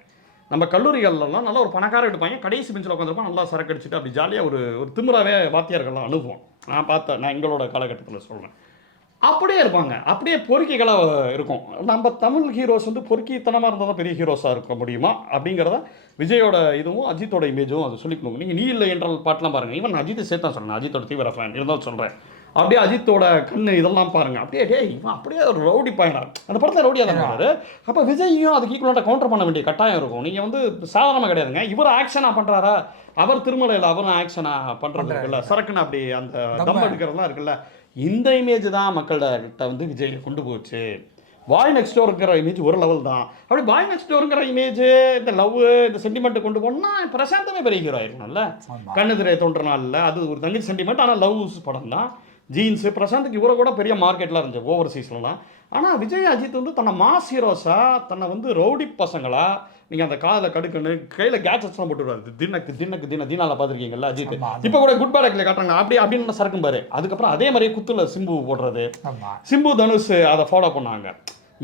நம்ம கல்லூரிகள்லாம் நல்ல ஒரு பணக்கார எடுப்பாங்க, கடைசி பெஞ்சில் உட்காந்துருப்போம், நல்லா சரக்கு அடிச்சுட்டு அப்படி ஜாலியாக ஒரு ஒரு திமிராவே வாத்தியார்கள்லாம் அனுபவம் நான் பார்த்தேன். நான் எங்களோட காலகட்டத்தில் சொல்கிறேன். அப்படியே இருப்பாங்க, அப்படியே பொறுக்கிகளாக இருக்கும். நம்ம தமிழ் ஹீரோஸ் வந்து பொறுக்கித்தனமாக இருந்தால் தான் பெரிய ஹீரோஸாக இருக்க முடியுமா அப்படிங்கிறத விஜயோட இதுவும் அஜித்தோட இமேஜும் அது சொல்லிக்கணும். நீங்கள் நீ இல்லை என்றால் பாட்டெலாம் பாருங்கள், ஈவன் அஜித்தை சேர்த்து தான் சொல்கிறேன், அஜித்தோட தீவிர ஃபேன் இருந்தாலும் சொல்கிறேன். அப்படியே அஜித்தோட கண்ணு இதெல்லாம் பாருங்கள், அப்படியே டே இவன் அப்படியே ஒரு ரவுடி பையனா அந்த படத்தில் ரவுடியாக தான் இருக்காரு. அப்போ விஜயும் அதுக்கு ஈக்குவலாக கவுண்டர் பண்ண வேண்டிய கட்டாயம் இருக்கும். நீங்கள் வந்து சாதாரணமாக கிடையாதுங்க, இவர் ஆக்ஷனாக பண்ணுறாரா, அவர் திருமலையில் அவரும் ஆக்ஷனாக பண்ணுறது இருக்குல்ல, சரக்குன்னு அப்படி அந்த தம் எடுக்கிறதுலாம் இருக்குல்ல, இந்த இமேஜ் தான் மக்கள்கிட்ட வந்து விஜய் கொண்டு போச்சு. பாய் நெக்ஸ்ட் டோருங்கிற இமேஜ் ஒரு லெவல் தான். அப்படி பாய் நெக்ஸ்ட் டோருங்கிற இமேஜ் இந்த லவ் இந்த சென்டிமெண்ட் கொண்டு போனால் பிரசாந்தமே பெரிய ஹீரோ ஆயிருக்கணும்ல. கண்ணுதிரை தோன்ற நாளில் அது ஒரு தங்கச்சி சென்டிமெண்ட், ஆனால் லவ் படம் தான். ஜீன்ஸு பிரசாந்துக்கு இவரை கூட பெரிய மார்க்கெட்லாம் இருந்துச்சு ஓவர்சீஸ்லாம். ஆனால் விஜய் அஜித் வந்து தன்னை மாஸ் ஹீரோஸாக தன்னை வந்து ரவுடி பசங்களா நீங்கள் அந்த காதில் கடுக்கன்னு கையில் கேட்சஸ்லாம் போட்டுருவாரு. தீனால பார்த்துருக்கீங்கல்ல அஜித். இப்போ கூட குட் பேட் ஆக்டில் காட்டுறாங்க அப்படி அப்படின்னு சரக்கும் பாரு. அதுக்கப்புறம் அதே மாதிரியே குத்துல சிம்பு போடுறது, சிம்பு தனுஷ் அதை ஃபாலோ பண்ணாங்க.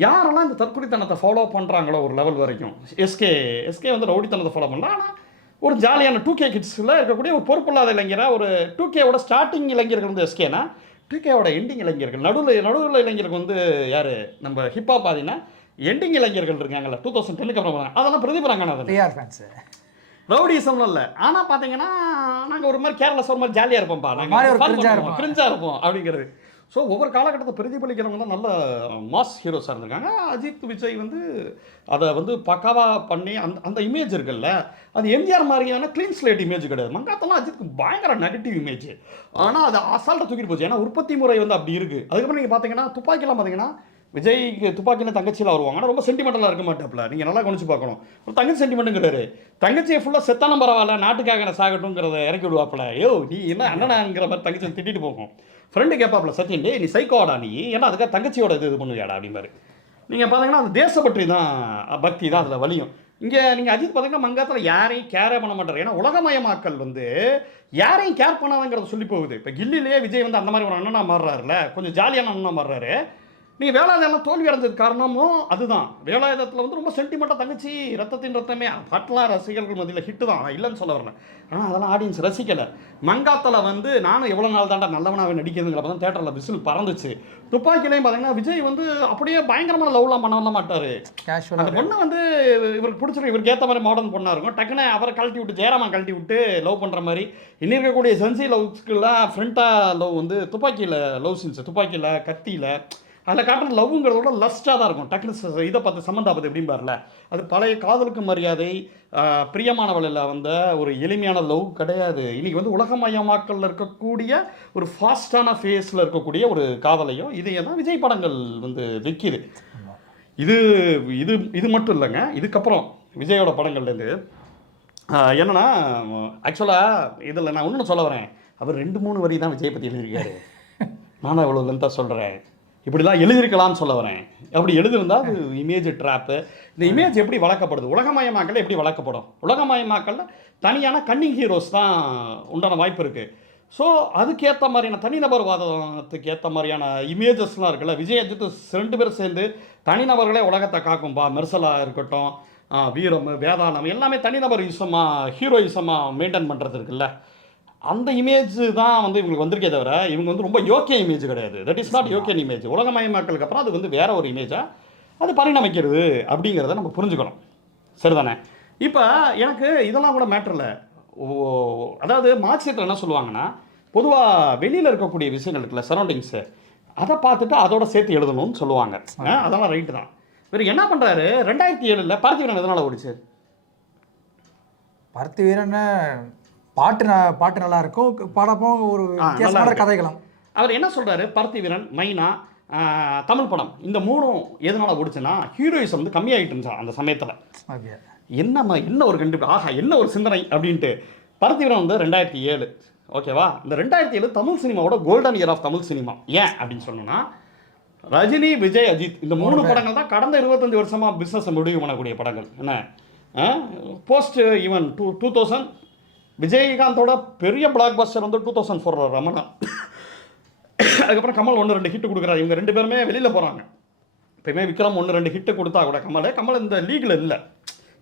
யாரெல்லாம் இந்த தற்குறித்தனத்தை ஃபாலோ பண்ணுறாங்களோ ஒரு லெவல் வரைக்கும், எஸ்கே வந்து ரவுடித்தனத்தை ஃபாலோ பண்ணலாம். ஆனால் ஒரு ஜாலியான 2K கிட்ஸில் இருக்கக்கூடிய ஒரு பொறுப்பில்லாத இளைஞராக ஒரு 2Kவோட ஸ்டார்டிங் இளைஞர்கள் வந்து எஸ்கேனா, 2Kவோட எண்டிங் இளைஞர்கள் நடுவில் இளைஞருக்கு வந்து யார் நம்ம ஹிப்ஹாப் பாதினா எண்டிங் இளைஞர்கள் இருக்காங்கல்ல 2010க்கு அப்புறம், அதெல்லாம் பிரதீப் ரங்கநாதன் ரவுடிசம்னு இல்லை. ஆனால் பார்த்தீங்கன்னா நாங்கள் ஒரு மாதிரி கேரளா ஒரு மாதிரி ஜாலியாக இருப்போம்ப்பா, நாங்கள் கிரிஞ்சாக இருப்போம் அப்படிங்கிறது. ஸோ ஒவ்வொரு காலகட்டத்தை பிரதிபலிக்கிறவங்க தான் நல்ல மாஸ் ஹீரோஸாக இருந்திருக்காங்க. அஜித் விஜய் வந்து அதை வந்து பக்காவாக பண்ணி அந்த இமேஜ் இருக்குல்ல, அது எம்ஜிஆர் மாதிரியான க்ளீன் ஸ்லேட் இமேஜ் கிடையாது. மங்காத்தெல்லாம் அஜித்துக்கு பயங்கர நெகட்டிவ் இமேஜ். ஆனால் அதை அசால்ட்டாக தூக்கிட்டு போச்சு, ஏன்னா உற்பத்தி முறை வந்து அப்படி இருக்குது. அதுக்கப்புறம் நீங்கள் பார்த்தீங்கன்னா துப்பாக்கிலாம் பார்த்தீங்கன்னா விஜய்க்கு துப்பாக்கின்னு தங்கச்சியில் வருவாங்க, ஆனால் ரொம்ப சென்டிமெண்டலாக இருக்க மாட்டாப்ல. நீங்கள் நல்லா கவனிச்சு பார்க்கணும். ஒரு தங்கச்சி சென்டிமெண்ட்டுங்கிறாரு, தங்கச்சியை ஃபுல்லாக செத்தான பரவாயில்ல நாட்டுக்காக நான் சாகட்டும்ங்கிறத இறக்கி விடுவாப்புல. ஐயோ நீ என்ன அண்ணனாங்கிற மாதிரி தங்கச்சியை திட்டிட்டு போகும். ஃப்ரெண்டு கேட்பாப்புல, சத்தியன் டே நீ சைக்கோடா நீ, ஏன்னா அதுக்காக தங்கச்சியோட இது பண்ணுவியாடா அப்படிம்பாரு. நீங்கள் பார்த்தீங்கன்னா அந்த தேசப்பற்றி தான் பக்தி தான் அதில் வலியும். இங்கே நீங்கள் அஜித் பார்த்தீங்கன்னா மங்காத்தில் யாரையும் கேரே பண்ண மாட்டார். ஏன்னா உலகமயமாக்கல் வந்து யாரையும் கேர் பண்ணாதங்கிறத சொல்லி போகுது. இப்போ கில்லிலேயே விஜய் வந்து அந்த மாதிரி ஒரு அண்ணனா மாறுறாருல, கொஞ்சம் ஜாலியான அண்ணனா மாறுறாரு. நீங்கள் வேலாயுதம்லாம் தோல்வி அடைஞ்சது காரணமும் அதுதான். வேலாயுதத்தில் வந்து ரொம்ப சென்டிமெண்ட்டாக தங்கச்சி ரத்தத்தின் ரத்தமே பாட்டெலாம் ரசிகர்கள் மத்தியில் ஹிட்டு தான், இல்லைன்னு சொல்ல வரேன். ஆனால் அதெல்லாம் ஆடியன்ஸ் ரசிக்கலை. மங்காத்தில் வந்து நானும் எவ்வளோ நாள் தாண்டா நல்லவனாகவே நடிக்கிறதுங்கிறப்ப தான் தேட்டரில் விசில் பறந்துச்சு. துப்பாக்கிலையும் பார்த்தீங்கன்னா விஜய் வந்து அப்படியே பயங்கரமான லவ்லாம் பண்ணலாம் மாட்டார். அந்த பொண்ணை வந்து இவருக்கு பிடிச்சிருக்கு, இவருக்கு ஏற்ற மாதிரி மாடர்ன் பொண்ணாக இருக்கும். டக்குன்னு அவரை கழட்டி விட்டு ஜெயராமன் கழட்டி விட்டு லவ் பண்ணுற மாதிரி இன்னும் இருக்கக்கூடிய சென்சி லவ்ஸ்க்குலாம் ஃப்ரெண்டாக லவ் வந்து துப்பாக்கியில் லவ் சீன்ஸ், துப்பாக்கியில் கத்தியில் அதில் காட்டுற லவ்ங்கிறதோட லஸ்ட்டாக தான் இருக்கும். டக்குனு இதை பார்த்து சம்மந்தாபத்து எப்படின்னு பாருல, அது பழைய காதலுக்கு மரியாதை பிரியமானவளில் வந்த ஒரு எளிமையான லவ் கிடையாது. இன்றைக்கி வந்து உலகமயமாக்கலில் இருக்கக்கூடிய ஒரு ஃபாஸ்டான ஃபேஸில் இருக்கக்கூடிய ஒரு காதலையும் இதையே தான் விஜய் படங்கள் வந்து விற்கிது. இது இது இது மட்டும் இல்லைங்க, இதுக்கப்புறம் விஜயோட படங்கள்லேருந்து என்னென்னா ஆக்சுவலாக இதில் நான் ஒன்று சொல்ல வரேன். அவர் 2-3 வரி தான் விஜய் பற்றி எழுதியிருக்காரு. நானும் அவ்வளோ லென்த்தாக சொல்கிறேன், இப்படிலாம் எழுதியிருக்கலாம்னு சொல்ல வரேன். அப்படி எழுதிருந்தால் அது இமேஜ் ட்ராப்பு. இந்த இமேஜ் எப்படி வளர்க்கப்படுது, உலகமயமாக்கல் எப்படி வளர்க்கப்படும், உலகமயமாக்கலில் தனியான கன்னிங் ஹீரோஸ் தான் உண்டான வாய்ப்பு இருக்குது. ஸோ அதுக்கேற்ற மாதிரியான தனிநபர் வாதத்துக்கு ஏற்ற மாதிரியான இமேஜஸ்லாம் இருக்குல்ல, விஜய் அஜித் 2 பேரும் சேர்ந்து தனிநபர்களே உலகத்தை காக்கும்பா, மெர்சலாக இருக்கட்டும், வீரம் வேதாளம் எல்லாமே தனிநபர் யூசமாக ஹீரோயிசமாக மெயின்டைன் பண்ணுறது இருக்குல்ல, அந்த இமேஜ் தான் வந்து இவங்களுக்கு வந்திருக்கே தவிர இவங்க வந்து ரொம்ப யோக்கிய இமேஜ் கிடையாது. தட் இஸ் நாட் யோக்கியன் இமேஜ். உலகமயமாக்கலுக்கு அப்புறம் அது வந்து வேற ஒரு இமேஜாக அது பரிணமிக்கிறது அப்படிங்கிறத நம்ம புரிஞ்சுக்கணும். சரிதானே? இப்போ எனக்கு இதெல்லாம் கூட மேட்டர் இல்லை. அதாவது மார்க்சியத்தில் என்ன சொல்லுவாங்கன்னா, பொதுவாக வெளியில் இருக்கக்கூடிய விஷயங்கள் இருக்குல்ல, சரௌண்டிங்ஸு, அதை பார்த்துட்டு அதோட சேர்த்து எழுதணும்னு சொல்லுவாங்க. அதெல்லாம் ரைட்டு தான். இவர் என்ன பண்ணுறாரு, 2007 பார்த்திவீரன் எதனால் ஓடிச்சு? பார்த்திவீரன் பாட்டு நல்லா இருக்கும், படமும் ஒரு வித்தியாசமான கதைகளும். அவர் என்ன சொல்கிறாரு, பார்த்திவீரன், மைனா, தமிழ் படம், இந்த மூணும் எதனால ஓடிச்சுன்னா ஹீரோயிசம் வந்து கம்மியாகிட்டு இருந்துச்சா அந்த சமயத்தில். ஓகே. என்ன ஒரு ஆஹா என்ன ஒரு சிந்தனை அப்படின்ட்டு. பருத்திவீரன் வந்து 2007, ஓகேவா? இந்த 2007 தமிழ் சினிமாவோட golden year of Tamil cinema. ஏன் அப்படின்னு சொன்னோன்னா, ரஜினி, விஜய், அஜித் இந்த 3 படங்கள் தான் கடந்த 25 வருஷமாக பிஸ்னஸ் முடிவு பண்ணக்கூடிய படங்கள். என்ன போஸ்ட் ஈவன் 2000 விஜயகாந்தோட பெரிய பிளாக் பஸ்டர் வந்து 2004 ரமணா. அதுக்கப்புறம் கமல் 1-2 ஹிட் கொடுக்குறாரு. இவங்க 2 பேருமே வெளியில் போகிறாங்க. எப்பயுமே விக்ரம் 1-2 ஹிட்டு கொடுத்தா கூட கமல் இந்த லீகில் இல்லை.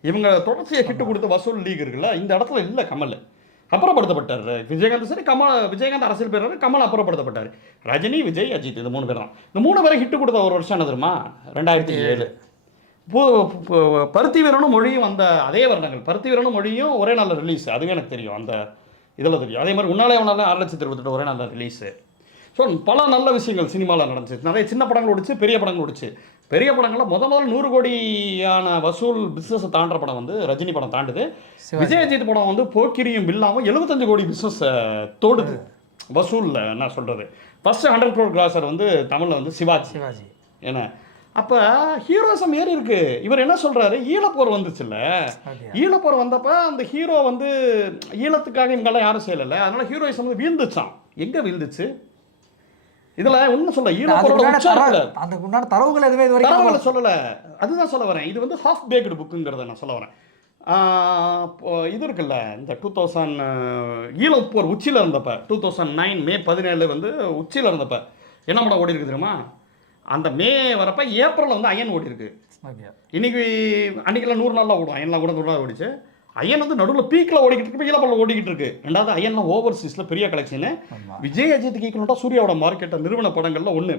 இவங்க தொடர்ச்சியாக ஹிட்டு கொடுத்த வசூல் லீக் இருக்குல்ல, இந்த இடத்துல இல்லை. கமல் அப்புறப்படுத்தப்பட்டார். விஜயகாந்த் சரி, விஜயகாந்த் அரசியல் பேர், கமல் அப்புறப்படுத்தப்பட்டார். ரஜினி, விஜய், அஜித் இந்த 3 பேர் தான். இந்த 3 பேரை ஹிட்டு கொடுத்த ஒரு வருஷம் என்ன தெரியுமா? 2007. பருத்திவீரனும் மொழியும் வந்த அதே வருடங்கள். பருத்திவீரனும் மொழியும் ஒரே நாளில் ரிலீஸ். அதுவே எனக்கு தெரியும், அந்த இதில் தெரியும். அதே மாதிரி உன்னாலே 6,28,000 ஒரே நாளில் ரிலீஸு. ஸோ பல நல்ல விஷயங்கள் சினிமாவில் நடந்துச்சு. நிறைய சின்ன படங்கள் ஓடிச்சு, பெரிய படங்கள் ஓடிச்சு. பெரிய படங்களில் முதல்ல 100 கோடியான வசூல் பிஸ்னஸை தாண்டுற படம் வந்து ரஜினி படம் தாண்டுது. விஜய் அஜித் படம் வந்து போக்கிரியும் இல்லாமல் 75 கோடி பிஸ்னஸை தோடுது வசூலில். என்ன சொல்கிறது, ஃபஸ்ட்டு 100 crore கிராசர் வந்து தமிழில் வந்து சிவாஜி. ஏன்னா அப்போ ஹீரோசம் ஏறி இருக்கு. இவர் என்ன சொல்கிறாரு, ஈழப்போர் வந்துச்சுல்ல, ஈழப்போர் வந்தப்போ அந்த ஹீரோ வந்து ஈழத்துக்காக இவங்கெல்லாம் யாரும் செய்யலை, அதனால ஹீரோயிசம் வந்து வீழ்ந்துச்சான். எங்கே வீழ்ந்துச்சு? இதுல ஒன்றும் சொல்ல, அந்த உண்டான தரவுகள் எதுவுமே தரவுகளை சொல்லலை. அதுதான் சொல்ல வரேன். இது வந்து ஹாஃப் பேக்டு புக்குங்கிறத நான் சொல்ல வரேன். இது இருக்குல்ல, இந்த 2000 ஈழப்போர் உச்சியில் இருந்தப்ப 2009 May 17 வந்து உச்சியில் இருந்தப்ப என்ன படம் ஓடி இருக்கு தெரியுமா? அந்த மே வரப்ப ஏப்ரலில் வந்து அயன் ஓடி இருக்கு. அன்னைக்கெல்லாம் 100 நாளில் ஓடும். அயன்லாம் கூட 100 நாள் ஓடிச்சு. அயன் வந்து நடுவில் பீக்கில் ஓடிக்கிட்டு இருக்கு, ஈழப்பல்ல ஓடிக்கிட்டு இருக்கு. ரெண்டாவது அயன்லாம் ஓவர்சீஸில் பெரிய கலெக்ஷனு. விஜய் அஜித்துக்கு ஈக்குவலாக சூர்யாவோட மார்க்கெட்டை நிறுவன படங்களில் ஒன்று.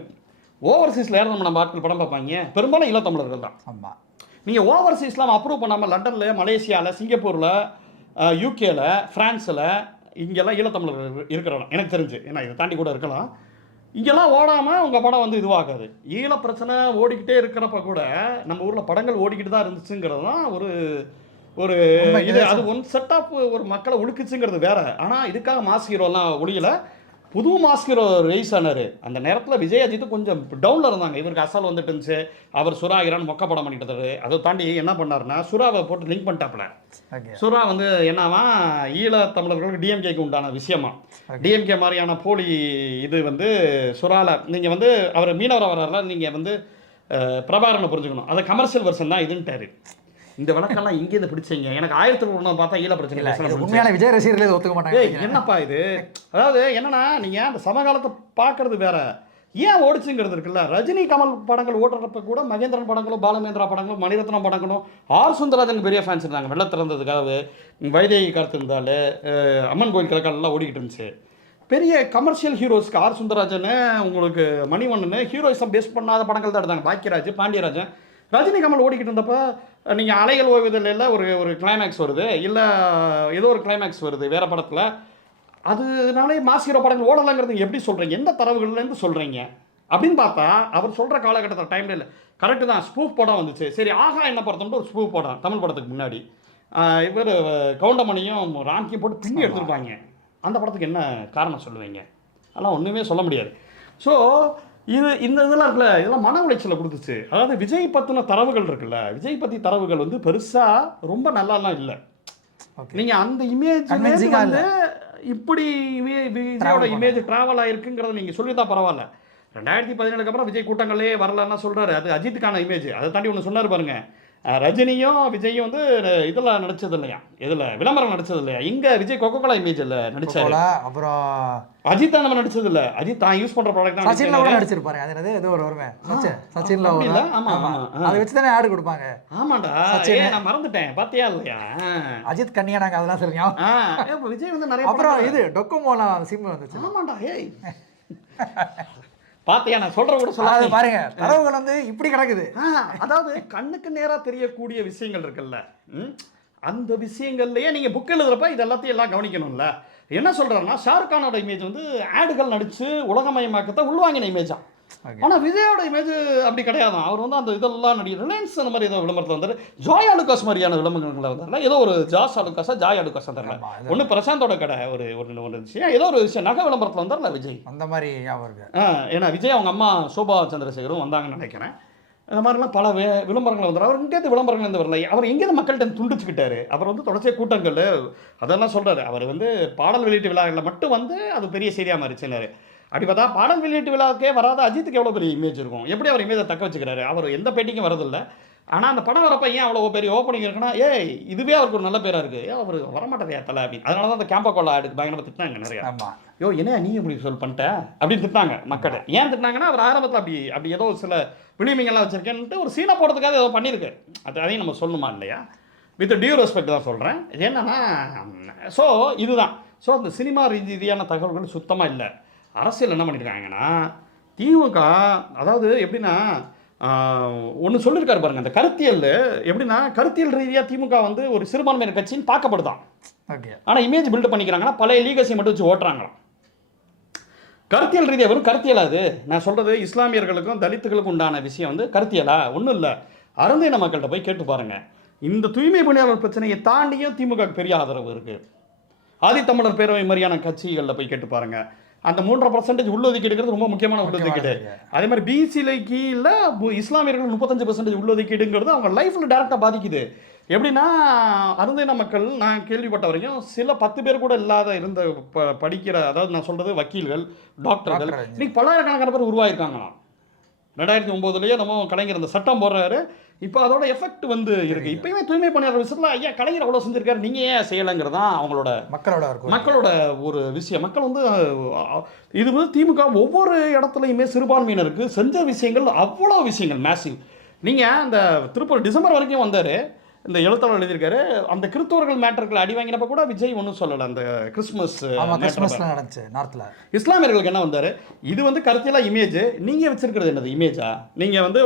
ஓவர்சீஸில் யாரும் நம்ம ஆட்கள் படம் பார்ப்பாங்க, பெரும்பாலும் ஈழத்தமிழர்கள் தான். ஆமாம். நீங்கள் ஓவர்சீஸ்லாம் அப்ரூவ் பண்ணாமல் லண்டனில், மலேசியாவில், சிங்கப்பூரில், யூகேல, ஃப்ரான்ஸில் இங்கெல்லாம் ஈழத்தமிழர்கள் இருக்கிறாங்க எனக்கு தெரிஞ்சு. ஏன்னா இதை தாண்டி கூட இருக்கலாம். இங்கெல்லாம் ஓடாமல் உங்கள் படம் வந்து இதுவாகாது. ஈழ பிரச்சனை ஓடிக்கிட்டே இருக்கிறப்ப கூட நம்ம ஊரில் படங்கள் ஓடிக்கிட்டு தான் இருந்துச்சுங்கிறது தான் ஒரு இது. அது ஒன் செட் ஆஃப் ஒரு மக்களை ஒழுக்குச்சுங்கிறது வேற. ஆனால் இதுக்காக மாஸ் ஹீரோலாம் ஒளியலை. புது மாஸ் ஹீரோ ரைஸ் ஆனார். அந்த நேரத்தில் விஜய் அஜித் கொஞ்சம் டவுனில் இருந்தாங்க. இவருக்கு அசால் வந்துட்டு இருந்துச்சு. அவர் சுறா ஹீரான் மொக்க படம் பண்ணிட்டு இருந்தாரு. அதை தாண்டி என்ன பண்ணாருன்னா, சுறாவை போட்டு லிங்க் பண்ணிட்டாப்ல. சுறா வந்து என்னவா, ஈழ தமிழர்களுக்கு டிஎம்கேக்கு உண்டான விஷயமா. டிஎம்கே மாதிரியான போலி இது வந்து சுறாவில் நீங்கள் வந்து அவர் மீனவரை வர்றாருல, நீங்கள் வந்து பிரபாகரனை புரிஞ்சுக்கணும். அதை கமர்ஷியல் வெர்ஷன் தான் இதுன்ட்டாரு. இந்த வழக்கெல்லாம் இங்கேருந்து பிடிச்சிங்க. எனக்கு 1001 பார்த்தா ஈழ பிரச்சனை உண்மையான விஜய் ரசிகர்களே ஒத்துக்க மாட்டாங்க. என்னப்பா இது? அதாவது என்னன்னா, நீங்கள் அந்த சமகாலத்தை பார்க்கறது வேற, ஏன் ஓடிச்சுங்கிறது இருக்குல்ல. ரஜினி கமல் படங்கள் ஓடுறப்ப கூட மகேந்திரன் படங்களும், பாலமேந்திரா படங்களும், மணிரத்னம் படங்களும், சுந்தரராஜன் பெரிய ஃபேன்ஸ் இருந்தாங்க. வெள்ள திறந்ததுக்காக, வைதேகி கார்த்து இருந்தால், அம்மன் கோயில் கிழக்காலெல்லாம் ஓடிக்கிட்டு இருந்துச்சு. பெரிய கமர்ஷியல் ஹீரோஸ்க்கு சுந்தரராஜன், உங்களுக்கு மணிவண்ணன் ஹீரோயிசம் பேஸ் பண்ணாத படங்கள் தான் எடுத்தாங்க. பாக்கியராஜ், பாண்டியராஜன். ரஜினி கமல் ஓடிக்கிட்டு இருந்தப்போ நீங்கள் அலைகள் ஓய்வதில் இல்லை ஒரு கிளைமேக்ஸ் வருது, இல்லை ஏதோ ஒரு கிளைமேக்ஸ் வருது வேறு படத்தில், அதனாலே மாஸ் ஹீரோ படங்கள் ஓடலைங்கிறது எப்படி சொல்கிறீங்க? எந்த தரவுகள்லேருந்து சொல்கிறீங்க அப்படின்னு பார்த்தா, அவர் சொல்கிற காலகட்டத்தில் டைமில் இல்லை. கரெக்டு தான், ஸ்பூஃப் படம் வந்துச்சு. சரி, ஆகா என்ன படத்தோம்ட்டு ஒரு ஸ்பூஃப் படம் தமிழ் படத்துக்கு முன்னாடி இவர் கவுண்டமணியும் ராம்கியும் போட்டு பின்னி எடுத்துருப்பாங்க. அந்த படத்துக்கு என்ன காரணம் சொல்லுவீங்க? அதெல்லாம் ஒன்றுமே சொல்ல முடியாது. ஸோ இந்த இதெல்லாம் இருக்குல்ல, இதெல்லாம் மன உளைச்சலை கொடுத்துச்சு. அதாவது விஜய் பற்றின தரவுகள் இருக்குல்ல, விஜய் பற்றி தரவுகள் வந்து பெருசாக ரொம்ப நல்லாலாம் இல்லை. நீங்கள் அந்த இமேஜ் வந்து இப்படி விஜயோட இமேஜ் ட்ராவல் ஆகிருக்குங்கிறத நீங்கள் சொல்லிதான் பரவாயில்ல. 2017 அப்புறம் விஜய் கூட்டங்களே வரலன்னா சொல்கிறாரு, அது அஜித்துக்கான இமேஜ். அதை தாண்டி ஒன்று சொன்னார் பாருங்க, ரஜினியும் விஜயும் வந்து இதில் நடிச்சது இல்லையா, இதில் விளம்பரம் நடிச்சது இல்லையா. இங்கே விஜய் கொக்கோகோலா இமேஜ் இல்லை நடிச்சாரு. அப்புறம் அஜித் தான் நம்ம நடிச்சது இல்லை. அஜித் தான் யூஸ் பண்ணுற ப்ராடக்ட் தான் நடிச்சிருப்பாரு. அது ஏதோ ஒரு வருமே சச்சின்ல. அதை வச்சு தானே ஆடு கொடுப்பாங்க. ஆமாண்டா, நான் மறந்துட்டேன். பார்த்தியா இல்லையா? அஜித் கன்னியா நாங்கள் அதெல்லாம் சொல்லுங்க. விஜய் வந்து நிறைய அப்புறம் இது டொக்கோமோல சிம் வந்துச்சு. ஆமாண்டா, ஏய் பாத்தியா, நான் சொல்ற கூட சொல்லாத பாருங்க. தரவுகள் வந்து இப்படி கிடக்குது. அதாவது கண்ணுக்கு நேராக தெரியக்கூடிய விஷயங்கள் இருக்குல்ல, அந்த விஷயங்கள்லயே நீங்க புக் எழுதுறப்ப இது எல்லாத்தையும் எல்லாம் கவனிக்கணும்ல. என்ன சொல்றாருன்னா, ஷாருக் கானோட இமேஜ் வந்து ஆடுகள் நடிச்சு உலகமயமாக்கத்தை உள்வாங்கின இமேஜா. ஆனால் விஜயோட இமேஜ் அப்படி கிடையாது. அவர் வந்து அந்த இதெல்லாம் ரிலையன்ஸ் அந்த மாதிரி ஏதோ விளம்பரத்தில் வந்தார். ஜாய் அலுகாஸ் மாதிரியான விளம்பரங்களில் வந்தார்ல, ஏதோ ஒரு ஜாஸ் அலுகாஸா ஜாய் அலுகாஸா தெரியல, ஒன்று பிரசாந்தோட கடை ஒரு ஒரு விஷயம், ஏதோ ஒரு விஷயம் நகை விளம்பரத்தில் வந்தார்ல விஜய், அந்த மாதிரி அவருக்கு. ஏன்னா விஜய் அவங்க அம்மா சோபா சந்திரசேகரும் வந்தாங்கன்னு நினைக்கிறேன். இந்த மாதிரிலாம் பல விளம்பரங்கள் வந்தார். அவர் எங்கேயாவது விளம்பரங்கள் வரல, அவர் எங்கேயாவது மக்கள்கிட்ட துண்டிச்சுக்கிட்டாரு. அவர் வந்து தொடர்ச்சியாக கூட்டங்கள் அதெல்லாம் சொல்கிறாரு. அவர் வந்து பாடல் வெளியீட்டு விழாவில் மட்டும் வந்து அது பெரிய செய்தியாக மாறிச்சுனாரு. அப்படி பார்த்தா பாடல் வெளியீட்டு விழாவுக்கே வராத அஜித்துக்கு எவ்வளோ பெரிய இமேஜ் இருக்கும், எப்படி அவர் இமேஜை தக்க வச்சுக்கிறாரு. அவர் எந்த பேட்டிக்கும் வரதில்லை, ஆனால் அந்த படம் வரப்போ ஏன் அவ்வளோ பெரிய ஓப்பனிங் இருக்குன்னா, இதுவே அவருக்கு ஒரு நல்ல பேராக இருக்குது, அவர் வரமாட்டதே தலை அப்படின்னு. அதனால தான் அந்த கேம்பா கோலா ஆடுக்கு பயங்கரமாக திட்டினாங்க நிறையா. என்ன நீ இப்படி பண்ணிட்ட அப்படின்னு திட்டினாங்க மக்கள். ஏன் திட்டினாங்கன்னா, அவர் ஆரம்பத்தில் அப்படி ஏதோ சில விளிமிங்கெல்லாம் வச்சுருக்கேன்ட்டு ஒரு சீனை போடுறதுக்காக ஏதோ பண்ணியிருக்கு. அதையும் நம்ம சொல்லணுமா இல்லையா? வித் டியூ ரெஸ்பெக்ட் தான் சொல்கிறேன். என்னன்னா, ஸோ இதுதான். ஸோ அந்த சினிமா ரீதியான தகவல்கள் சுத்தமாக இல்லை. அரசியல் என்ன பண்ணியிருக்காங்கன்னா, திமுக அதாவது எப்படின்னா ஒன்று சொல்லியிருக்காரு பாருங்க, அந்த கருத்தியல் எப்படின்னா, கருத்தியல் ரீதியாக திமுக வந்து ஒரு சிறுபான்மையினர் கட்சின்னு பார்க்கப்படுதான். ஆனால் இமேஜ் பில்டு பண்ணிக்கிறாங்கன்னா பழைய லீகஸை மட்டும் வச்சு ஓட்டுறாங்களாம். கருத்தியல் ரீதியாக வரும் கருத்தியலா அது? நான் சொல்கிறது இஸ்லாமியர்களுக்கும் தலித்துகளுக்கும் உண்டான விஷயம் வந்து கருத்தியலா? ஒன்றும் இல்லை. அருந்தின மக்கள்கிட்ட போய் கேட்டு பாருங்கள். இந்த தூய்மை பணியாளர் பிரச்சனையை தாண்டியும் திமுக பெரிய ஆதரவு இருக்குது. ஆதித்தமிழர் பேரவை மாதிரியான கட்சிகளில் போய் கேட்டு பாருங்கள். அந்த 3% உள்ளொதுக்கீடுங்கிறது ரொம்ப முக்கியமான உள்ளொதுக்கீடு. அதே மாதிரி பிசியில் கீழே இஸ்லாமியர்கள் 35% உள்ளொதுக்கீடுங்கிறது அவங்க லைஃப்பில் டேரெக்டாக பாதிக்குது. எப்படின்னா, அருந்தின மக்கள் நான் கேள்விப்பட்ட வரைக்கும் சில 10 பேர் கூட இல்லாத இருந்த படிக்கிற, அதாவது நான் சொல்கிறது வக்கீல்கள், டாக்டர்கள், இன்னைக்கு பல்லாயிரக்கணக்கான பேர் உருவாயிருக்காங்களாம். 2009 நம்ம கலைஞர் அந்த சட்டம் போடுறாரு. இப்போ அதோட எஃபெக்ட் வந்து இருக்குது. இப்போயுமே தூய்மை பணியாளர் விஷயத்தில் ஐயா கலைஞர் அவ்வளோ செஞ்சுருக்காரு, நீங்கள் ஏன் செய்யலைங்கிறது தான் அவங்களோட மக்களோட ஒரு விஷயம். மக்கள் வந்து இது வந்து திமுக ஒவ்வொரு இடத்துலையுமே சிறுபான்மையினருக்கு செஞ்ச விஷயங்கள் அவ்வளோ விஷயங்கள் மேசிவ். நீங்கள் அந்த திருப்பூர் டிசம்பர் வரைக்கும் வந்தார், இந்த எழுத்தாளர் எழுதியிருக்காரு. அந்த கிறிஸ்தவர்கள் மேட்டர்கள் அடி வாங்கினப்ப கூட விஜய் ஒன்றும் சொல்லலை. அந்த கிறிஸ்மஸ் நடந்துச்சு நார்த்தில். இஸ்லாமியர்களுக்கு என்ன வந்தார், இது வந்து கருத்தியெல்லாம் இமேஜ். நீங்கள் வச்சிருக்கிறது என்னது இமேஜா? நீங்கள் வந்து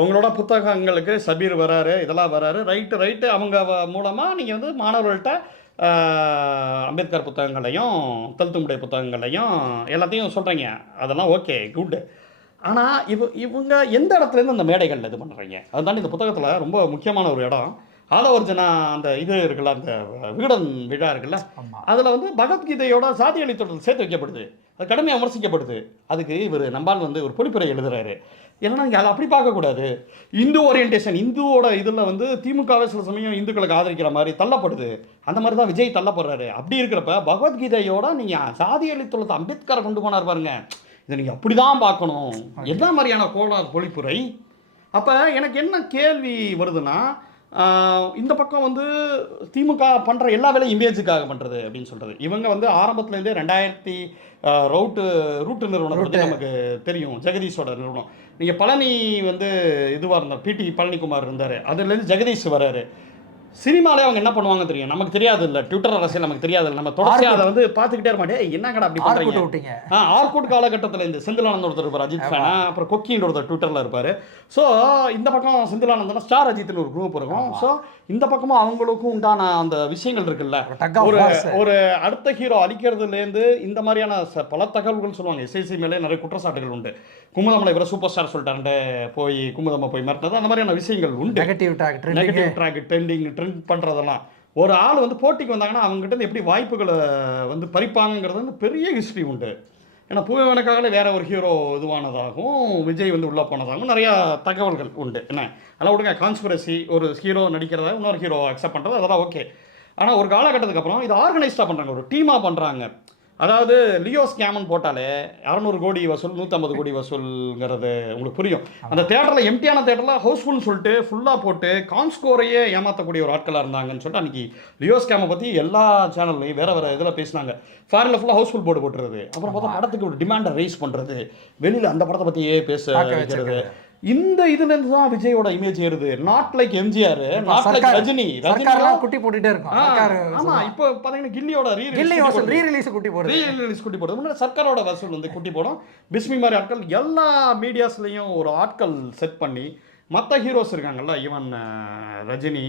உங்களோட புத்தகங்களுக்கு சபீர் வராரு, இதெல்லாம் வராரு, ரைட்டு அவங்க மூலமாக நீங்கள் வந்து மாணவர்கள்ட்ட அம்பேத்கர் புத்தகங்களையும் தலித்துமுடைய புத்தகங்களையும் எல்லாத்தையும் சொல்கிறீங்க. அதெல்லாம் ஓகே, குட். ஆனால் இவங்க எந்த இடத்துலேருந்து அந்த மேடைகளில் இது பண்ணுறீங்க? அதுதான் இந்த புத்தகத்தில் ரொம்ப முக்கியமான ஒரு இடம். ஆலோர்ஜனா அந்த இது இருக்குல்ல, அந்த விகடன் விழா இருக்குல்ல, அதில் வந்து பகவத்கீதையோட சாதி அழித்தொடர் சேர்த்து வைக்கப்படுது. அது கடுமையாக விமர்சிக்கப்படுது. அதுக்கு இவர் நம்பால் வந்து ஒரு பொழிப்புரை எழுதுறாரு. ஏன்னா நீங்கள் அதை அப்படி பார்க்கக்கூடாது. இந்து ஓரியன்டேஷன், இந்துவோட இதில் வந்து திமுகவே சில சமயம் இந்துக்களுக்கு ஆதரிக்கிற மாதிரி தள்ளப்படுது. அந்த மாதிரி தான் விஜய் தள்ளப்படுறாரு. அப்படி இருக்கிறப்ப பகவத்கீதையோட நீங்கள் சாதி அழித்தொடர் அம்பேத்கரை கொண்டு போனார் பாருங்க, இதை நீங்கள் அப்படி தான் பார்க்கணும். என்ன மாதிரியான கோளார் பொழிப்புரை? அப்போ எனக்கு என்ன கேள்வி வருதுன்னா, இந்த பக்கம் வந்து திமுக பண்ணுற எல்லா வேலையும் இமேஜுக்காக பண்ணுறது அப்படின்னு சொல்கிறது. இவங்க வந்து ஆரம்பத்துலேருந்தே 2000 ரூட்டு நிறுவனம் பற்றி நமக்கு தெரியும், ஜெகதீஷோட நிறுவனம். நீங்கள் பழனி வந்து இதுவாக இருந்தார், பிடி பழனிக்குமார் இருந்தார், அதுலேருந்து ஜெகதீஷ் வராரு. சினிமாலே அவங்க என்ன பண்ணுவாங்க தெரியும், நமக்கு தெரியாது இல்லை, ட்விட்டர் அரசியல் நமக்கு தெரியாது இல்லை, நம்ம தொடர்ச்சியாக அதை வந்து பார்த்துக்கிட்டே இருக்க மாட்டேன். என்னங்கடா அப்படி பண்ணுறீங்க? ஆர்கூட் காலகட்டத்தில் இந்த செந்திலானந்த் ஒருத்தர் இருப்பார், அஜித் ஃபேனா, அப்புறம் கொக்கின்ற ஒருத்தர் ட்விட்டரில் இருப்பார். ஸோ இந்த பக்கம் செந்திலானந்தனா ஸ்டார் அஜித்னு ஒரு குரூப் இருக்கும். ஸோ இந்த பக்கமும் அவங்களுக்கும் உண்டான அந்த விஷயங்கள் இருக்குல்ல, ஒரு அடுத்த ஹீரோ அழிக்கிறதுலேருந்து இந்த மாதிரியான பல தகவல்கள் சொல்லுவாங்க. எஸ்ஐசி மேலே நிறைய குற்றச்சாட்டுகள் உண்டு. குமுதமலை இவரை சூப்பர் ஸ்டார் சொல்லிட்டாருன்ட்டு போய் குமுதம்மா போய் மிரட்டினது, அந்த மாதிரியான விஷயங்கள் உண்டு. நெகட்டிவ் ட்ராக் ட்ரெண்ட் பண்ணுறதெல்லாம். ஒரு ஆள் வந்து போட்டிக்கு வந்தாங்கன்னா அவங்ககிட்ட எப்படி வாய்ப்புகளை வந்து பறிப்பாங்கிறது வந்து பெரிய ஹிஸ்ட்ரி உண்டு. ஏன்னா பூவனுக்காகவே வேற ஒரு ஹீரோ இதுவானதாகவும் விஜய் வந்து உள்ளே போனதாகவும் நிறையா தகவல்கள் உண்டு. என்ன அதெல்லாம் விடுங்க, கான்ஸ்பிரசி, ஒரு ஹீரோ நடிக்கிறதா இன்னொரு ஹீரோ அக்செப்ட் பண்ணுறது அதெல்லாம் ஓகே. ஆனால் ஒரு காலகட்டத்துக்கு அப்புறம் இது ஆர்கனைஸ்டாக பண்ணுறாங்க, ஒரு டீமாக பண்ணுறாங்க. அதாவது லியோ ஸ்கேமன் போட்டாலே 600 கோடி வசூல், 150 கோடி வசூல்ங்கிறது உங்களுக்கு புரியும். அந்த தேட்டரில் எம்டியான தேட்டரில் ஹவுஸ்ஃபுல்னு சொல்லிட்டு ஃபுல்லாக போட்டு கான்ஸ்கோரையே ஏமாற்றக்கூடிய ஒரு ஆட்களாக இருந்தாங்கன்னு சொல்லிட்டு அன்றைக்கி லியோ ஸ்கேமை பற்றி எல்லா சேனல்லையும் வேறு இதில் பேசினாங்க. ஃபாரினில் ஃபுல்லாக ஹவுஸ்ஃபுல் போட்டு போட்டுறது, அப்புறம் பார்த்தா படத்துக்கு ஒரு டிமாண்டை ரைஸ் பண்ணுறது, வெளியில் அந்த படத்தை பற்றியே பேச வைக்கிறது. இந்த இதுலேருந்து தான் விஜயோட இமேஜ் ஏறுது. Not like MGR, not like Rajini குட்டி போட்டுட்டே இருக்கும். ஆமா, இப்போ பார்த்தீங்கன்னா கில்லியோட ரீரிலீஸ் குட்டி போடுறது, முன்னாடி சர்க்காரோட வசூல் வந்து குட்டி போடும். பிஸ்மி மாதிரி ஆட்கள் எல்லா மீடியாஸ்லையும் ஒரு ஆட்கள் செட் பண்ணி, மற்ற ஹீரோஸ் இருக்காங்கல்ல, ஈவன் ரஜினி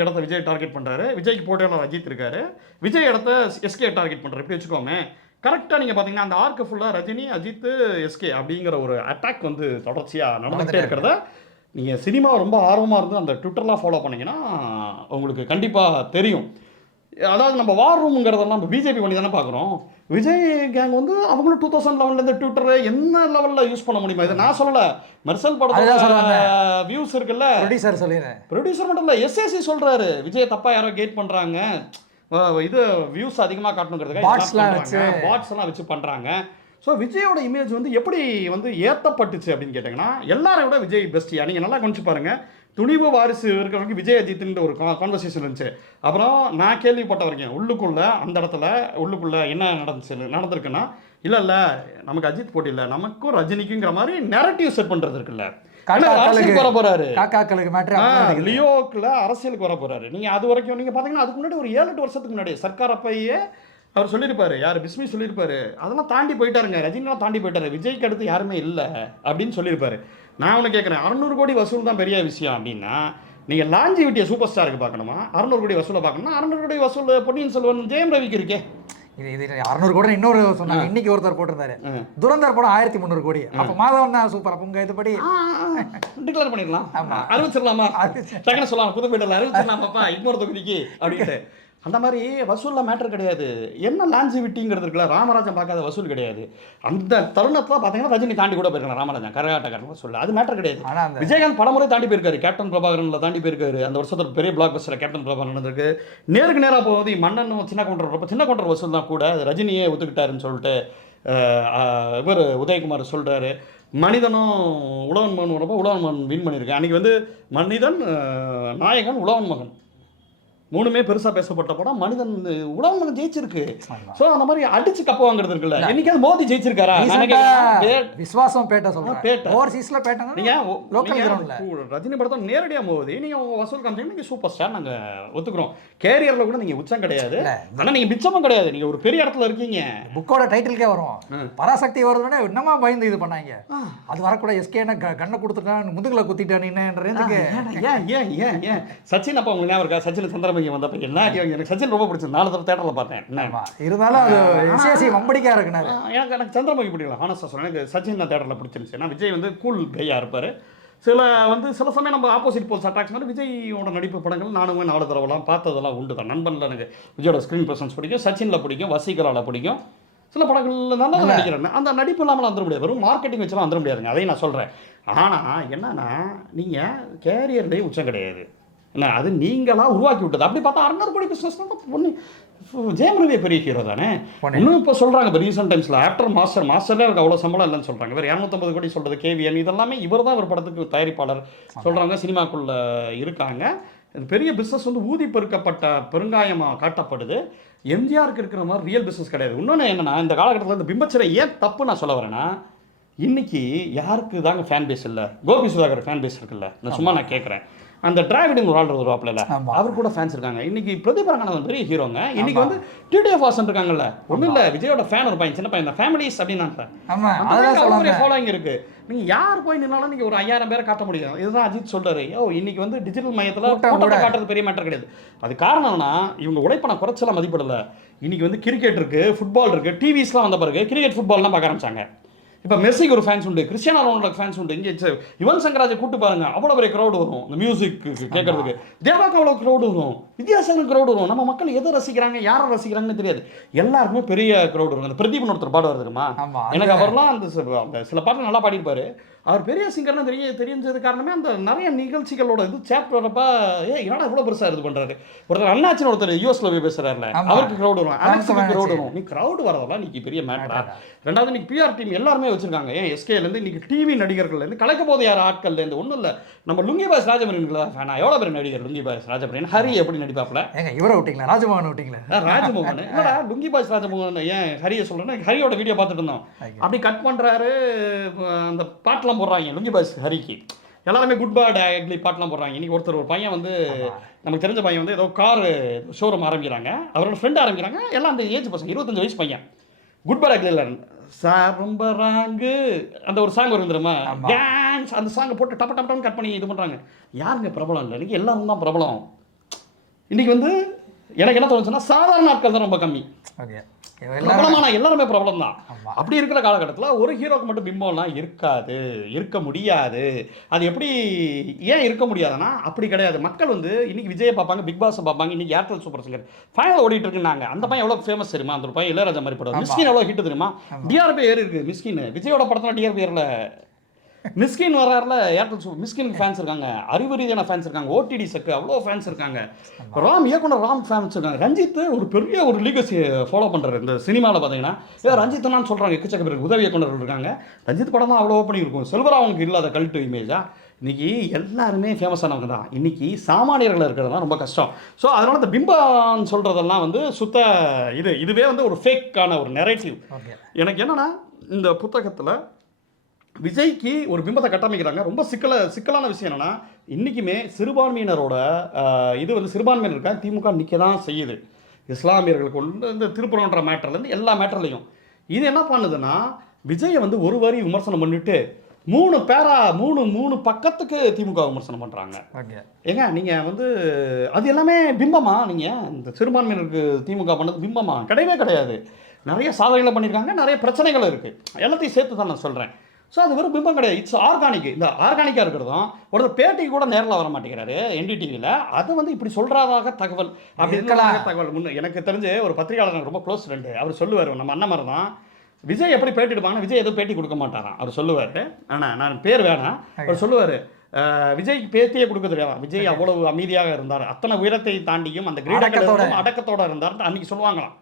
இடத்த விஜய் டார்கெட் பண்ணுறாரு, விஜய்க்கு போட்டியாளர் அஜித் இருக்காரு, விஜய் இடத்த எஸ்கே டார்கெட் பண்ணுறாரு. எப்படி வச்சுக்கோமே, கரெக்டாக நீங்கள் பார்த்தீங்கன்னா அந்த ஆர்க்கு ஃபுல்லாக ரஜினி, அஜித், எஸ்கே அப்படிங்கிற ஒரு அட்டாக் வந்து தொடர்ச்சியாக நடந்துகிட்டே இருக்கிறத நீங்கள் சினிமா ரொம்ப ஆர்வமாக இருந்து அந்த ட்விட்டர்லாம் ஃபாலோ பண்ணிங்கன்னா உங்களுக்கு கண்டிப்பாக தெரியும். அதாவது நம்ம வார் ரூமுங்கிறதெல்லாம் நம்ம பிஜேபி பண்ணி தானே பார்க்குறோம். விஜய் கேங் வந்து அவங்களும் 2011 ட்விட்டர் என்ன லெவலில் யூஸ் பண்ண முடியுமா? இதை நான் சொல்லலை, மெர்சல் படத்தோட வியூஸ் இருக்குல்ல, ப்ரொடியூசர் சொல்லிடுறேன். ப்ரொடியூசர் மட்டும் இல்லை, எஸ்ஏசி சொல்கிறாரு விஜய் தப்பாக யாரோ கேட் பண்ணுறாங்க, இது வியூஸ் அதிகமாக காட்டணுங்கிறதுக்காக பாட்ஸ் எல்லாம் வச்சு பண்ணுறாங்க. ஸோ விஜயோட இமேஜ் வந்து எப்படி வந்து ஏற்றப்பட்டுச்சு அப்படின்னு கேட்டிங்கன்னா, எல்லாரை விட விஜய் பெஸ்ட்டியா. நீங்கள் நல்லா கொஞ்சம் பாருங்கள், துணிவு வாரிசு இருக்கிறவங்க விஜய் அஜித்ன்ற ஒரு கான்வர்சேஷன் இருந்துச்சு. அப்புறம் நான் கேள்விப்பட்ட வரைக்கும் உள்ளுக்குள்ளே அந்த இடத்துல உள்ளுக்குள்ளே என்ன நடந்திருக்குன்னா, இல்லை நமக்கு அஜித் போட்டி இல்லை, நமக்கும் ரஜினிக்குங்கிற மாதிரி நெரட்டிவ் செட் பண்ணுறது இருக்குல்ல. அரசியலுக்கு வர போறாரு, லியோக்குள்ள அரசியலுக்கு வர போறாரு. நீங்க அது வரைக்கும் நீங்க பாத்தீங்கன்னா அதுக்கு முன்னாடி ஒரு 7-8 வருஷத்துக்கு முன்னாடி சர்க்கார் அப்பையே அவர் சொல்லியிருப்பாரு, யார் பிஸ்மி சொல்லியிருப்பாரு, அதெல்லாம் தாண்டி போயிட்டாருங்க, ரஜினிலாம் தாண்டி போயிட்டாரு, விஜய்க்கு அடுத்து யாருமே இல்லை அப்படின்னு சொல்லியிருப்பாரு. நான் ஒன்று கேட்குறேன், 600 கோடி வசூல் தான் பெரிய விஷயம் அப்படின்னா நீங்கள் லாஞ்சி விட்டிய சூப்பர் ஸ்டாருக்கு பார்க்கணுமா? 600 கோடி வசூலை பார்க்கணுமா? 600 கோடி வசூல் பொன்னியின் செல்வன் ஜெயம் ரவிக்கு இருக்கே. இது 600 கோடி. இன்னொரு சொன்னாங்க, இன்னைக்கு ஒருத்தர் போட்டிருந்தாரு, துரந்தர் படம் 1300 கோடி. அப்போ மாதவன் தான் சூப்பர். அப்போ உங்க இதுபடி டிக்ளேர் பண்ணிடலாம், அறிவிச்சிடலாமா? டக்குன்னு சொல்லலாம், புதுப்பேட்டையில் அறிவிச்சிடலாமாப்பா இன்னொரு தொகுதிக்கு அப்படின்ட்டு. அந்த மாதிரி வசூலில் மேட்டர் கிடையாது. என்ன லாஞ்சிவிட்டிங்கிறது இருக்குல்ல, ராமராஜன் பார்க்காத வசூல் கிடையாது. அந்த தருணத்தில் பார்த்தீங்கன்னா ரஜினி தாண்டி கூட போயிருக்காங்க ராமராஜன் கரகாட்டக்காரன் வசூல், அது மேட்டர் கிடையாது. விஜயகாந்த் பலமுறை தாண்டி போயிருக்காரு, கேப்டன் பிரபாகரனில் தாண்டி போயிருக்காரு. அந்த வருஷத்தில் பெரிய பிளாக் பஸ்டர் கேப்டன் பிரபாகரன் நடந்திருக்கு. நேருக்கு நேராக போகுது மன்னன் சின்ன கவுண்டர் வசூல் தான் கூட ரஜினியே ஒத்துக்கிட்டாருன்னு சொல்லிட்டு இவர் உதயகுமார் சொல்கிறாரு. மனிதனும் உழவன் மகன் வரப்போ உழவன் மகன் வின் பண்ணியிருக்கு. அன்றைக்கி வந்து மனிதன் நாயகன் உழவன் மகன் மூணுமே பெருசாக பேசப்பட்ட படம். மனிதன் உலகம் மகன் ஜெயிச்சிருக்கு. ஸோ அந்த மாதிரி அடிச்சு கப்ப வாங்குறது இருக்குல்ல. என்னைக்காவது மோடி ஜெயிச்சிருக்காரா? விஸ்வாசம் பேட்டை சொல்றேன், பேட்டை ஓவர்சீஸ்ல பேட்டை. நீங்க லோக்கல் கிரவுண்ட்ல ரஜினி படத்தை நேரடியா மோதி நீங்க உங்க வசூல் காமிச்சீங்கன்னா நீங்க சூப்பர் ஸ்டார் நாங்க ஒத்துக்கிறோம். கேரியர்ல கூட நீங்க உச்சம் கிடையாது, ஆனா நீங்க மிச்சமும் கிடையாது, நீங்க ஒரு பெரிய இடத்துல இருக்கீங்க. புக்கோட டைட்டிலுக்கே வரும், பராசக்தி வருதுன்னா என்னமா பயந்து இது பண்ணாங்க. அது வரக்கூட எஸ்கேனா கண்ணை கொடுத்துட்டான் முதுகுல குத்திட்டானேன்றதுக்கு. ஏன் ஏன் ஏன் ஏன் சச்சின் அப்பா உங்களுக்கு ஞாபகம் இருக்கா? சச்சின் சந்திரபாபு வந்தப்ப என்ன எனக்கு சச்சின் ரொம்ப பிடிச்சது. 4 தடவை தேட்டரில் பார்த்தேன். இருந்தாலும் அது எஸ்ஏசி வம்படிக்கா இருக்குனாரு. எனக்கு சந்திரபாபு பிடிக்கலாம், ஆனஸ்டாக சொல்றேன். எனக்கு சச்சின் தான் தேட்டரில் பிடிச்சிருந்துச்சு. ஏன்னா விஜய் வந்து கூல் கையாக இருப்பார். சில சமயம் நம்ம ஆப்போசிட் போல்ஸ் அட்ராக்ஷன் மாதிரி விஜயோட நடிப்பு படங்கள் நானுமே 4 தடவைலாம் பார்த்ததெல்லாம் உண்டு தான். நண்பனில் எனக்கு விஜயோட ஸ்க்ரீன் ப்ரெசன்ஸ் பிடிக்கும், சச்சினில் பிடிக்கும், வசீகராவில் பிடிக்கும். சில படங்கள் நல்லா நடிக்கிறேன். அந்த நடிப்பு இல்லாமல் வந்துட முடியாது, வெறும் மார்க்கெட்டிங் வச்சுலாம் வந்துட முடியாதுங்க. அதையும் நான் சொல்கிறேன். ஆனால் என்னன்னா நீங்கள் கேரியர்லேயே உச்சம் கிடையாது என்ன, அது நீங்களாக உருவாக்கி விட்டது. அப்படி பார்த்தா 600 கோடி பிஸ்னஸ் ஒன்று ஜெயம் ரவி பெரிய ஹீரோ தானே. இன்னும் இப்போ சொல்கிறாங்க இப்போ ரீசெண்ட் டைம்ஸில் ஆக்டர் மாஸ்டர்லேயே அவருக்கு அவ்வளோ சம்பளம் இல்லைன்னு சொல்கிறாங்க. வேறு 250 கோடி சொல்கிறது கேவிஎன், இதெல்லாமே இவர் தான் ஒரு படத்துக்கு தயாரிப்பாளர் சொல்கிறாங்க, சினிமாக்குள்ளே இருக்காங்க. பெரிய பிஸ்னஸ் வந்து ஊதி பெருக்கப்பட்ட பெருங்காயமாக காட்டப்படுது. எம்ஜிஆருக்கு இருக்கிற மாதிரி ரியல் பிஸ்னஸ் கிடையாது. இன்னொன்று என்னென்னா, இந்த காலகட்டத்தில் இந்த பிம்பச்சிறை ஏன் தப்பு நான் சொல்ல வரேன்னா, இன்றைக்கி யாருக்கு தாங்க ஃபேன் பேஸ் இல்லை? கோபி சுதாகர் ஃபேன் பேஸ் இருக்குல்ல, நான் சும்மா நான் கேட்குறேன். அந்த டிராவிடிங் ஒரு ஆள் வருவாப்பில், அவர் கூட ஃபேன்ஸ் இருக்காங்க. இன்னைக்கு பிரதீப் ரங்கநாதன் பெரிய ஹீரோங்க. இன்னைக்கு வந்து டிடிஎஃப் வாசன் இருக்காங்கல்ல, ஒன்றும் இல்லை விஜயோட ஃபேன் ஒரு பையன், சின்ன பையன், ஃபேமிலிஸ் அப்படின்னு ஃபாலோயிங் இருக்கு. நீங்கள் யார் போய் நின்னாலும் நீங்கள் ஒரு 5000 பேரை காட்ட முடியும். இதுதான் அஜித் சொல்றாரு, இன்னைக்கு வந்து டிஜிட்டல் மையத்தில் கூட்டத்தை காட்டுறது பெரிய மேட்டர் கிடையாது. அது காரணம்னா இவங்க உழைப்பனை குறைச்சலாம் மதிப்பிடலை. இன்னைக்கு வந்து கிரிக்கெட் இருக்கு, ஃபுட்பால் இருக்கு, டிவிஸ்லாம் வந்த பிறகு கிரிக்கெட் ஃபுட்பால்லாம் பார்க்க ஆரம்பிச்சாங்க. இப்போ மெஸ்ஸிக்கு ஒரு ஃபேன்ஸ் உண்டு, கிறிஸ்டியானோ ரொனால்டோக்கு ஃபேன்ஸ் உண்டு. இங்கே யுவன் சங்கராஜை கூட்டு பாருங்க, அவ்வளோ பெரிய க்ரௌடு வரும் இந்த மியூசிக் கேட்கறதுக்கு. தேவாக்கு அவ்வளோ க்ரௌடு வரும், வித்தியாசங்கள் க்ரௌடு வரும். நம்ம மக்கள் எதை ரசிக்கிறாங்க, யாரை ரசிக்கிறாங்கன்னு தெரியாது. எல்லாருக்குமே பெரிய க்ரௌடு வரும். அந்த பிரதீப்னு ஒருத்தர் பாடுவார் தெரியுமா, எனக்கு அவர்லாம் அந்த சில பாட்டு நல்லா பாடியிருப்பாரு. அவர் பெரிய சிங்கர்னு தெரிஞ்சது காரணமே அந்த நிறைய நிகழ்ச்சிகளோட இது சேப்டர் வரப்ப என்னடா இவ்வளோ பெருசாக இது பண்ணுறாரு. ஒருத்தர் அண்ணாச்சின்னு ஒருத்தர் யூஎஸ்ல போய் பேசுறாருல, அவருக்கு க்ரௌடு வரும், அலெக்ஸுக்கு க்ரௌடு வரும். நீ க்ரௌடு வரதெல்லாம் இன்னைக்கு பெரிய மேட்டரா? ரெண்டாவது இன்னைக்கு பிஆர் டீம் எல்லாருமே வச்சிருக்காங்க. எஸ்கேலேருந்து இன்னைக்கு டிவி நடிகர்கள்லேருந்து கலைக்க போது யார் ஆட்கள்லேருந்து ஒன்றும் இல்லை. நம்ம லுங்கி பாய்ஸ் ராஜமணிங்களா ஃபேனா? எவ்வளோ பேர் நடிகர் லுங்கி பாய்ஸ் ராஜமணி? ஹரி எப்படி நடிப்பாப்ல? இவரை விட்டீங்களா? ராஜமோகன் விட்டீங்களா? ராஜமோகன் இல்லடா, லுங்கி பாய்ஸ் ராஜமோகன். ஏன் ஹரியை சொல்றேன்னா, ஹரியோட வீடியோ பார்த்துட்டு இருந்தோம். அப்படி கட் பண்றாரு, அந்த பாட்டெல்லாம் போடுறாங்க லுங்கி பாய்ஸ் ஹரிக்கு. எல்லாருமே குட் பேட் ஆக்லி பாட்டெலாம் போடுறாங்க. இன்றைக்கி ஒரு பையன் வந்து நமக்கு தெரிஞ்ச பையன் வந்து ஏதோ கார் ஷோரூம் ஆரம்பிக்கிறாங்க, அவரோட ஃப்ரெண்ட் ஆரம்பிக்கிறாங்க. எல்லாம் அந்த ஏஜ் பசங்க, 25 வயசு பையன். குட் பேட் ஆக்லி இல்லை சார் ரொம்ப ராங்கு அந்த ஒரு சாங் வரும் தெரியுமா, டான்ஸ், அந்த சாங்கை போட்டு டப்ப டப்பன்னு கட் பண்ணி இது பண்ணுறாங்க. யாருங்க பிரபலம் இல்லை? இன்றைக்கி எல்லாரும் தான் பிரபலம். இன்றைக்கி வந்து எனக்கு என்ன தோணுச்சுன்னா, சாதாரண நாட்கள் தான் ரொம்ப கம்மி. ஓகே, பிரபலமான எல்லாருமே பிரபலம் தான். அப்படி இருக்கிற காலகட்டத்தில் ஒரு ஹீரோக்கு மட்டும் பிம்பம்லாம் இருக்காது, இருக்க முடியாது. அது எப்படி ஏன் இருக்க முடியாதுன்னா அப்படி கிடையாது. மக்கள் வந்து இன்னைக்கு விஜயை பார்ப்பாங்க, பிக் பாஸை பார்ப்பாங்க, இன்னைக்கு ஏர்டெல் சூப்பர் சிங்கர் ஃபைனல் ஓடிட்டு இருக்குன்னாங்க. அந்த பையன் எவ்வளோ ஃபேமஸ் தெரியுமா? அந்த ஒரு பையன் இளையராஜா மாதிரி படம் மிஸ்கின் எவ்வளோ ஹிட் தெரியுமா? டிஆர்பி ஏறி இருக்கு மிஸ்கின். விஜயோட படத்தில் டிஆர்பி ஏறல. மிஸ்கின் வர்றாருல ஏர்டெல் சூப்பர் மிஸ்கினுக்கு ஃபேன்ஸ் இருக்காங்க, அறிவு ரீதியான ஃபேன்ஸ் இருக்காங்க, ஓடிடி செக்கு அவ்வளோ ஃபேன்ஸ் இருக்காங்க, இயக்குனர் ராம் ஃபேன்ஸ் இருக்காங்க. ரஞ்சித் ஒரு பெரிய ஒரு லீகசி ஃபாலோ பண்ணுறாரு இந்த சினிமாவில். பார்த்தீங்கன்னா ரஞ்சித்னான்னு சொல்கிறாங்க, எக்கச்சக்க பேருக்கு உதவி இயக்குனர் இருக்காங்க. ரஞ்சித் படம் தான் அவ்வளோ ஓப்பனிங் இருக்கும். செல்வராவனுக்கு இல்லாத கல்ட்டு இமேஜா இன்றைக்கி எல்லாருமே ஃபேமஸானவங்க தான். இன்றைக்கி சாமானியர்கள் இருக்கிறது தான் ரொம்ப கஷ்டம். ஸோ அதனால் இந்த பிம்பான்னு சொல்கிறதெல்லாம் வந்து சுத்த இதுவே வந்து ஒரு ஃபேக்கான ஒரு நெரேட்டிவ். எனக்கு என்னென்னா இந்த புத்தகத்தில் விஜய்க்கு ஒரு பிம்பத்தை கட்டமைக்கிறாங்க. ரொம்ப சிக்கலான விஷயம் என்னென்னா இன்றைக்குமே சிறுபான்மையினரோட இது வந்து சிறுபான்மையினர் இருக்கா திமுக நிற்க தான் செய்யுது. இஸ்லாமியர்களுக்கு கொண்டு இந்த திருப்புறன்ற மேட்டர்லேருந்து எல்லா மேட்டர்லையும் இது என்ன பண்ணுதுன்னா விஜயை வந்து ஒரு வரி விமர்சனம் பண்ணிட்டு 3 பக்கத்துக்கு திமுக விமர்சனம் பண்ணுறாங்க. ஏங்க நீங்கள் வந்து அது எல்லாமே பிம்பமா? நீங்கள் இந்த சிறுபான்மையினருக்கு திமுக பண்ணது பிம்பமா? கிடையவே கிடையாது. நிறைய சாதனைகளை பண்ணியிருக்காங்க, நிறைய பிரச்சனைகள் இருக்குது, எல்லாத்தையும் சேர்த்து தான் நான் சொல்கிறேன். ஸோ அது வெறும் பிம்பம் கிடையாது, இட்ஸ் ஆர்கானிக். இந்த ஆர்கானிக்காக இருக்கிறதும் ஒருத்தர் பேட்டிக்கு கூட நேரில் வர மாட்டேங்கிறாரு NDTVயில். அது வந்து இப்படி சொல்கிறதாக தகவல் அப்படி இருக்கலாக தகவல். எனக்கு தெரிஞ்சு ஒரு பத்திரிகையாளர் ரொம்ப க்ளோஸ் ஃப்ரெண்டு, அவர் சொல்லுவார், நம்ம அண்ணன் மாதிரி தான், விஜய் எப்படி பேட்டி எடுப்பாங்கன்னா விஜய் எதுவும் பேட்டி கொடுக்க மாட்டாராம். அவர் சொல்லுவார், ஆனால் நான் பேர் வேணாம், அவர் சொல்லுவார் விஜய்க்கு பேத்தியே கொடுக்க தெரியாதான், விஜய் அவ்வளவு அமைதியாக இருந்தார், அத்தனை உயரத்தை தாண்டியும் அந்த கிரீடத்தோட அடக்கத்தோடு இருந்தார் அன்றைக்கி சொல்லுவாங்களாம்.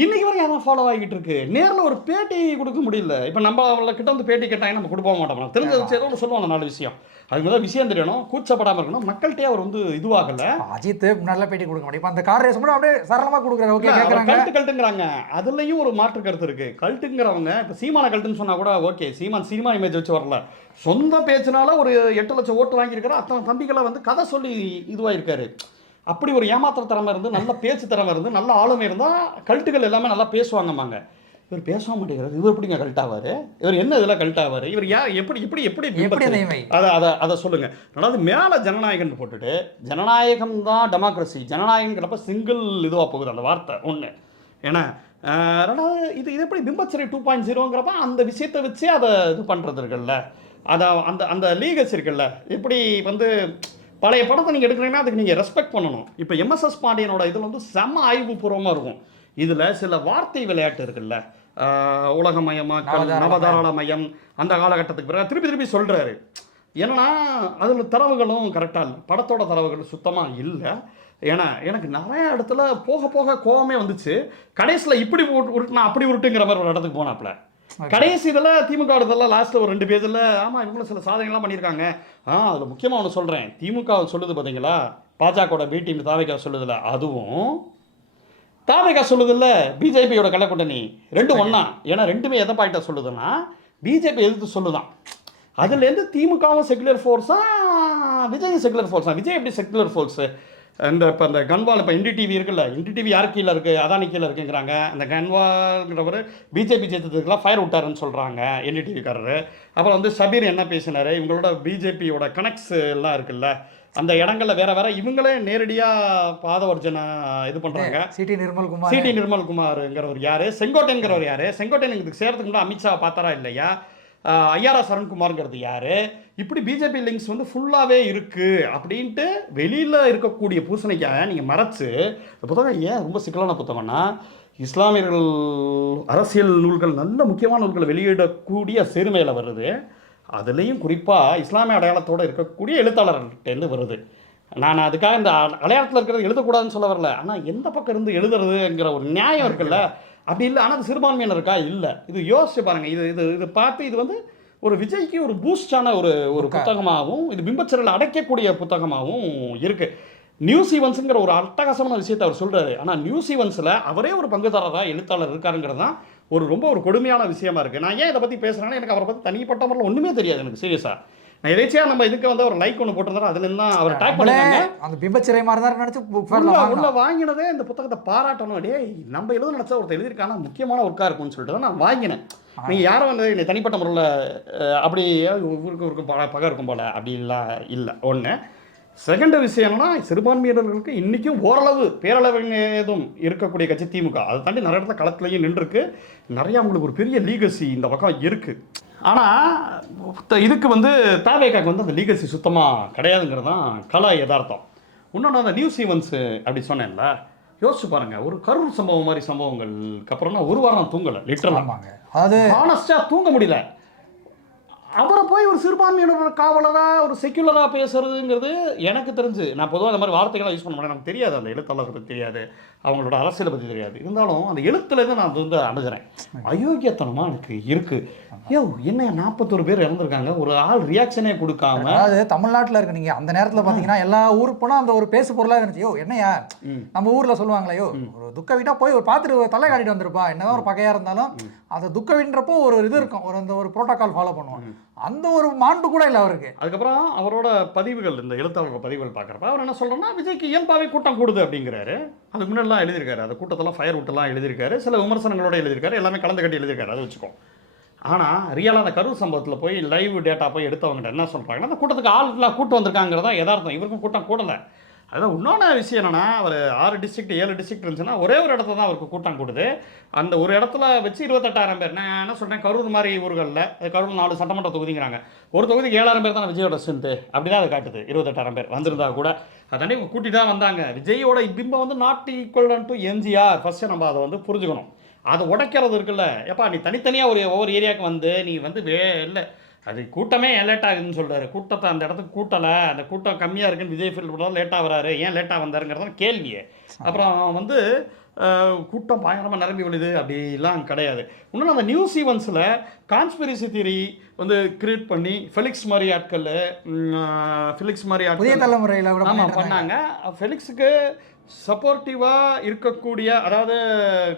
இன்றைக்கி வரைக்கும் அதான் ஃபாலோ ஆகிட்டு இருக்கு. நேரில் ஒரு பேட்டி கொடுக்க முடியல. இப்போ நம்ம அவங்கள கிட்ட வந்து பேட்டி கேட்டாங்க, நம்ம கொடுக்க மாட்டோம். தெரிஞ்சது ஏதோ ஒன்று சொல்லுவாங்க, 4 விஷயம். அதுக்கு முதல்ல விஷயம் தெரியணும், கூச்சப்படாமல் இருக்கணும். மக்கள்கிட்டே அவர் வந்து இதுவாகலை. அஜித் நல்ல பேட்டி கொடுக்க முடியும். இப்போ அந்த கார் ரேஸ் கூட அப்படியே சரளமாக கொடுக்குறாரு. ஓகே கேட்குறாங்க, கல்ட்டுங்கிறாங்க. அதுலேயும் ஒரு மாற்று கருத்து இருக்குது. கல்ட்டுங்கிறவங்க இப்போ சீமான கல்ட்டுன்னு சொன்னால் கூட ஓகே, சீமான் சினிமா இமேஜ் வச்சு வரல, சொந்த பேச்சுனால ஒரு 8 லட்சம் ஓட்டு வாங்கியிருக்காரு. அத்தனை தம்பிகளை வந்து கதை சொல்லி இதுவாகிருக்காரு. அப்படி ஒரு ஏமாத்திர திறமை இருந்து, நல்ல பேச்சு திறமை இருந்து, நல்ல ஆளுமை இருந்தால் கல்ட்டுகள் எல்லாமே நல்லா பேசுவாங்கம்மாங்க. இவர் பேச மாட்டேங்கிறது, இவர் எப்படிங்க கல்ட்டாவார்? இவர் என்ன இதில் கல்ட்டாவார்? இவர் எப்படி அதை சொல்லுங்கள். அதாவது மேலே ஜனநாயகன் போட்டுட்டு, ஜனநாயகம் தான் டெமோக்ரஸி, ஜனநாயகங்கிறப்ப சிங்கிள் இதுவாக போகுது அந்த வார்த்தை ஒன்று. ஏன்னா ரெண்டாவது இது எப்படி பிம்பச்சரி 2.0ங்கிறப்ப அந்த விஷயத்தை வச்சு அதை இது பண்ணுறது இருக்குல்ல, அதை அந்த லீகஸ் இருக்குல்ல. இப்படி வந்து பழைய படத்தை நீங்கள் எடுக்கிறீங்கன்னா அதுக்கு நீங்கள் ரெஸ்பெக்ட் பண்ணணும். இப்போ MSS பாண்டியனோட இதில் வந்து செம்ம ஆய்வுபூர்வமாக இருக்கும். இதில் சில வார்த்தை விளையாட்டு இருக்குல்ல, உலகமயமாக நவதாராளமயம் அந்த காலகட்டத்துக்கு பிறகு திருப்பி சொல்கிறாரு. ஏன்னா அதில் தரவுகளும் கரெக்டாக இல்லை, படத்தோட தரவுகள் சுத்தமாக இல்லை. ஏன்னா எனக்கு நிறைய இடத்துல போக கோவமே வந்துச்சு. கடைசியில் இப்படி உருட்டுனா அப்படி உருட்டுங்கிற மாதிரி ஒரு இடத்துக்கு போனாப்புல. கடைசி இதில் திமுக இதெல்லாம் லாஸ்ட்டில் ஒரு 2 பேஜில் ஆமாம் இவங்களும் சில சாதனைகள்லாம் பண்ணியிருக்காங்க. அதில் முக்கியமாக ஒன்று சொல்கிறேன், திமுக சொல்லுது பார்த்தீங்களா, பாஜகவோட பி டீம் தாவேகா சொல்லுதில்ல, அதுவும் தாவேகா சொல்லுதில்ல பிஜேபியோட கள்ளக்கூட்டணி ரெண்டும் ஒன்றா. ஏன்னா ரெண்டுமே எதை பாயிட்டாக சொல்லுதுன்னா பிஜேபி எதிர்த்து சொல்லுதான். அதுலேருந்து திமுகவும் செக்குலர் ஃபோர்ஸாக, விஜயும் செக்குலர் ஃபோர்ஸாக. விஜய் எப்படி செக்குலர் ஃபோர்ஸு? இப்போ அந்த கன்வால் இப்போ NDTV இருக்குல்ல, NDTV யார் கீழே இருக்குது, அதானி கீழே இருக்குங்கிறாங்க. அந்த கன்வால்ங்கிறவர் பிஜேபி ஜெயித்ததுக்கெல்லாம் ஃபயர் விட்டாருன்னு சொல்கிறாங்க NDTVக்காரரு. அப்புறம் வந்து ஷபீர் என்ன பேசினார், இவங்களோட பிஜேபியோட கனெக்ட்ஸ் எல்லாம் இருக்குல்ல, அந்த இடங்களில் வேற இவங்களே நேரடியாக பாதவர்ஜனை இது பண்ணுறாங்க. சிடி நிர்மல்குமாருங்கிறவர் யார், செங்கோட்டையன்கிறவர் யார், செங்கோட்டையன் இதுக்கு சேர்த்துக்கு முன்னாடி அமித்ஷா பார்த்தாரா இல்லையா, ஐஆர்ஆர் சரண்குமார்ங்கிறது யார், இப்படி பிஜேபி லிங்க்ஸ் வந்து ஃபுல்லாகவே இருக்குது அப்படின்ட்டு வெளியில் இருக்கக்கூடிய பூசணிக்காக நீங்கள் மறைச்சு. இந்த புத்தகம் ஏன் ரொம்ப சிக்கலான புத்தகம்னா, இஸ்லாமியர்கள் அரசியல் நூல்கள், நல்ல முக்கியமான நூல்களை வெளியிடக்கூடிய சிறுமையில் வருது. அதுலேயும் குறிப்பாக இஸ்லாமிய அடையாளத்தோடு இருக்கக்கூடிய எழுத்தாளர்கிட்டேருந்து வருது. நான் அதுக்காக இந்த அடையாளத்தில் இருக்கிறது எழுதக்கூடாதுன்னு சொல்ல வரல, ஆனால் எந்த பக்கம் இருந்து எழுதுறதுங்கிற ஒரு நியாயம் இருக்குல்ல, அப்படி இல்லை. ஆனால் அது சிறுபான்மையினர் இருக்கா? இல்லை. இது யோசிச்சு பாருங்கள். இது பார்த்து இது வந்து ஒரு விஜய்க்கு ஒரு பூஸ்டான ஒரு புத்தகமாகவும், இது பிம்பச்சரில் அடைக்கக்கூடிய புத்தகமாகவும் இருக்குது. நியூஸ் ஈவன்ஸுங்கிற ஒரு அட்டகாசமான விஷயத்தை அவர் சொல்கிறாரு. ஆனால் நியூஸ் ஈவன்ஸில் அவரே ஒரு பங்குதாரராக எழுத்தாளர் இருக்காருங்கிறது தான் ரொம்ப ஒரு கொடுமையான விஷயமா இருக்குது. நான் ஏன் இதை பற்றி பேசுகிறேன்னா, எனக்கு அவரை பற்றி தனிப்பட்ட முறையில் ஒன்றுமே தெரியாது எனக்கு சீரியஸாக. நான் எதாச்சியா நம்ம இதுக்கு வந்து ஒரு லைக் ஒன்று போட்டிருந்தாரு, அதுலேருந்து தான் அவர் டைப் பண்ணுறாங்க. அந்த பிம்பச்சிறை மாதிரி தான் நினச்சி உள்ள வாங்கினதே இந்த புத்தகத்தை பாராட்டணும். டே நம்ம எழுத நினச்சா ஒருத்தர் எழுதியிருக்கானா முக்கியமான ஒர்க்காக இருக்கும்னு சொல்லிட்டு தான் நான் வாங்கினேன். நீங்கள் யாரும் வந்து என்னை தனிப்பட்ட முறையில் அப்படி ஊருக்கு பகை இருக்கும் போல் அப்படின்லாம் இல்லை. ஒன்று செகண்ட் விஷயம் என்னன்னா, சிறுபான்மையினர்களுக்கு இன்றைக்கும் ஓரளவு பேரளவு ஏதும் இருக்கக்கூடிய கட்சி திமுக. அதை தாண்டி நிறைய இடத்துல களத்துலையும் நின்றுருக்கு. நிறையா அவங்களுக்கு ஒரு பெரிய லீகசி இந்த பக்கம் இருக்குது. ஆனால் இதுக்கு வந்து தாவேகாக்கு வந்து அந்த லீகசி சுத்தமாக கிடையாதுங்கிறது தான் கலா யதார்த்தம். இன்னொன்று அந்த நியூஸ் ஈவெண்ட்ஸு அப்படி சொன்னேன்ல, யோசிச்சு பாருங்கள், ஒரு கரூர் சம்பவம் மாதிரி சம்பவங்களுக்கு அப்புறம்னா ஒரு வாரம் தூங்கலை லிட்டரலாக. அதாவது ஹானஸ்டாக தூங்க முடியல. அவரை போய் ஒரு சிறுபான்மையினர் காவலராக ஒரு செக்யுலராக பேசுறதுங்கிறது எனக்கு தெரிஞ்சு, நான் பொதுவாக அந்த மாதிரி வார்த்தைகளாக யூஸ் பண்ண மாட்டேன். எனக்கு தெரியாது, அந்த எழுத்தாளரை பற்றி தெரியாது, அவங்களோட அரசியலை பற்றி தெரியாது. இருந்தாலும் அந்த எழுத்துலேருந்து நான் அது வந்து அணுகிறேன். அயோக்கியத்தனமாக எனக்கு இருக்குது. யோ என்ன 41 பேர் இறந்துருக்காங்க, ஒரு ஆள் ரியாக்ஷனே கொடுக்காம. அதாவது தமிழ்நாட்டில் இருக்க நீங்கள் அந்த நேரத்தில் பார்த்தீங்கன்னா எல்லா ஊருக்கு போனால் அந்த ஒரு பேசு பொருளாக இருந்துச்சு. யோ என்னையா நம்ம ஊரில் சொல்லுவாங்களே, யோ ஒரு துக்க வீட்டாக போய் ஒரு பார்த்துட்டு தலை காட்டிட்டு வந்துருப்பா, என்னதான் ஒரு பகையாக இருந்தாலும் அந்த துக்க வீடுன்றப்போ ஒரு இது இருக்கும், ஒரு அந்த ஒரு ப்ரோட்டோகால் ஃபாலோ பண்ணுவோம். அந்த ஒரு மாண்டு கூட இல்லை அவருக்கு. அதுக்கப்புறம் அவரோட பதிவுகள், இந்த எழுத்தாளரோட பதிவுகள் பார்க்குறப்ப அவர் என்ன சொல்கிறோன்னா, விஜய்க்கு இயல்பாகவே கூட்டம் கூடுது அப்படிங்கிறாரு. அதுக்கு முன்னாடிலாம் எழுதியிருக்காரு, அந்த கூட்டத்தெல்லாம் ஃபயர் விட்டுலாம் எழுதியிருக்காரு, சில விமர்சனங்களோட எழுதியிருக்காரு, எல்லாமே கலந்து கட்டி எழுதியிருக்காரு, அதை வச்சுக்கோ. ஆனால் ரியலாக அந்த கரூர் சம்பவத்தில் போய் லைவ் டேட்டா போய் எடுத்தவங்கள்ட்ட என்ன சொல்கிறாங்கன்னா, அந்த கூட்டத்துக்கு ஆள்லாம் கூட்டம் வந்திருக்காங்கிறதா யதார்த்தம். இவருக்கும் கூட்டம் கூடலை. அதான் இன்னொன்று விஷயம் என்னென்னா, அவர் 6 டிஸ்ட்ரிக்ட் 7 டிஸ்ட்ரிக்ட் இருந்துச்சுன்னா ஒரே ஒரு இடத்துல தான் அவருக்கு கூட்டம் கூடுது. அந்த ஒரு இடத்துல வச்சு 28,000 பேர். நான் என்ன சொல்கிறேன், கரூர் மாதிரி ஊர்களில், கரூர் 4 சட்டமன்ற தொகுதிங்கிறாங்க, ஒரு தொகுதிக்கு 7,000 பேர் தான் விஜயோட ஸ்ட்ரென்த்து. அப்படி தான் அது காட்டுது. 28,000 பேர் வந்திருந்தா கூட அதாண்டி இவங்க கூட்டி தான் வந்தாங்க. விஜயோட பிம்பம் வந்து not equal to MGR. First நம்ம அதை வந்து புரிஞ்சுக்கணும். அதை உடைக்கிறது இருக்குல்ல, எப்பா நீ தனித்தனியாக ஒவ்வொரு ஏரியாவுக்கு வந்து நீ வந்து இல்லை அது கூட்டமே ஏன் லேட் ஆகுதுன்னு சொல்கிறாரு. கூட்டத்தை அந்த இடத்துக்கு கூட்டலை, அந்த கூட்டம் கம்மியாக இருக்குன்னு விஜய் ஃபீல் பண்ணுறது லேட்டாக வராரு, ஏன் லேட்டாக வந்தாருங்கிறதான் கேள்வியே. அப்புறம் வந்து கூட்டம் பயங்கரமாக நிரம்பி விழுது அப்படிலாம் கிடையாது. இன்னொன்று அந்த நியூஸ் ஈவெண்ட்ஸில் கான்ஸ்பிரசி தியரி வந்து கிரியேட் பண்ணி ஃபெலிக்ஸ் மாதிரி ஆட்கள் புதிய தலைமுறையில் கூட ஆமாம் பண்ணாங்க. ஃபெலிக்ஸுக்கு சப்போர்ட்டிவாக இருக்கக்கூடிய, அதாவது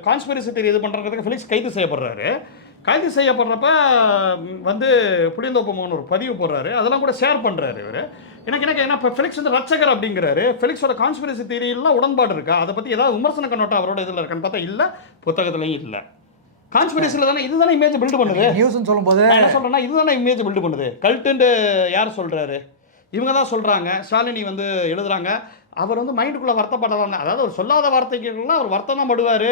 கான்ஸ்பிரசி தியரி இது பண்ணுறதுக்கு ஃபெலிக்ஸ் கைது செய்யப்படுறாரு. கைது செய்யப்படுறப்ப வந்து புளியந்தோப்பு மோகன் ஒரு பதிவு போடுறாரு, அதெல்லாம் கூட ஷேர் பண்ணுறாரு இவர். எனக்கு என்ன இப்போ ஃபெலிக்ஸ் வந்து ரட்சகர் அப்படிங்கிறாரு. ஃபெலிக்ஸோட கான்ஸ்பிரசி தியரியெல்லாம் உடன்பாடு இருக்கா, அதை பற்றி ஏதாவது விமர்சன கண்ணோட்டம் அவரோட இதில் இருக்கான்னு பார்த்தா இல்லை, புத்தகத்துலையும் இல்லை. கான்ஸ்பிரசியில் தானே இதுதானே இமேஜ் பில்டு பண்ணுது. நியூஸ்னு சொல்லும்போது என்ன சொல்கிறேன்னா, இதுதானே இமேஜ் பில்டு பண்ணுது. கல்ட்டுன்னு யார் சொல்கிறாரு, இவங்க தான் சொல்கிறாங்க. ஷாலினி வந்து எழுதுகிறாங்க. அவர் வந்து மைண்டுக்குள்ளே வருத்தப்படலாம், அதாவது ஒரு சொல்லாத வார்த்தைகள்லாம் அவர் வருத்தம் தான் படுவார்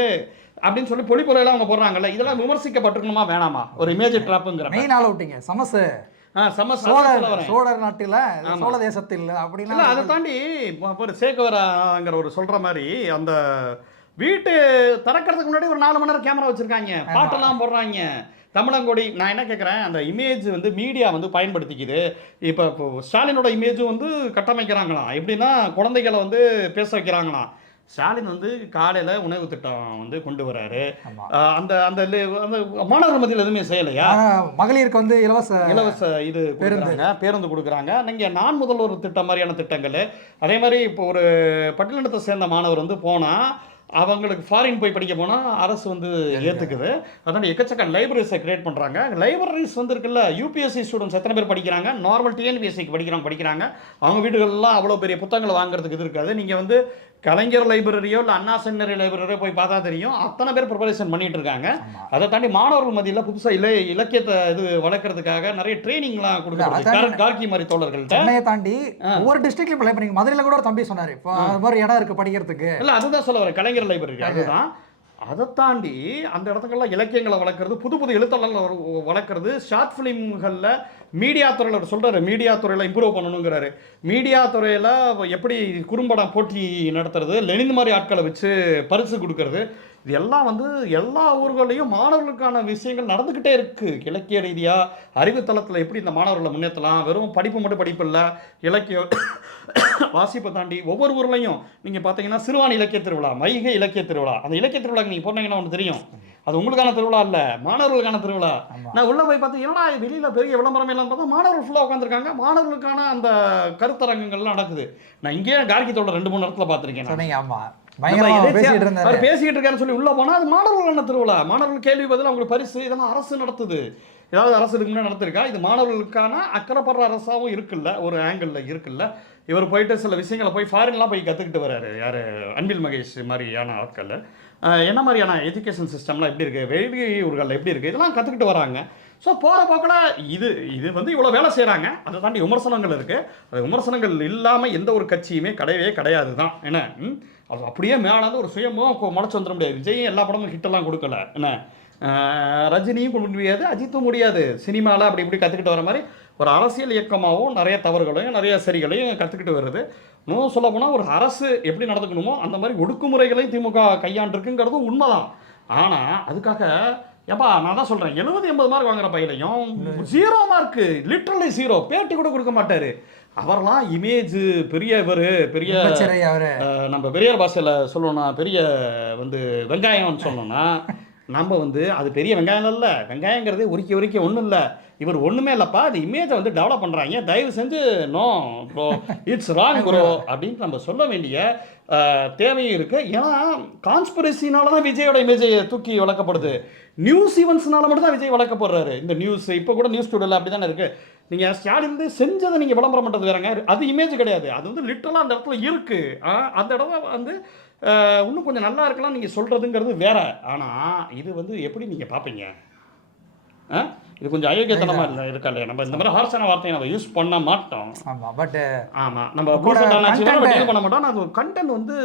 அப்படின்னு சொல்லி பொலிப்பொருளெல்லாம் அவங்க போடுறாங்கல்ல, இதெல்லாம் விமர்சிக்கப்பட்டிருக்கணுமா வேணாமா? ஒரு இமேஜ் ட்ராப்புங்கிற மெயின் ஆள் விட்டீங்க சமசு சோழர் நாட்டில் சோழ தேசத்தில் அப்படின்னா அதை தாண்டி ஒரு சேகவராங்கிற ஒரு சொல்கிற மாதிரி அந்த வீட்டு திறக்கிறதுக்கு முன்னாடி ஒரு 4 மணி நேரம் கேமரா வச்சுருக்காங்க, பாட்டெல்லாம் போடுறாங்க, தமிழங்கொடி. நான் என்ன கேட்குறேன், அந்த இமேஜ் வந்து மீடியா வந்து பயன்படுத்திக்குது. இப்போ ஸ்டாலினோட இமேஜும் வந்து கட்டமைக்கிறாங்களாம். எப்படின்னா குழந்தைகளை வந்து பேச வைக்கிறாங்களாம். ஸ்டாலின் வந்து காலையில் உணவு திட்டம் வந்து கொண்டு வராரு. அந்த அந்த அந்த மாணவர் மத்தியில் எதுவுமே செய்யலையா? மகளிருக்கு வந்து இலவச இது பேருந்து கொடுக்குறாங்க. நீங்கள் நான் முதல்வர் திட்டம் மாதிரியான திட்டங்கள். அதே மாதிரி இப்போ ஒரு பட்டியலினத்தை சேர்ந்த மாணவர் வந்து போனால் அவங்களுக்கு ஃபாரின் போய் படிக்க போனால் அரசு வந்து ஏற்றுக்குது. அதனால் எக்கச்சக்க லைப்ரரிஸை கிரியேட் பண்ணுறாங்க. லைப்ரரிஸ் வந்து இருக்குல்ல, யூபிஎஸ்சி ஸ்டூடெண்ட்ஸ் எத்தனை பேர் படிக்கிறாங்க, நார்மல் டிஎன்பிஎஸ்சிக்கு படிக்கிறாங்க. அவங்க வீடுகள்லாம் அவ்வளோ பெரிய புத்தகங்களை வாங்குறதுக்கு இது இருக்காது. நீங்கள் வந்து கலைஞர் லைப்ரரியோ இல்லை அண்ணா செமினரி லைப்ரரியோ போய் பார்த்தா தெரியும், அத்தனை பேர் ப்ரிப்பரேஷன் பண்ணிட்டு இருக்காங்க. அதை தாண்டி மாணவர்கள் மத்தியில் புதுசாக இலக்கியத்தை இது வளர்க்கறதுக்காக நிறைய ட்ரைனிங்லாம் கொடுக்குறாங்க. கார்கி மாதிரி தோழர்கள்ட்ட தாண்டி ஒவ்வொரு டிஸ்ட்ரிக்ட்லையும் ப்ளே பண்ணி மதுரையில் கூட ஒரு தம்பி சொன்னார், இப்போ அது மாதிரி இடம் இருக்குது படிக்கிறதுக்கு. இல்லை அதுதான் சொல்ல வரேன், கலைஞர் லைப்ரரி அதுதான். அதை தாண்டி அந்த இடத்துக்கெல்லாம் இலக்கியங்களை வளர்க்குறது, புது எழுத்தாளர்கள் வளர்க்குறது, ஷார்ட் ஃபிலிம்களில் மீடியா துறையில் சொல்கிறாரு, மீடியா துறையில் இம்ப்ரூவ் பண்ணணுங்கிறாரு. மீடியா துறையில் எப்படி குறும்படம் போட்டி நடத்துறது, லெனின் மாதிரி ஆட்களை வச்சு பரிசு கொடுக்கறது, இது எல்லாம் வந்து எல்லா ஊர்களையும் மாணவர்களுக்கான விஷயங்கள் நடந்துக்கிட்டே இருக்குது. இலக்கிய ரீதியாக அறிவுத்தளத்தில் எப்படி இந்த மாணவர்களை முன்னேற்றலாம், வெறும் படிப்பு மட்டும் படிப்பு இல்லை, இலக்கிய வாசிப்பை தாண்டி ஒவ்வொரு ஊர்லையும் நீங்கள் பார்த்தீங்கன்னா சிறுவாணி இலக்கிய திருவிழா, வைகை இலக்கிய திருவிழா. அந்த இலக்கிய திருவிழாக்கு நீங்கள் போனீங்கன்னா ஒன்று தெரியும், அது உங்களுக்கான திருவிழா இல்லை, மாணவர்களுக்கான திருவிழா. நான் உள்ளே போய் பார்த்து என்னடா வெளியில் பெரிய விளம்பரம் இல்லைன்னு பார்த்தா மாணவர்கள் ஃபுல்லாக உட்காந்துருக்காங்க, மாணவர்களுக்கான அந்த கருத்தரங்கங்கள்லாம் நடக்குது. நான் இங்கேயே கார்கி தோட 2-3 இடத்துல பார்த்துருக்கேன். ஆமாம், அவர் பேசிக்கிட்டு இருக்காருன்னு சொல்லி உள்ள போனால் அது மாணவர்களான திருவிழா, மாணவர்கள் கேள்வி பதில் அவங்களுக்கு பரிசு, இதெல்லாம் அரசு நடத்துது. ஏதாவது அரசு இதுக்கு முன்னாடி நடத்திருக்கா? இது மாணவர்களுக்கான அக்கறைப்படுற அரசாகவும் இருக்குல்ல, ஒரு ஆங்கிளில் இருக்குல்ல. இவர் போயிட்டு சில விஷயங்களை போய் ஃபாரின்லாம் போய் கற்றுக்கிட்டு வர்றாரு. யார், அன்பில் மகேஷ் மாதிரியான ஆட்கள் என்ன மாதிரியான எஜுகேஷன் சிஸ்டம்லாம் எப்படி இருக்குது, வெளியூர்களில் எப்படி இருக்குது, இதெல்லாம் கற்றுக்கிட்டு வராங்க. ஸோ போகிற போக்கில் இது வந்து இவ்வளோ வேலை செய்கிறாங்க. அதை தாண்டி விமர்சனங்கள் இருக்குது. அது விமர்சனங்கள் இல்லாமல் எந்த ஒரு கட்சியுமே கிடையாது தான். என்ன அது அப்படியே மேலாந்து ஒரு சுயமாக முளைச்சி வந்துட முடியாது. விஜயும் எல்லா படமும் ஹிட்டெல்லாம் கொடுக்கல. என்ன ரஜினியும் கொடுக்க முடியாது, அஜித்தும் முடியாது. சினிமாவில் அப்படி இப்படி கற்றுக்கிட்டு வர மாதிரி ஒரு அரசியல் இயக்கமாகவும் நிறைய தவறுகளையும் நிறைய சரிகளையும் கற்றுக்கிட்டு வருது. இன்னும் சொல்ல போனால் ஒரு அரசு எப்படி நடந்துக்கணுமோ அந்த மாதிரி ஒடுக்குமுறைகளையும் திமுக கையாண்டுருக்குங்கிறதும் உண்மைதான். ஆனால் அதுக்காக ஏப்பா நான் தான் சொல்கிறேன், 70-80 மார்க் வாங்குற பையிலையும் 0 மார்க்கு, லிட்டரலி 0, பேட்டி கூட கொடுக்க மாட்டார். அவரெல்லாம் இமேஜ் பெரிய பெரிய நம்ம பெரியார் பாஷையில் சொல்லணும்னா பெரிய வந்து வெங்காயம்னு சொல்லணும்னா நம்ம வந்து அது பெரிய வெங்காயம் இல்லை. வெங்காயங்கிறது உரிக்க ஒன்றும் இல்லை. இவர் ஒன்றுமே இல்லைப்பா, அது இமேஜை வந்து டெவலப் பண்ணுறாங்க, தயவு செஞ்சு no bro, it's wrong bro அப்படின்ட்டு நம்ம சொல்ல வேண்டிய தேவையும் இருக்குது. ஏன்னா கான்ஸ்பிரசினால தான் விஜயோட இமேஜை தூக்கி வளர்க்கப்படுது. நியூஸ் ஈவெண்ட்ஸ்னால மட்டும் தான் விஜய் வளர்க்கப்படுறாரு. இந்த நியூஸ் இப்போ கூட நியூஸ் ஸ்டூடியோவில் அப்படி தானே இருக்குது. நீங்கள் ஸ்டாலின் வந்து செஞ்சதை நீங்கள் விளம்பரம் பண்ணுறது வேறங்க, அது இமேஜ் கிடையாது. அது வந்து லிட்டரலாக அந்த இடத்துல இருக்குது. அந்த இடத்துல வந்து இன்னும் கொஞ்சம் நல்லா இருக்கலாம் நீங்கள் சொல்கிறதுங்கிறது வேற. ஆனால் இது வந்து எப்படி நீங்கள் பார்ப்பீங்க? இது கொஞ்சம் அயோக்கியத்தனமாக இல்லை இருக்கா இல்லையா? நம்ம இந்த மாதிரி ஹார்ஷான வார்த்தையை நம்ம யூஸ் பண்ண மாட்டோம். ஆமாம், பட் ஆமாம் நம்ம டீல் பண்ண மாட்டோம். ஆனால் அது கண்டென்ட் வந்து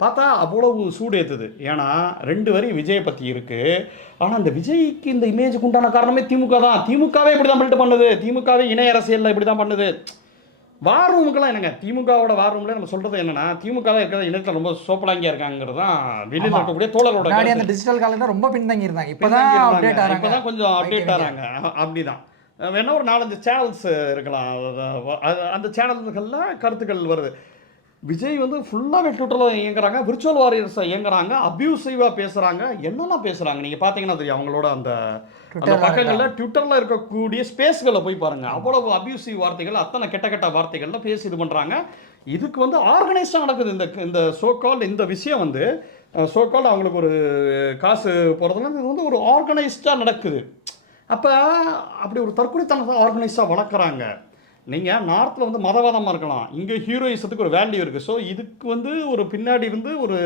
பார்த்தா அவ்வளவு சூடு ஏற்றுது. ஏன்னா 2 வரி விஜயை பற்றி இருக்குது. ஆனால் அந்த விஜய்க்கு இந்த இமேஜுக்கு உண்டான காரணமே திமுக தான். திமுகவே இப்படி தான் பில்ட் பண்ணுது. திமுகவே இணைய அரசியலில் இப்படி தான் பண்ணுது. வார் ரூமுக்கெல்லாம் என்னங்க, திமுகவோட வார் ரூம்ல நம்ம சொல்றது என்னன்னா, திமுகவே இருக்கிற இணையத்தில் ரொம்ப சோப்பலாங்கியா இருக்காங்கிறது தான் வெளியில் இருக்கக்கூடிய தோழரோட. அந்த டிஜிட்டல் காலத்தில் ரொம்ப பின்தங்கி இருந்தாங்க, இப்போதான் கொஞ்சம் அப்டேட் ஆகிறாங்க. அப்படிதான் வேணா ஒரு 4-5 சேனல்ஸ் இருக்கலாம். அந்த சேனல்களில் கருத்துக்கள் வருது. விஜய் வந்து ஃபுல்லாகவே ட்விட்டரில் இயங்குறாங்க, விர்ச்சுவல் வாரியர்ஸை இயங்குறாங்க, அப்யூசிவாக பேசுகிறாங்க, என்னெல்லாம் பேசுகிறாங்க நீங்கள் பார்த்தீங்கன்னா தெரியும். அவங்களோட அந்த பக்கங்களில் ட்விட்டரில் இருக்கக்கூடிய ஸ்பேஸ்களில் போய் பாருங்கள், அவ்வளவு அப்யூசிவ் வார்த்தைகள், அத்தனை கெட்ட வார்த்தைகள்லாம் பேசி இது பண்ணுறாங்க. இதுக்கு வந்து ஆர்கனைஸ்டாக நடக்குது இந்த சோகால். இந்த விஷயம் வந்து சோகால் அவங்களுக்கு ஒரு காசு போகிறதுனால இது வந்து ஒரு ஆர்கனைஸ்டாக நடக்குது. அப்போ அப்படி ஒரு தற்கொலைத்தனத்தை ஆர்கனைஸ்டாக வளர்க்குறாங்க. நீங்கள் நார்த்தில் வந்து மதவாதமாக இருக்கலாம், இங்கே ஹீரோயிசத்துக்கு ஒரு வேல்யூ இருக்குது. ஸோ இதுக்கு வந்து ஒரு பின்னாடி இருந்து ஒரு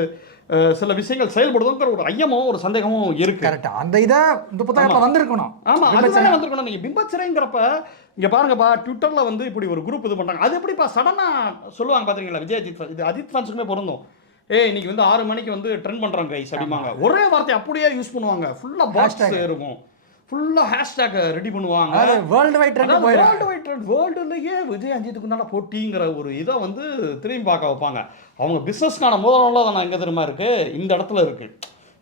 சில விஷயங்கள் செயல்படுதுங்கிற ஒரு ஐயமும் ஒரு சந்தேகமும் இருக்குது. கரெக்டாக அந்த இதை இந்த புத்தகத்தில் வந்திருக்கணும். ஆமாம், அதுதான் வந்திருக்கணும். நீங்கள் பிம்பச்சிறைங்கிறப்ப இங்கே பாருங்கப்பா, ட்விட்டரில் வந்து இப்படி ஒரு குரூப் இது பண்ணுறாங்க. அது எப்படிப்பா சடனாக சொல்லுவாங்க பார்த்துருக்கீங்களா? விஜய் அஜித், இது அஜித் ஃபேன்ஸுக்குமே பொருந்தும். இன்னைக்கு வந்து 6 மணிக்கு வந்து ட்ரெண்ட் பண்ணுறாங்க கைஸ் அப்படிம்பாங்க. ஒரே வார்த்தை அப்படியே யூஸ் பண்ணுவாங்க. ஃபுல்லாக பாக்ஸ் இருக்கும், ஃபுல்லாக ஹேஷ்டேக் ரெடி பண்ணுவாங்க. வேர்ல்டு வைட் ட்ரெண்ட், வேர்ல்டுலேயே விஜய் அஜித்துக்கு தான் போட்டிங்கிற ஒரு இதை வந்து திரும்பி பார்க்க வைப்பாங்க. அவங்க பிஸ்னஸ்க்கான முதல்ல தான் எங்கே தெரியுமா இருக்குது, இந்த இடத்துல இருக்குது.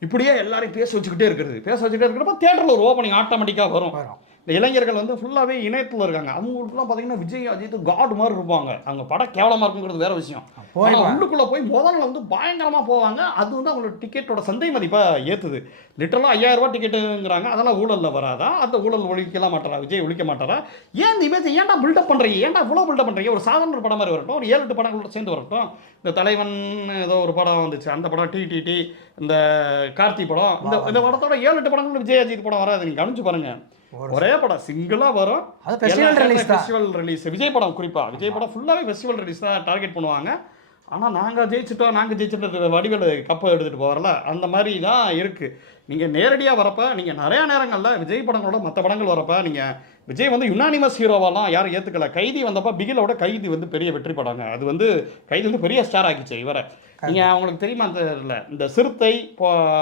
இப்படியே எல்லாரையும் பேச வச்சுக்கிட்டே இருக்கிறப்ப தியேட்டரில் ஒரு ஓப்பனிங் ஆட்டோமேட்டிக்காக வரும். இந்த இளைஞர்கள் வந்து ஃபுல்லாகவே இணையத்தில் இருக்காங்க. அவங்களுக்குலாம் பார்த்தீங்கன்னா விஜய் அஜித் காட் மாதிரி இருப்பாங்க. அவங்க படம் கேவலமாக இருக்குங்கிறது வேற விஷயம். உள்ளுக்குள்ளே போய் முதல்ல வந்து பயங்கரமாக போவாங்க. அது வந்து அவங்களோட டிக்கெட்டோட சந்தை மதிப்பாக ஏற்றுது. லிட்டரலாக 5000 ரூபா டிக்கெட்டுங்கிறாங்க. அதெல்லாம் ஊழலில் வராதா? அந்த ஊழல் ஒழிக்கலாம் மாட்டாரா விஜய்? ஒழிக்க மாட்டாரா? ஏன் இந்த இமேஜ் ஏன்டா பில்டப் பண்ணுறீங்க? ஏன்டா இவ்வளோ பில்டப் பண்ணுறீங்க? ஒரு சாதாரண படம் மாதிரி வரட்டும், ஒரு 7-8 படங்களோட சேர்ந்து வரட்டும். இந்த தலைவன் ஏதோ ஒரு படம் வந்துச்சு, அந்த படம் டிடிடி, இந்த கார்த்தி படம், இந்த படத்தோட 7-8 படங்கள் விஜய் அஜித் படம் வராது. நீங்கள் கவனிச்சு பாருங்க, ஒரே படம் சிங்கிளாக வரும். ஃபெஸ்டிவல் ரிலீஸ் விஜய் படம், குறிப்பாக விஜய் படம் ஃபுல்லாகவே ஃபெஸ்டிவல் ரிலீஸ் தான் டார்கெட் பண்ணுவாங்க. ஆனால் நாங்கள் ஜெயிச்சிட்டு வடிவேல் கப்பை எடுத்துகிட்டு போகிறல, அந்த மாதிரி தான் இருக்குது. நீங்கள் நேரடியாக வரப்போ நீங்கள் நிறையா நேரங்களில் விஜய் படங்களோட மற்ற படங்கள் வரப்போ நீங்கள் விஜய் வந்து யுனானிமஸ் ஹீரோவெல்லாம் யாரும் ஏற்றுக்கல. கைதி வந்தப்போ பிகிலோட கைதி வந்து பெரிய வெற்றி படங்க. அது வந்து கைதி வந்து பெரிய ஸ்டார் ஆக்கிச்சு இவரை. நீங்கள் அவங்களுக்கு தெரியுமா இந்த சிறுத்தை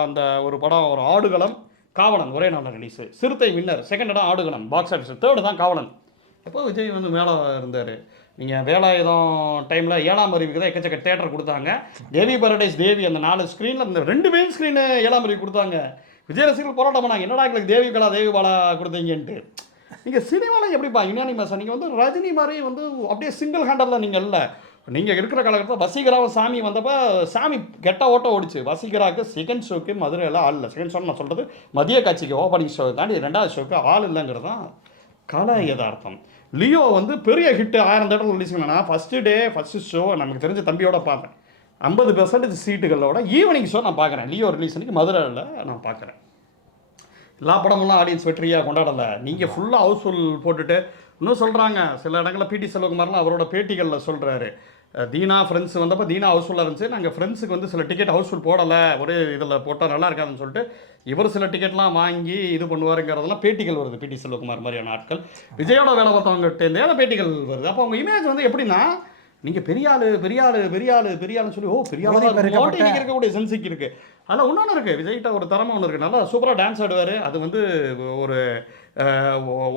அந்த ஒரு படம், ஒரு ஆடுகளம், காவலன் ஒரே நாளில் ரிலீஸு. சிறுத்தை வின்னர், செகண்ட் இடம் ஆடுகளம் பாக்ஸ் ஆஃபீஸ், தேர்டு தான் காவலன். எப்போ விஜய் வந்து மேலே இருந்தார். நீங்கள் வேலாயுதம் டைமில் 7ஆம் அறிவுக்கு தான் எக்கச்சக்க தேட்டர் கொடுத்தாங்க. தேவி பாரடைஸ் தேவி அந்த 4 ஸ்க்ரீனில் இந்த 2 மெயின் ஸ்க்ரீனு 7ஆம் அறிவு கொடுத்தாங்க. விஜய் ரசிகர்கள் போராட்டம் பண்ணாங்க, என்னடா எங்களுக்கு தேவி பாலா கொடுத்தீங்கன்ட்டு. நீங்கள் சினிமாவில் எப்படிப்பா யுனானிமஸாக நீங்கள் வந்து ரஜினி மாதிரி வந்து அப்படியே சிங்கிள் ஹேண்டரில் நீங்கள் இல்லை. நீங்கள் இருக்கிற காலகட்டத்தில் வசீகராவை சாமி வந்தப்போ சாமி கெட்ட ஓட்ட ஓடிச்சு. வசீகராவுக்கு செகண்ட் ஷோக்கு மதுரையில் ஆள் இல்லை. செகண்ட் ஷோன்னு நான் சொல்கிறது மதிய காட்சிக்கு ஓப்பனிங் ஷோ தாண்டி 2வது ஷோக்கு ஆள் இல்லைங்கிறது தான் கலை யதார்த்தம். லியோ வந்து பெரிய ஹிட்டு 1000 தேட்டரில் ரிலீஸ் பண்ணா. ஃபஸ்ட்டு ஷோ நமக்கு தெரிஞ்ச தம்பியோட பார்த்தேன். 50% சீட்டுகளோட ஈவினிங் ஷோ நான் பார்க்குறேன். லியோ ரிலீஸ் அன்றைக்கி மதுரையில் நான் பார்க்குறேன். எல்லா படமெல்லாம் ஆடியன்ஸ் வெற்றியாக கொண்டாடலை. நீங்கள் ஃபுல்லாக ஹவுஸ்ஃபுல் போட்டுட்டு இன்னும் சொல்கிறாங்க. சில இடங்களில் பிடி செல்வகுமார்லாம் அவரோட பேட்டிகளில் சொல்கிறாரு, தீனா ஃப்ரெண்ட்ஸ் வந்தப்போ தீனா ஹவுஸ்ஃபுல்லாக இருந்துச்சு. நாங்கள் ஃப்ரெண்ட்ஸுக்கு வந்து சில டிக்கெட் ஹவுஸ்ஃபுல் போடலை, ஒரே இதில் போட்டால் நல்லா இருக்காதுன்னு சொல்லிட்டு இவர் சில டிக்கெட்லாம் வாங்கி இது பண்ணுவாருங்கிறதெல்லாம் பேட்டிகள் வருது. பிடி செல்வகுமார் மாதிரியான ஆட்கள் விஜயோட வேலை பார்த்தவங்ககிட்டேருந்தே அந்த பேட்டிகள் வருது. அப்போ அவங்க இமேஜ் வந்து எப்படின்னா, நீங்கள் பெரியாளுன்னு சொல்லி பெரியாளாக இருக்கக்கூடிய சென்சிக்கு இருக்குது. அதில் இன்னொன்று இருக்குது, விஜய்கிட்ட ஒரு திறமை ஒன்று இருக்குது, நல்லா சூப்பராக டான்ஸ் ஆடுவார். அது வந்து ஒரு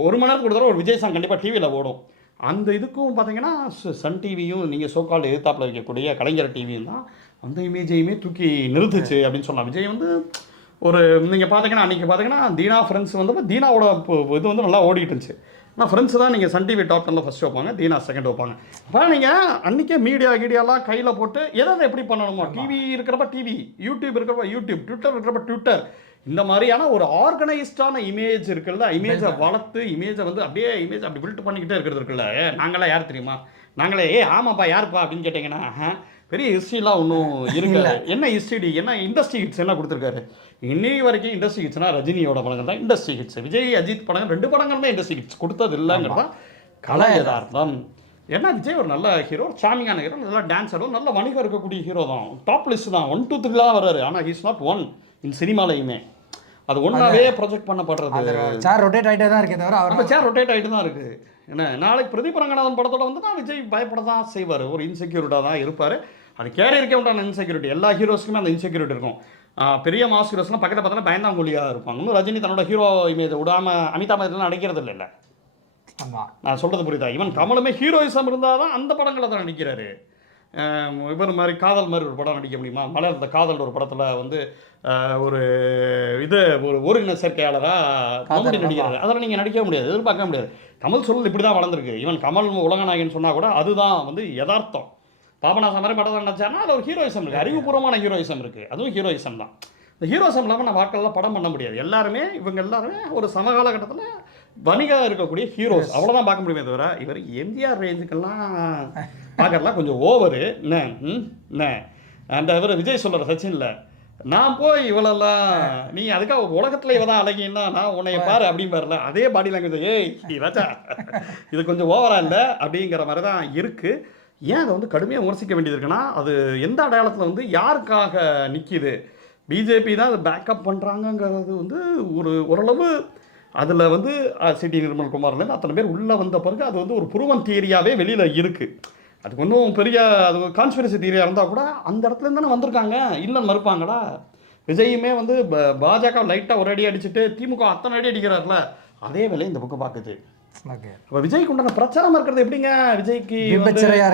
1 மணி நேரத்துக்கு ஒரு தடவை ஒரு விஜய் சாங் கண்டிப்பாக டிவியில் ஓடும். அந்த இதுக்கும் பார்த்தீங்கன்னா சன் டிவியும் நீங்கள் சோக்கால் எதிர்த்தாப்பில் வைக்கக்கூடிய கலைஞர் டிவியும் தான் அந்த இமேஜையுமே தூக்கி நிறுத்துச்சு அப்படின்னு சொல்லலாம். விஜய் வந்து ஒரு நீங்கள் பார்த்தீங்கன்னா அன்றைக்கி பார்த்தீங்கன்னா தீனா ஃப்ரெண்ட்ஸ் வந்தப்போ தீனாவோட இது வந்து நல்லா ஓடிட்டு இருந்துச்சு. ஆனால் ஃப்ரெண்ட்ஸ் தான் நீங்கள் சன் டிவி டாப் 10 ஃபஸ்ட்டு வைப்பாங்க, தீனா செகண்ட் வைப்பாங்க. அப்போ நீங்கள் அன்றைக்கே மீடியாலாம் கையில் போட்டு எதாவது எப்படி பண்ணணுமோ, டிவி இருக்கிறப்ப டிவி, யூடியூப் இருக்கிறப்ப யூடியூப், ட்விட்டர் இருக்கிறப்ப ட்விட்டர், இந்த மாதிரியான ஒரு ஆர்கனைஸ்டான இமேஜ் இருக்குல்ல, இமேஜை வளர்த்து இமேஜை வந்து அப்படியே இமேஜ் அப்படி பில்ட் பண்ணிக்கிட்டே இருக்கிறது இருக்குல்ல. நாங்களாம் யார் தெரியுமா, நாங்களே ஆமாப்பா யாருப்பா அப்படின்னு கேட்டிங்கன்னா பெரிய ஹிஸ்ட்ரிலாம் ஒன்றும் இருக்குல்ல. என்ன ஹிஸ்ட்ரி, என்ன இண்டஸ்ட்ரி ஹிட்ஸ் என்ன கொடுத்துருக்காரு இன்னி வரைக்கும்? இண்டஸ்ட்ரி ஹிட்ஸ்னா ரஜினியோட படங்கள் தான் இண்டஸ்ட்ரி ஹிட்ஸ். விஜய் அஜித் படங்கள் 2 படங்கள் தான் இண்டஸ்ட்ரி ஹிட்ஸ் கொடுத்தது இல்லைங்கிறதா கலை யதார்த்தம். ஏன்னா விஜய் ஒரு நல்ல ஹீரோ, சாமிங்கான ஹீரோ, நல்லா டான்ஸ் ஆடும், நல்ல வணிகம் இருக்கக்கூடிய ஹீரோ தான், டாப் லிஸ்ட் தான், 1 2 3 தான் வர்றாரு. ஆனால் ஹீஸ் நாட் ஒன் இன் சினிமாலையுமே. அது ஒன்றாவே ப்ரொஜெக்ட் பண்ணப்படுறது. சேர் ரொட்டேட் ஆகிட்டே தான் இருக்கே தவிர அவர் சேர் ரொட்டேட் ஆகிட்டு தான் இருக்குது. என்ன நாளைக்கு பிரதீப் ரங்கநாதன் படத்தோட வந்து நான் விஜய் பயப்பட தான் செய்வார், ஒரு இன்செக்யூரிட்டாக தான் இருப்பார். அது கேரியருக்கே உண்டான இன்செக்யூரிட்டி, எல்லா ஹீரோஸ்க்குமே அந்த இன்செக்யூரிட்டி இருக்கும். பெரிய மாஸ் ஹீரோஸ்லாம் பக்கத்தில் பார்த்தா பயந்தாங்கொல்லியாக இருப்பாங்க. இன்னும் ரஜினி தன்னோட ஹீரோ இமேஜை விடாமல் அமிதாப் இதெல்லாம் நடிக்கிறது இல்லை. நான் சொல்கிறது புரியுதா? ஈவன் கமலுமே ஹீரோயிசம் இருந்தால் தான் அந்த படங்களை தான் நடிக்கிறாரு. இவர் மாதிரி காதல் மாதிரி ஒரு படம் நடிக்க முடியுமா? மலர்ந்த காதல் ஒரு படத்தில் வந்து ஒரு இது ஒரு இன சேர்க்கையாளராக நடிக்கிறாரு. அதெல்லாம் நீங்கள் நடிக்க முடியாது, எதிர்பார்க்க முடியாது. கமல் சூழல் இப்படி தான் வளர்ந்துருக்கு. ஈவன் கமல் உலகநாயகன் சொன்னால் கூட அதுதான் வந்து யதார்த்தம். பாபநாசம் மாதிரி படம் நினச்சாருன்னா அது ஒரு ஹீரோயிசம் இருக்குது, அறிவுபூர்வமான ஹீரோயிசம் இருக்குது, அதுவும் ஹீரோயிசம் தான். இந்த ஹீரோயிசம் இல்லாமல் நம்ம வாக்கெல்லாம் படம் பண்ண முடியாது. எல்லாருமே இவங்க எல்லாருமே ஒரு சமகாலகட்டத்தில் வணிகம் இருக்கக்கூடிய ஹீரோஸ், அவ்வளோதான் பார்க்க முடியுமே தவிர இவர் எம்ஜிஆர் ரேஞ்சுக்கெல்லாம் பார்க்கறதுலாம் கொஞ்சம் ஓவரு. என்ன அந்த இவர் விஜய் சொல்கிற சச்சின்ல நான் போய் இவளெல்லாம் நீ அதுக்காக உலகத்தில் இவ தான் அழகின்னா நான் உன்னைய பாரு அப்படின்னு பாருல, அதே பாடி லாங்குவேஜ் ஏய் ராஜா இது கொஞ்சம் ஓவரா இல்லை அப்படிங்கிற மாதிரி தான் இருக்குது. ஏன் அதை வந்து கடுமையாக விமர்சிக்க வேண்டியது இருக்குன்னா, அது எந்த அடையாளத்தில் வந்து யாருக்காக நிற்கிது, பிஜேபி தான் அதை பேக்கப் பண்ணுறாங்கங்கிறது வந்து ஓரளவு அதில் வந்து சிடி நிர்மல்குமார்லேருந்து அத்தனை பேர் உள்ளே வந்த பிறகு அது வந்து ஒரு புருவன் தியரியாகவே வெளியில் இருக்குது. அதுக்கு ஒன்றும் பெரிய அது கான்ஸ்பிரசி தியரியாக இருந்தால் கூட அந்த இடத்துலேருந்து தானே வந்திருக்காங்க, இல்லைன்னு மறுப்பாங்களா? விஜயுமே வந்து பாஜக லைட்டாக ஒரு அடி அடிச்சுட்டு திமுக அத்தனை அடி அடிக்கிறார்ல, அதே வேலை இந்த புக்கு பார்க்குது. அப்போ விஜய்க்கு உண்டான பிரச்சாரம் இருக்கிறது எப்படிங்க? விஜய்க்கு விபச்சரியாக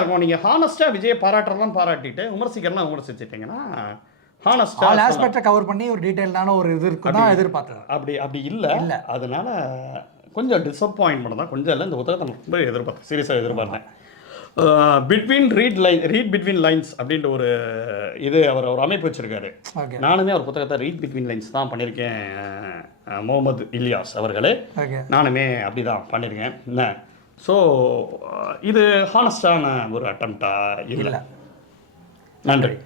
இருக்கும். நீங்கள் ஹானஸ்ட்டாக விஜயை பாராட்டுறதெல்லாம் பாராட்டிட்டு விமர்சிக்கிறலாம் விமர்சிச்சிட்டிங்கன்னா ஹானஸ்ட்டாக கவர் பண்ணி ஒரு டீட்டெயில்டான ஒரு இது இருக்குன்னா எதிர்பார்த்தேன். அப்படி இல்லை. அதனால கொஞ்சம் டிசப்பாயின்மெண்ட் தான், கொஞ்சம் இல்லை. இந்த புத்தகத்தை ரொம்ப எதிர்பார்த்தேன், சீரியஸாக எதிர்பார்த்தேன். ரீட் பிட்வீன் லைன்ஸ் அப்படின்ற ஒரு இது அவர் ஒரு அமைப்பு வச்சுருக்காரு. நானுமே ஒரு புத்தகத்தை ரீட் பிட்வீன் லைன்ஸ் தான் பண்ணியிருக்கேன். முகமது இலியாஸ் அவர்களே, நானுமே அப்படி தான் பண்ணியிருக்கேன். என்ன ஸோ இது ஹானஸ்டான ஒரு அட்டம்ப்டா இல்லை. நன்றி.